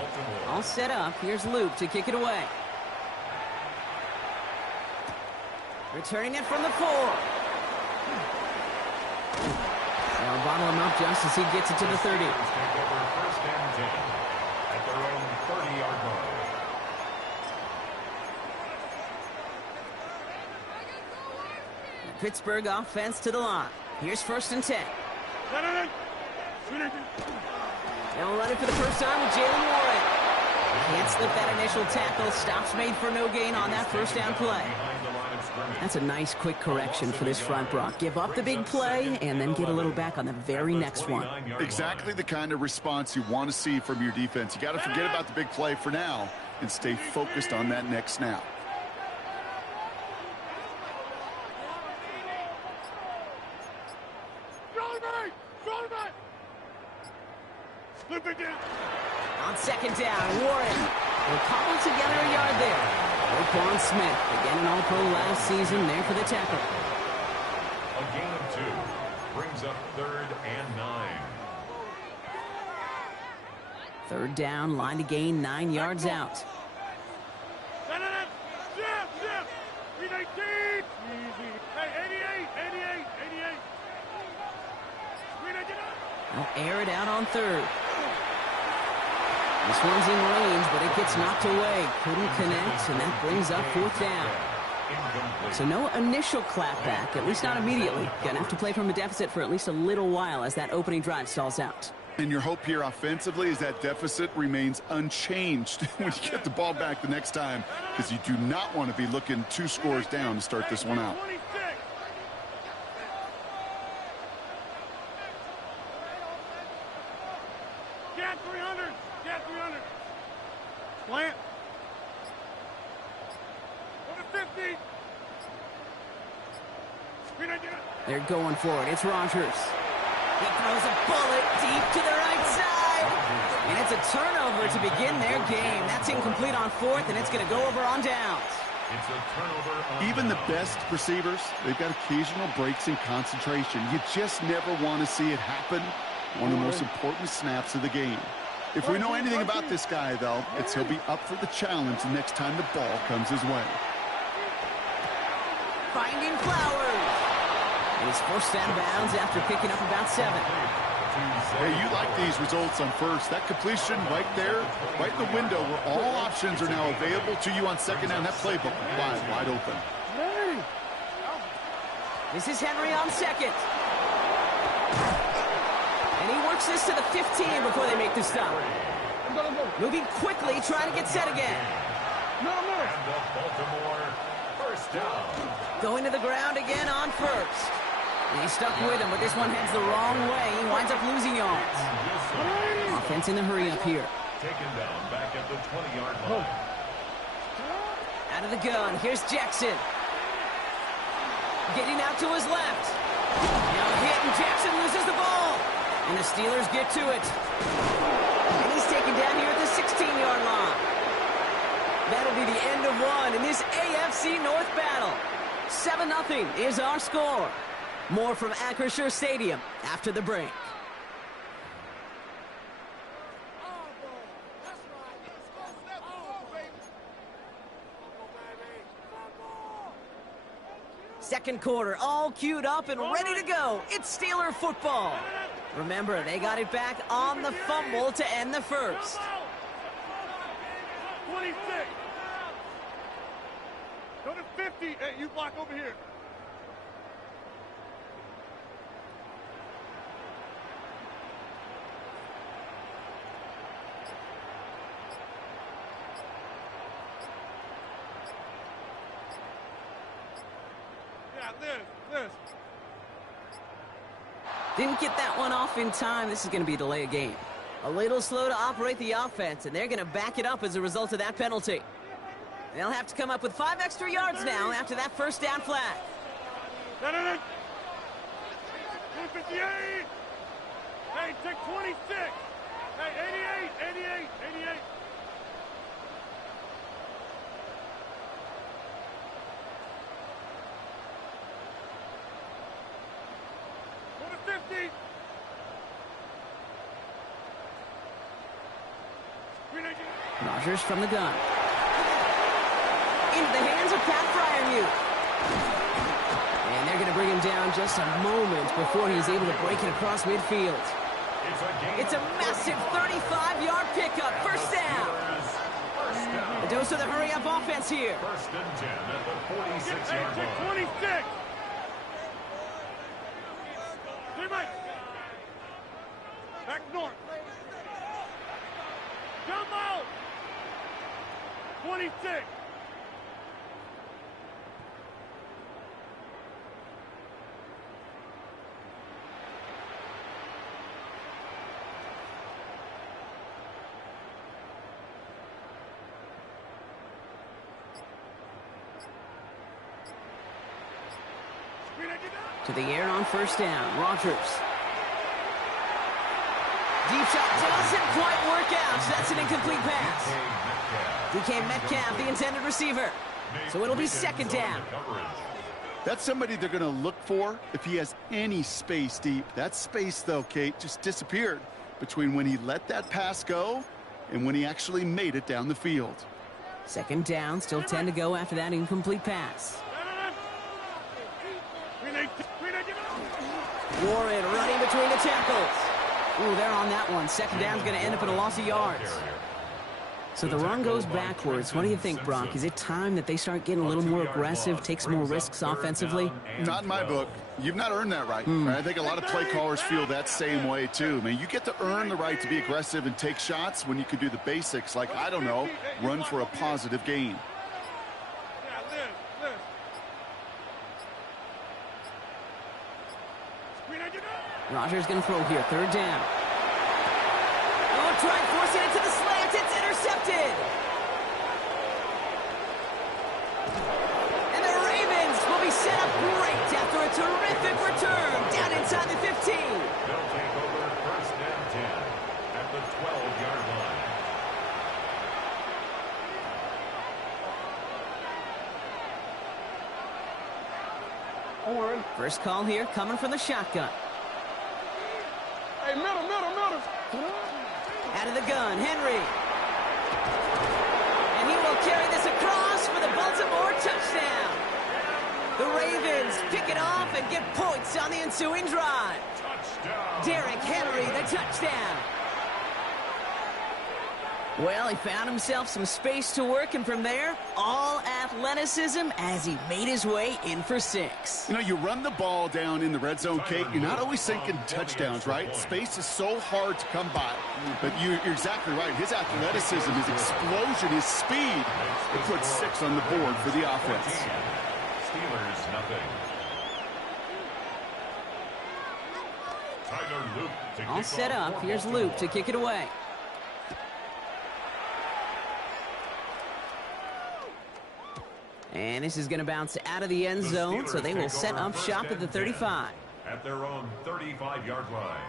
All set up. Here's Luke to kick it away. Returning it from the 4. They'll bottle him up just as he gets it to the 30. Take over 1st and 10 at their own 30-yard line. The Pittsburgh offense to the line. Here's 1st and 10. They'll run it for the first time with Jalen Warren. Can't slip that initial tackle. Stops made for no gain on that 1st down play. That's a nice quick correction for this front, Brock. Give up the big play and then get a little back on the very next one. Exactly the kind of response you want to see from your defense. You got to forget about the big play for now and stay focused on that next snap. On 2nd down, Warren will cobble together a yard there. Roquan Smith, again an All-Pro last season, there for the tackle. A gain of 2 brings up 3rd and 9. 3rd down, line to gain 9 yards out. They'll air it out on 3rd. This one's in range, but it gets knocked away. Couldn't connect, and that brings up 4th down. So no initial clapback, at least not immediately. Gonna have to play from a deficit for at least a little while as that opening drive stalls out. And your hope here offensively is that deficit remains unchanged when you get the ball back the next time, because you do not want to be looking 2 scores down to start this one out. Plant. They're going for it. It's Rogers. He throws a bullet deep to the right side. And it's a turnover to begin their game. That's incomplete on 4th, and it's going to go over on downs. It's a turnover. Even the best receivers, they've got occasional breaks in concentration. You just never want to see it happen. One of the most important snaps of the game. If we know anything about this guy, though, it's he'll be up for the challenge the next time the ball comes his way. Finding Flowers. And he's forced out of bounds after picking up about 7. Hey, you like these results on first. That completion right there, right in the window where all options are now available to you on second down. That playbook wide open. This is Henry on second. And he works this to the 15 before they make the stop. Moving quickly, trying to get set again. And the Baltimore first down. Going to the ground again on first. And he's stuck with him, but this one heads the wrong way. He winds up losing yards. Offense in the hurry up here. Taken down back at the 20-yard line. Out of the gun, here's Jackson. Getting out to his left. Now hit, and Jackson loses the ball. And the Steelers get to it. And he's taken down here at the 16-yard line. That'll be the end of one in this AFC North battle. 7-0 is our score. More from Acrisure Stadium after the break. Second quarter, all queued up and ready to go. It's Steeler football. Remember, they got it back on the fumble to end the first. 26. Go to 50. Hey, you block over here. This. Didn't get that one off in time. This is going to be a delay of game. A little slow to operate the offense, and they're going to back it up as a result of that penalty. They'll have to come up with 5 extra yards now after that first down flag. 58. Hey, take 26. Hey, 88. Go to 50. Rodgers from the gun. Into the hands of Pat Fryermuth. And they're going to bring him down just a moment before he's able to break it across midfield. It's a massive 35-yard pickup. First down. A dose of the hurry-up offense here. First and 10 at the 46-yard line. 26. Back north. Come out. 26. To the air on first down. Rodgers. Deep shot doesn't quite work out. So that's an incomplete pass. DK Metcalf, the intended receiver. So it'll be second down. That's somebody they're going to look for if he has any space deep. That space, though, Kate, just disappeared between when he let that pass go and when he actually made it down the field. Second down, still 10 to go after that incomplete pass. Warren running between the tackles. Ooh, they're on that one. Second down's going to end up in a loss of yards. So the run goes backwards. What do you think, Brock? Is it time that they start getting a little more aggressive, take some more risks offensively? Not in my book. You've not earned that right. I think a lot of play callers feel that same way, too. I mean, you get to earn the right to be aggressive and take shots when you can do the basics, like, I don't know, run for a positive gain. Rodgers going to throw here. Third down. Oh, try forcing it to the slant. It's intercepted. And the Ravens will be set up great after a terrific return down inside the 15. They'll take over first and 10 at the 12-yard line. First call here coming from the shotgun. Hey, middle. Out of the gun, Henry. And he will carry this across for the Baltimore touchdown. The Ravens pick it off and get points on the ensuing drive. Derrick Henry, the touchdown. Well, he found himself some space to work, and from there, all athleticism as he made his way in for 6. You know, you run the ball down in the red zone, Kate, you're not always thinking touchdowns, right? Space is so hard to come by. But you're exactly right. His athleticism, his explosion, his speed, it puts 6 on the board for the offense. Steelers, nothing. All set up. Here's Luke to kick it away. And this is going to bounce out of the end zone, so they will set up shop at the 35. At their own 35-yard line.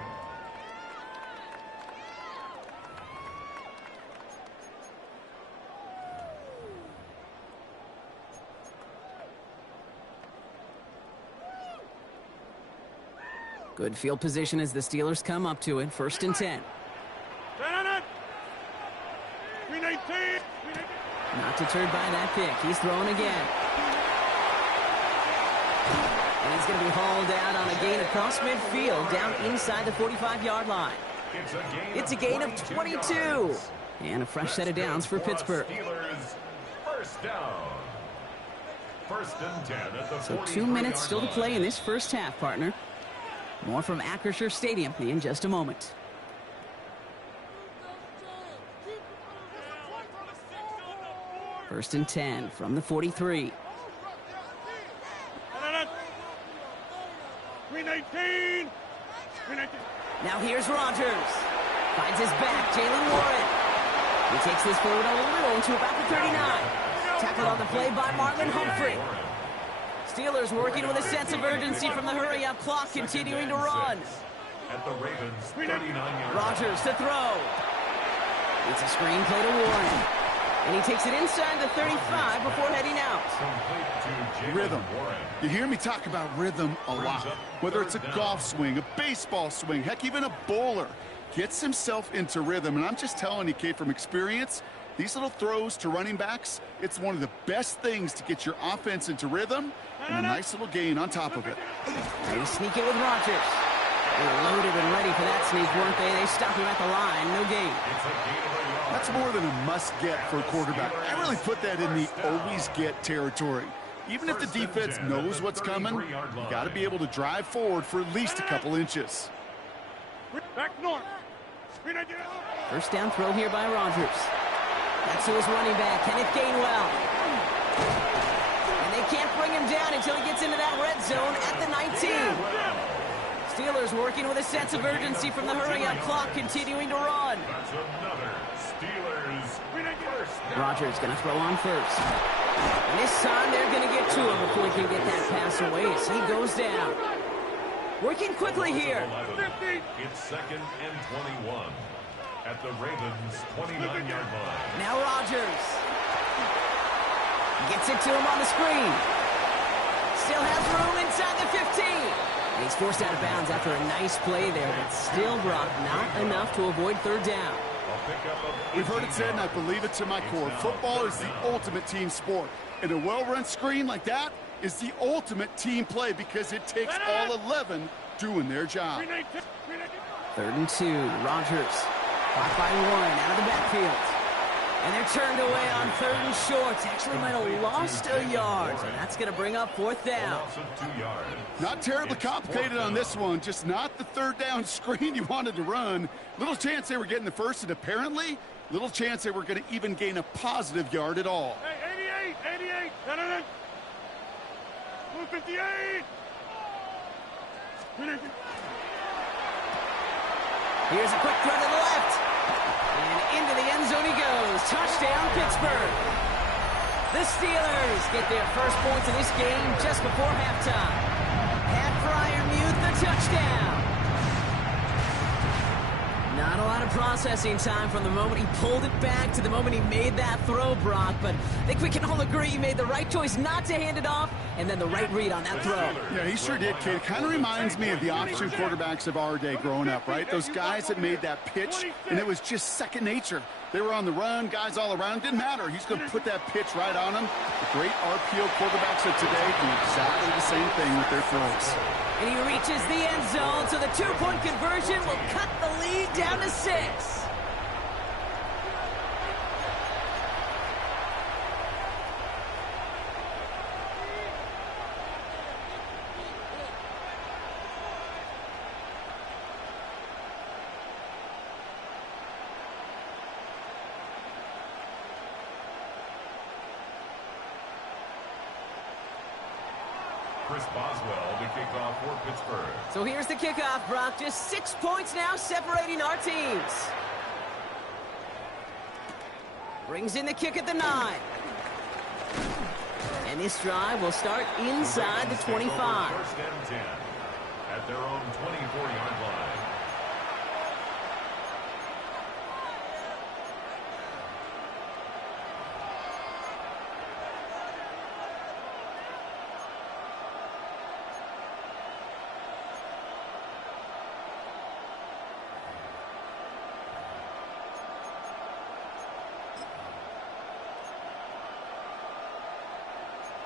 Good field position as the Steelers come up to it. First and 10. Not deterred by that pick. He's throwing again. And he's going to be hauled out on a gain across midfield down inside the 45-yard line. It's a gain of 22. And a fresh set of downs for Pittsburgh. First down. First and 10 at the So 2 minutes still to play in this first half, partner. More from Acrisure Stadium in just a moment. First and 10 from the 43. Now here's Rodgers. Finds his back, Jalen Warren. He takes this forward a little to about the 39. Tackled on the play by Marlon Humphrey. Steelers working with a sense of urgency from the hurry-up clock, continuing to run. At the Ravens 39-yard. Rodgers to throw. It's a screen play to Warren. And he takes it inside the 35 before heading out. Rhythm. You hear me talk about rhythm a lot. Whether it's a golf swing, a baseball swing, heck, even a bowler. Gets himself into rhythm. And I'm just telling you, Kate, from experience, these little throws to running backs, it's one of the best things to get your offense into rhythm and a nice little gain on top of it. They sneak it with Rodgers. They were loaded and ready for that sneak, weren't they? They stop him at the line. No gain. That's more than a must-get for a quarterback. I really put that in the always-get territory. Even if the defense knows what's coming, you got to be able to drive forward for at least a couple inches. First down throw here by Rodgers. That's to his running back, Kenneth Gainwell. And they can't bring him down until he gets into that red zone at the 19. Steelers working with a sense of urgency from the hurry-up clock, continuing to run. Rodgers going to throw on first. And this time they're going to get to him before he can get that pass away as he goes down. Working quickly here. It's second and 21 at the Ravens 29-yard line. Now Rodgers gets it to him on the screen. Still has room inside the 15. And he's forced out of bounds after a nice play there, but still, Brock, not enough to avoid third down. We've heard it said, and I believe it to my core, football is the ultimate team sport. And a well-run screen like that is the ultimate team play because it takes all 11 doing their job. Third and 2, Rodgers. Caught by Warren out of the backfield. And they're turned away on third and short. Actually might have lost a yard. And that's going to bring up fourth down. Not terribly complicated on this one. Just not the third down screen you wanted to run. Little chance they were getting the first, and apparently little chance they were going to even gain a positive yard at all. Hey, 88. 58. Here's a quick throw to the left. And into the end zone he goes. Touchdown, Pittsburgh. The Steelers get their first points of this game just before halftime. Pat Fryermuth, the touchdown. Not a lot of process. processing time from the moment he pulled it back to the moment he made that throw, Brock. But I think we can all agree he made the right choice not to hand it off, and then the right read on that throw. Yeah, he sure did, kid. It kind of reminds me of the option quarterbacks of our day growing up, right? Those guys that made that pitch, and it was just second nature. They were on the run, guys all around. Didn't matter. He's going to put that pitch right on them. The great RPO quarterbacks of today do exactly the same thing with their throws. And he reaches the end zone, so the two-point conversion will cut the lead down to 6. Chris Boswell to kick off for Pittsburgh. So here's the kickoff, Brock. Just 6 points now separating our teams. Brings in the kick at the 9. And this drive will start inside the 25. First and 10 at their own 24-yard line.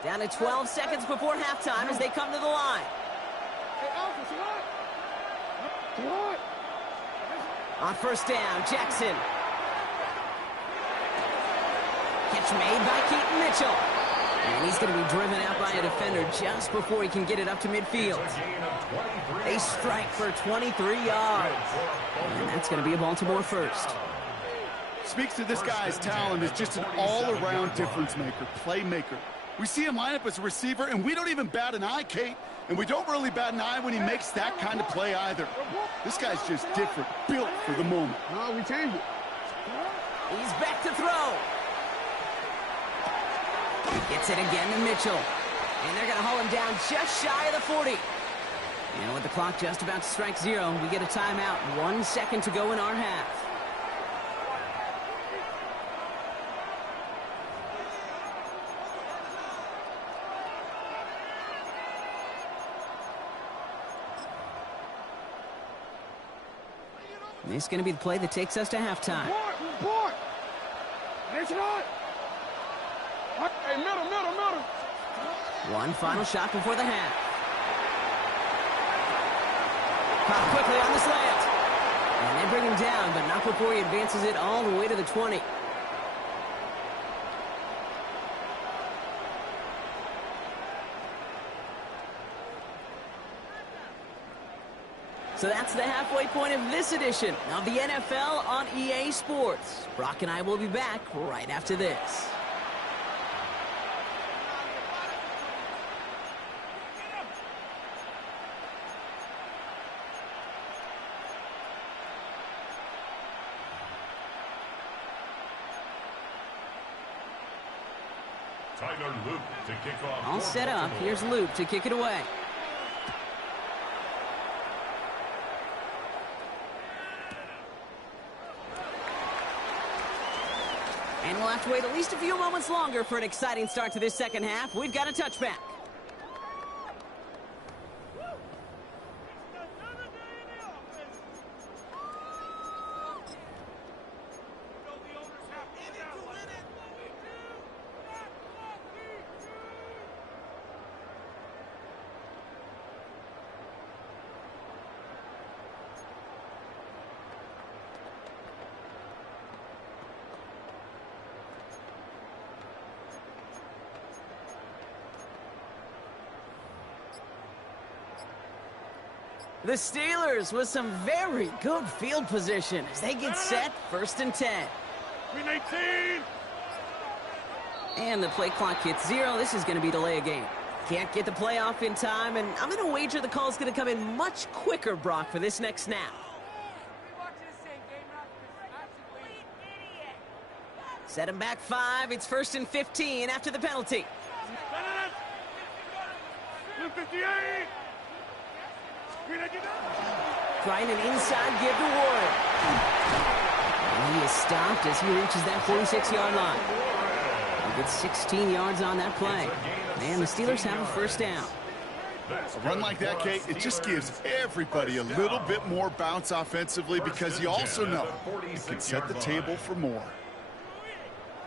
Down to 12 seconds before halftime as they come to the line. On first down, Jackson. Catch made by Keaton Mitchell. And he's going to be driven out by a defender just before he can get it up to midfield. They strike for 23 yards. And that's going to be a Baltimore first. Speaks to this guy's talent as just an all-around difference maker, playmaker. We see him line up as a receiver, and we don't even bat an eye, Kate. And we don't really bat an eye when he makes that kind of play either. This guy's just different, built for the moment. No, we changed it. He's back to throw. Gets it again to Mitchell. And they're going to haul him down just shy of the 40. And with the clock just about to strike 0, we get a timeout. 1 second to go in our half. This is going to be the play that takes us to halftime. Report! It's not! Hey, middle! One final shot before the half. Caught quickly on the slant. And they bring him down, but not before he advances it all the way to the 20. So that's the halfway point of this edition of the NFL on EA Sports. Brock and I will be back right after this. Tyler Luke to kick off. All set up. Here's Luke to kick it away. And we'll have to wait at least a few moments longer for an exciting start to this second half. We've got a touchback. The Steelers with some very good field position as they get set, 1st and 10. Green 18! And the play clock hits 0. This is going to be delay a game. Can't get the play off in time, and I'm going to wager the call's going to come in much quicker, Brock, for this next snap. Set him back 5. It's 1st and 15 after the penalty. 58! Trying an inside give to Warren. And he is stopped as he reaches that 46-yard line. He gets 16 yards on that play. And the Steelers have a first down. A run like that, Kate, it just gives everybody a little bit more bounce offensively because you also know it can set the table for more.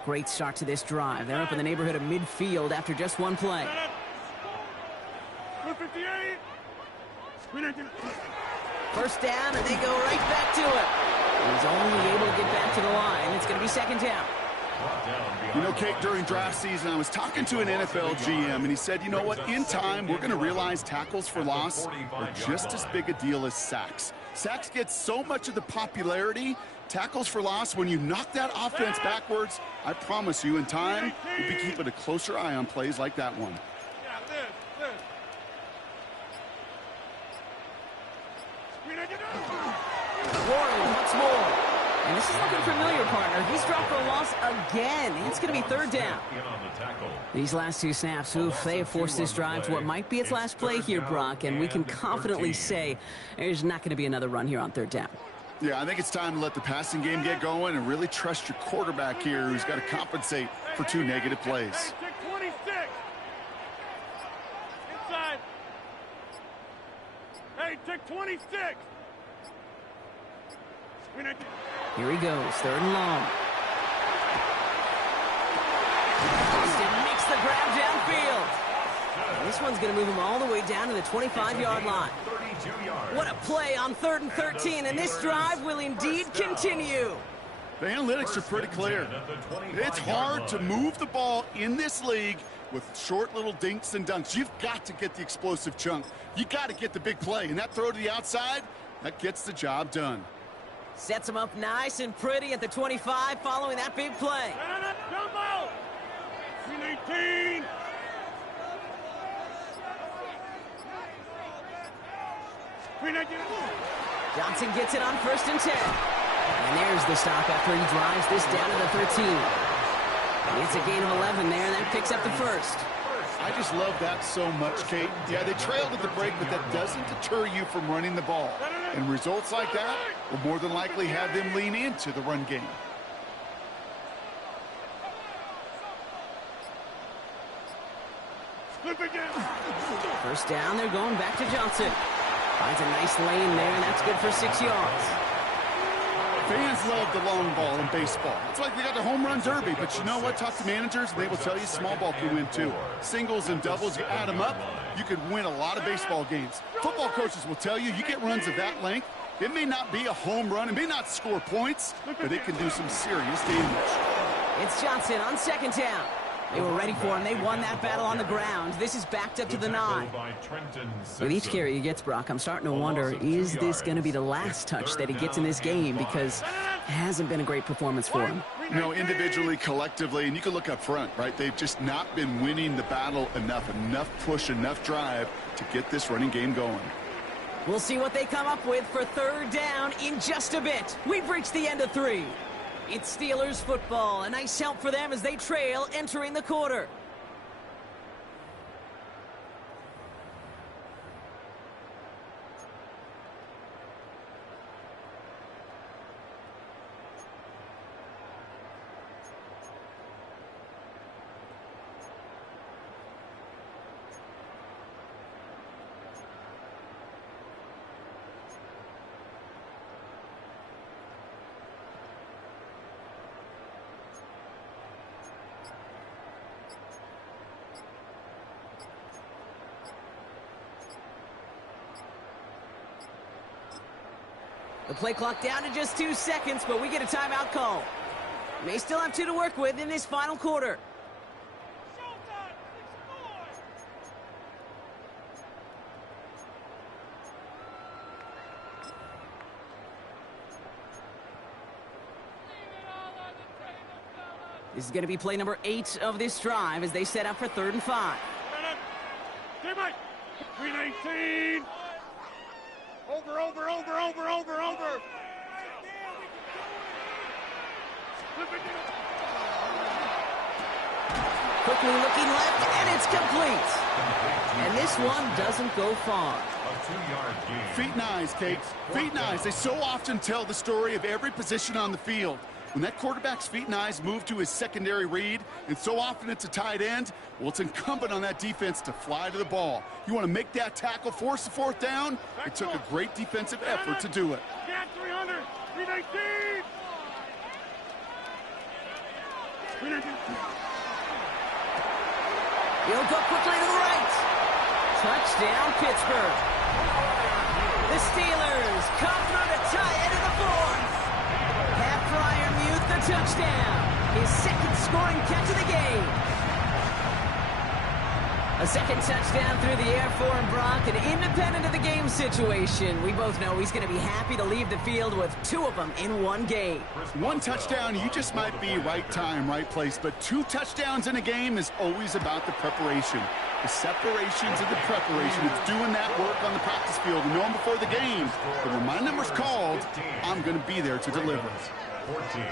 Great start to this drive. They're up in the neighborhood of midfield after just one play. First down, and they go right back to it. He's only able to get back to the line. It's going to be second down. You know, Kate, during draft season, I was talking to an NFL GM, and he said, you know what, in time, we're going to realize tackles for loss are just as big a deal as sacks. Sacks get so much of the popularity. Tackles for loss, when you knock that offense backwards, I promise you, in time, we'll be keeping a closer eye on plays like that one. Warning, once more. And this is looking familiar, partner. He's dropped for a loss again. It's going to be third down. These last two snaps, they have forced this drive to what might be its last play here, Brock, and we can confidently say there's not going to be another run here on third down. Yeah, I think it's time to let the passing game get going and really trust your quarterback here, who's got to compensate for two negative plays. Hey, take 26. Inside. Hey, take 26. Here he goes, third and long. Austin makes the grab downfield. And this one's going to move him all the way down to the 25-yard line. What a play on 3rd and 13, and this drive will indeed continue. The analytics are pretty clear. It's hard to move the ball in this league with short little dinks and dunks. You've got to get the explosive chunk. You got to get the big play, and that throw to the outside, that gets the job done. Sets him up nice and pretty at the 25 following that big play. Jumbo! 319. Johnson gets it on 1st and 10. And there's the stop after he drives this down to the 13. It's a gain of 11 there, and that picks up the first. I just love that so much, Kate. Yeah, they trailed at the break, but that doesn't deter you from running the ball. And results like that will more than likely have them lean into the run game. First down, they're going back to Johnson. Finds a nice lane there, and that's good for 6 yards. Fans love the long ball in baseball. It's like they got the home run derby, but you know what? Talk to managers, and they will tell you small ball can win too. Singles and doubles, you add them up, you could win a lot of baseball games. Football coaches will tell you, you get runs of that length, it may not be a home run, it may not score points, but it can do some serious damage. It's Johnson on 2nd down. They were ready for him. They won that battle on the ground. This is backed up to the 9. With each carry he gets, Brock, I'm starting to wonder, is this going to be the last touch that he gets in this game? Because it hasn't been a great performance for him. You know, individually, collectively, and you can look up front, right? They've just not been winning the battle enough push, enough drive to get this running game going. We'll see what they come up with for 3rd down in just a bit. We've reached the end of 3. It's Steelers football. A nice help for them as they trail entering the quarter. The play clock down to just 2 seconds, but we get a timeout call. May still have 2 to work with in this final quarter. This is going to be play number 8 of this drive as they set up for 3rd and 5. 319. Over. Quickly looking left, and it's complete. And this one doesn't go far. A 2-yard gain. Feet and eyes, Kate. Feet and eyes. They so often tell the story of every position on the field. When that quarterback's feet and eyes move to his secondary read, and so often it's a tight end, well, it's incumbent on that defense to fly to the ball. You want to make that tackle, force the fourth down? It took a great defensive effort to do it. Get 300. 319. 319. He'll go quickly to the right. Touchdown, Pittsburgh. The Steelers come through to tie it in the fourth. Pat Fryermuth, the touchdown. His second scoring catch of the game. A second touchdown through the air for him, Brock, and independent of the game situation. We both know he's going to be happy to leave the field with 2 of them in one game. One touchdown, you just might be right time, right place, but 2 touchdowns in a game is always about the preparation. The separation to the preparation. It's doing that work on the practice field and knowing before the game that when my number's called, I'm going to be there to deliver. 14.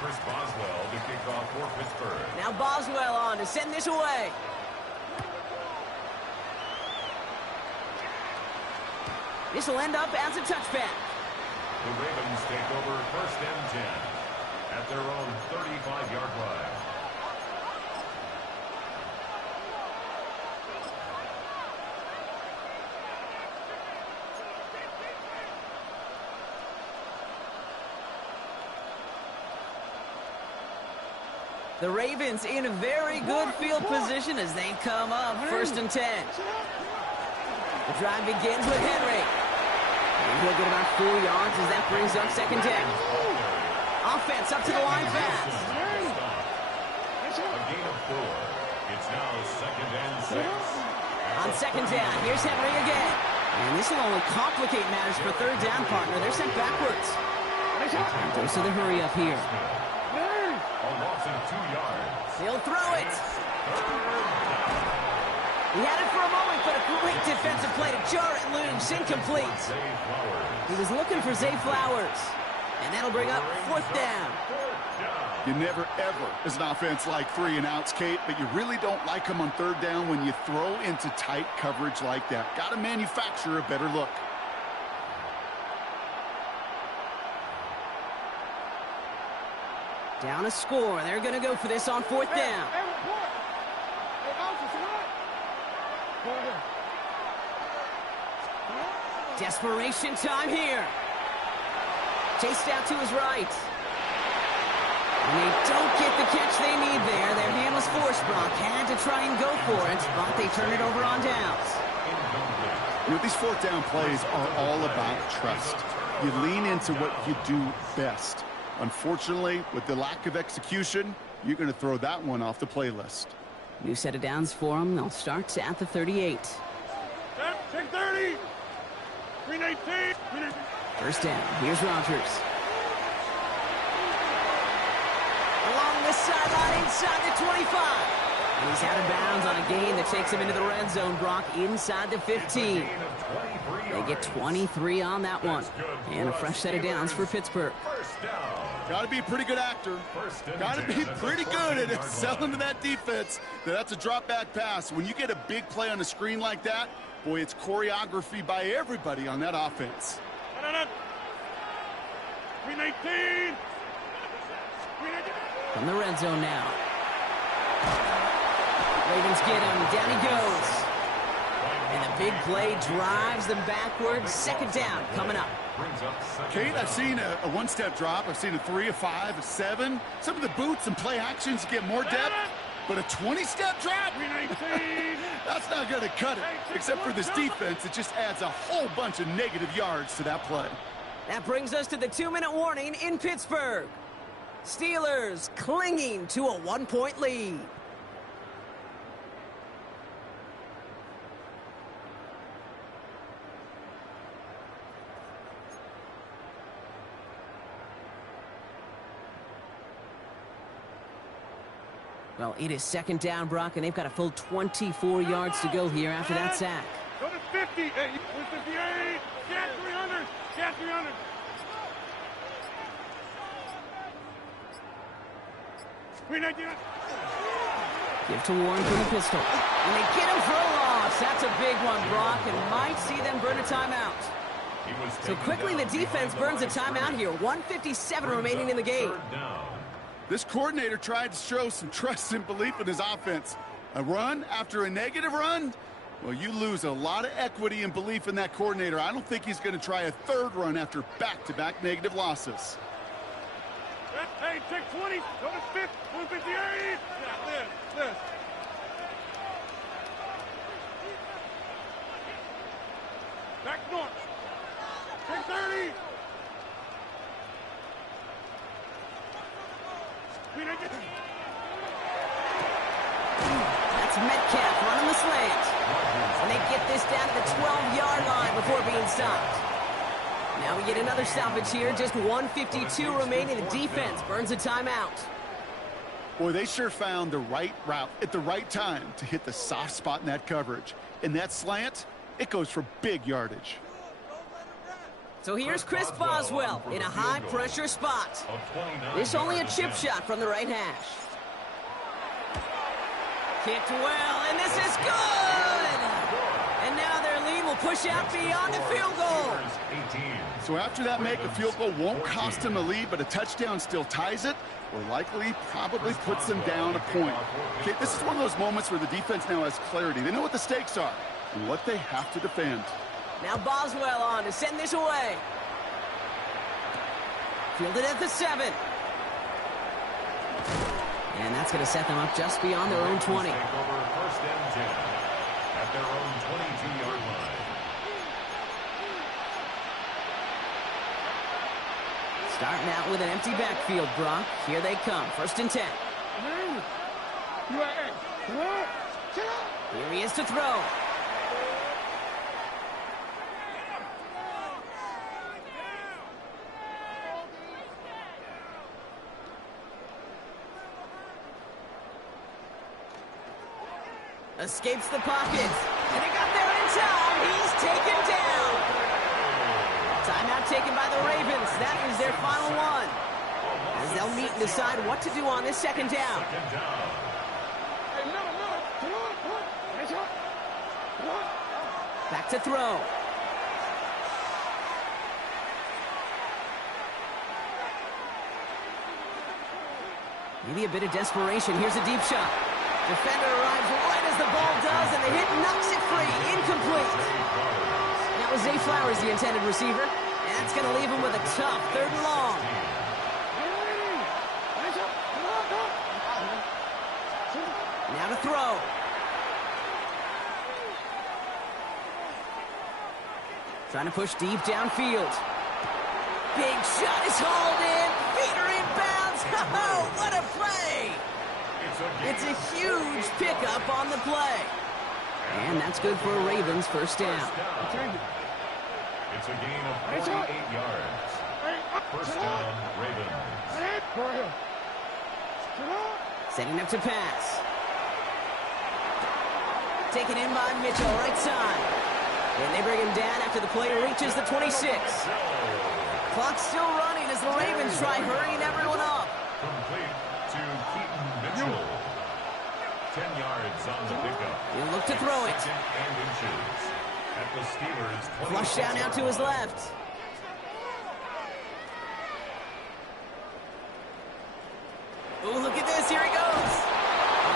Chris Boswell to kick off for Pittsburgh. Now Boswell on to send this away. This will end up as a touchback. The Ravens take over 1st and 10 at their own 35-yard line. The Ravens in a very good field position as they come up 1st and 10. The drive begins with Henry. And he'll get about 4 yards as that brings up 2nd down. Offense up to the line fast. A gain of 4. It's now 2nd and 6. On 2nd down, here's Henry again. And this will only complicate matters for 3rd down, partner. They're sent backwards. And goes to the hurry up here. A loss of 2 yards. He'll throw it. He had it for a moment, but a great defensive play to jar it loose. Incomplete. He was looking for Zay Flowers. And that'll bring up 4th down. You never, ever, as an offense, like 3 and outs, Kate, but you really don't like them on 3rd down when you throw into tight coverage like that. Got to manufacture a better look. Down a score. They're going to go for this on 4th down. Desperation time here. Chased out to his right. And they don't get the catch they need there. Their hand was forced, Brock. Had to try and go for it, but they turn it over on downs. You know, these 4th down plays are all about trust. You lean into what you do best. Unfortunately, with the lack of execution, you're going to throw that one off the playlist. New set of downs for them. They'll start at the 38. Take 30. 319. 1st down. Here's Rodgers. Along the sideline inside the 25. And he's out of bounds on a gain that takes him into the red zone, Brock, inside the 15. They get 23 on that one. And a fresh set of downs for Pittsburgh. Got to be a pretty good actor. Got to be pretty good at selling to that defense. That's a drop-back pass. When you get a big play on a screen like that, boy, it's choreography by everybody on that offense. 319. From the red zone now. Ravens get him. Down he goes. And the big play drives them backwards. 2nd down coming up. Kate, I've seen a one-step drop. I've seen a 3, a 5, a 7. Some of the boots and play actions get more depth. But a 20-step drop? That's not going to cut it. Except for this defense, it just adds a whole bunch of negative yards to that play. That brings us to the 2-minute warning in Pittsburgh. Steelers clinging to a 1-point lead. Well, it is second down, Brock, and they've got a full 24 yards to go here after that sack. Go to 50. Hey, 58. Get 300. Get 300. Give to Warren for the pistol. And they get him for a loss. That's a big one, Brock, and might see them burn a timeout. So quickly the defense burns a timeout here. 1:57 remaining in the game. This coordinator tried to show some trust and belief in his offense. A run after a negative run? Well, you lose a lot of equity and belief in that coordinator. I don't think he's going to try a third run after back-to-back negative losses. Hey, take 20. Go to 50. 158. Yeah, this. Back north. Take 30. That's Metcalf running the slant. And they get this down to the 12-yard line before being stopped. Now we get another stoppage here. Just 1:52 remaining. The defense burns a timeout. Boy, they sure found the right route at the right time to hit the soft spot in that coverage. And that slant, it goes for big yardage. So here's Chris Boswell in a high-pressure spot. This only a chip shot from the right hash. Kicked well, and this is good! And now their lead will push out beyond the field goal. So after that make, a field goal won't cost them the lead, but a touchdown still ties it, or likely probably puts them down a point. Okay, this is one of those moments where the defense now has clarity. They know what the stakes are and what they have to defend. Now Boswell on to send this away. Fielded at the 7. And that's going to set them up just beyond their own 20. Take over first and 10 at their own 22-yard line. Starting out with an empty backfield, Brock. Here they come. First and 10. Here he is to throw. Escapes the pocket. And he got there in time. He's taken down. Timeout taken by the Ravens. That is their final one. As they'll meet and decide what to do on this second down. Back to throw. Maybe a bit of desperation. Here's a deep shot. Defender arrives right as the ball does, and the hit knocks it free. Incomplete. That was Zay Flowers, the intended receiver. And that's going to leave him with a tough 3rd and long. Now to throw. Trying to push deep downfield. Big shot is hauled in. Feet are in bounds. Oh, what a play! It's a huge pickup on the play. And that's good for a Ravens first down. It's a gain of 48 yards. First down, Ravens. Setting up to pass. Taken in by Mitchell, right side. And they bring him down after the play reaches the 26. Clock's still running as the Ravens try hurrying everyone up. Complete to Keaton Mitchell. 10 yards on the pickup. He'll look to throw it. And inches at the Steelers' 20. Flush down out to his left. Oh, look at this. Here he goes.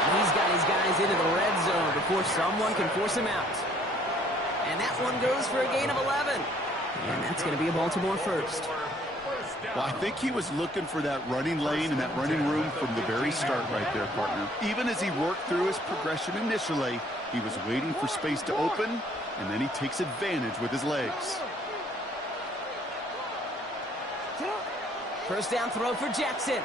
And he's got his guys into the red zone before someone can force him out. And that one goes for a gain of 11. And that's going to be a Baltimore first. Well, I think he was looking for that running lane and that running room from the very start right there, partner. Even as he worked through his progression initially, he was waiting for space to open, and then he takes advantage with his legs. First down throw for Jackson.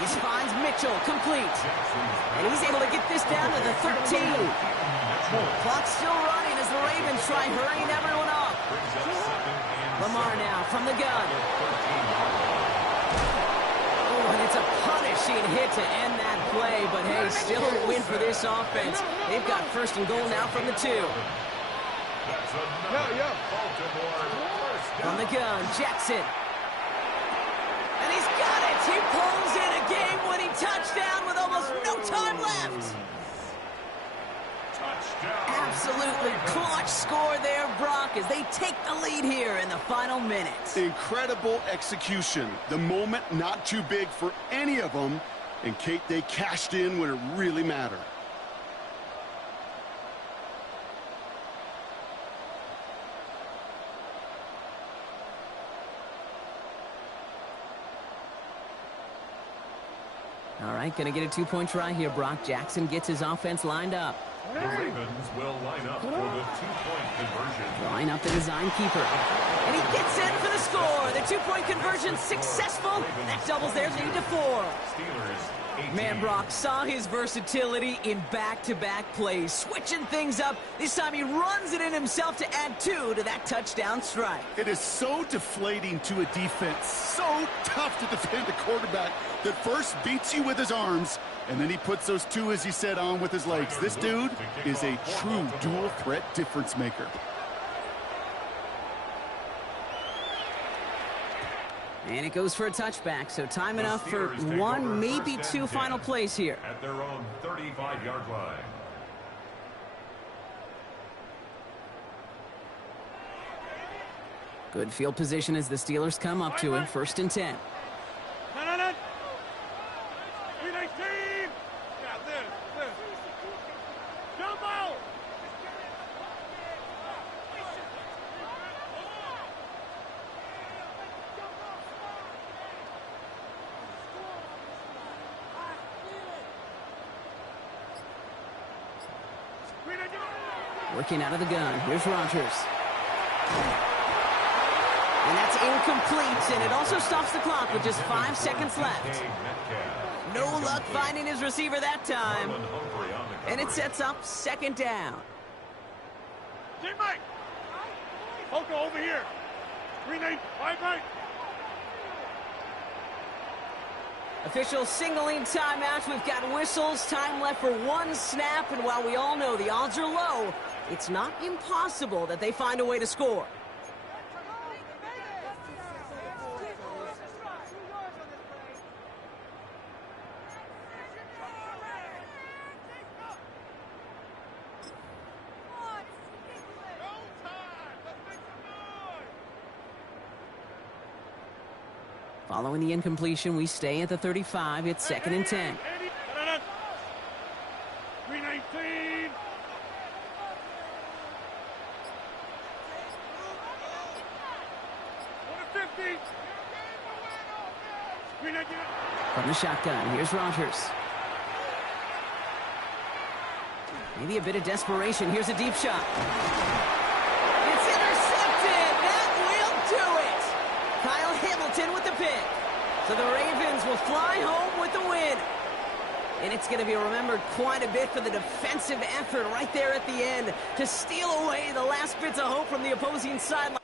He finds Mitchell, complete. And he's able to get this down to the 13. Clock's still running as the Ravens try hurrying everyone up. Lamar now from the gun. Oh, and it's a punishing hit to end that play. But hey, still a win for this offense. They've got first and goal now from the 2. From the gun, Jackson. And he's got it! He pulls in a game-winning touchdown with almost no time left! Absolutely clutch score there, Brock, as they take the lead here in the final minutes. Incredible execution. The moment not too big for any of them. And, Kate, they cashed in when it really mattered. All right, going to get a 2-point try here, Brock. Jackson gets his offense lined up. The Ravens will line up for the 2-point conversion. Drawing up the design keeper. And he gets in for the score. The 2-point conversion successful. That doubles their lead to 4. Steelers 18. Man, Brock saw his versatility in back-to-back plays, switching things up. This time he runs it in himself to add 2 to that touchdown strike. It is so deflating to a defense, so tough to defend a quarterback that first beats you with his arms, and then he puts those 2, as he said, on with his legs. This dude is a true dual-threat difference maker. And it goes for a touchback, so time enough for 1, maybe 2 final plays here. At their own 35-yard line. Good field position as the Steelers come up to it. 1st and 10. Working out of the gun. Here's Rodgers. And that's incomplete, and it also stops the clock with just 5 seconds left. No luck finding his receiver that time. And it sets up 2nd down. Mike! Poco over here. 3-9, 5-9. Officials singling timeouts. We've got whistles. Time left for 1 snap. And while we all know the odds are low, it's not impossible that they find a way to score. Following the incompletion, we stay at the 35. It's 2nd and 10. 319. From the shotgun, here's Rodgers. Maybe a bit of desperation. Here's a deep shot. It's intercepted. That will do it. Kyle Hamilton with the pick. So the Ravens will fly home with the win. And it's going to be remembered quite a bit for the defensive effort right there at the end to steal away the last bits of hope from the opposing sideline.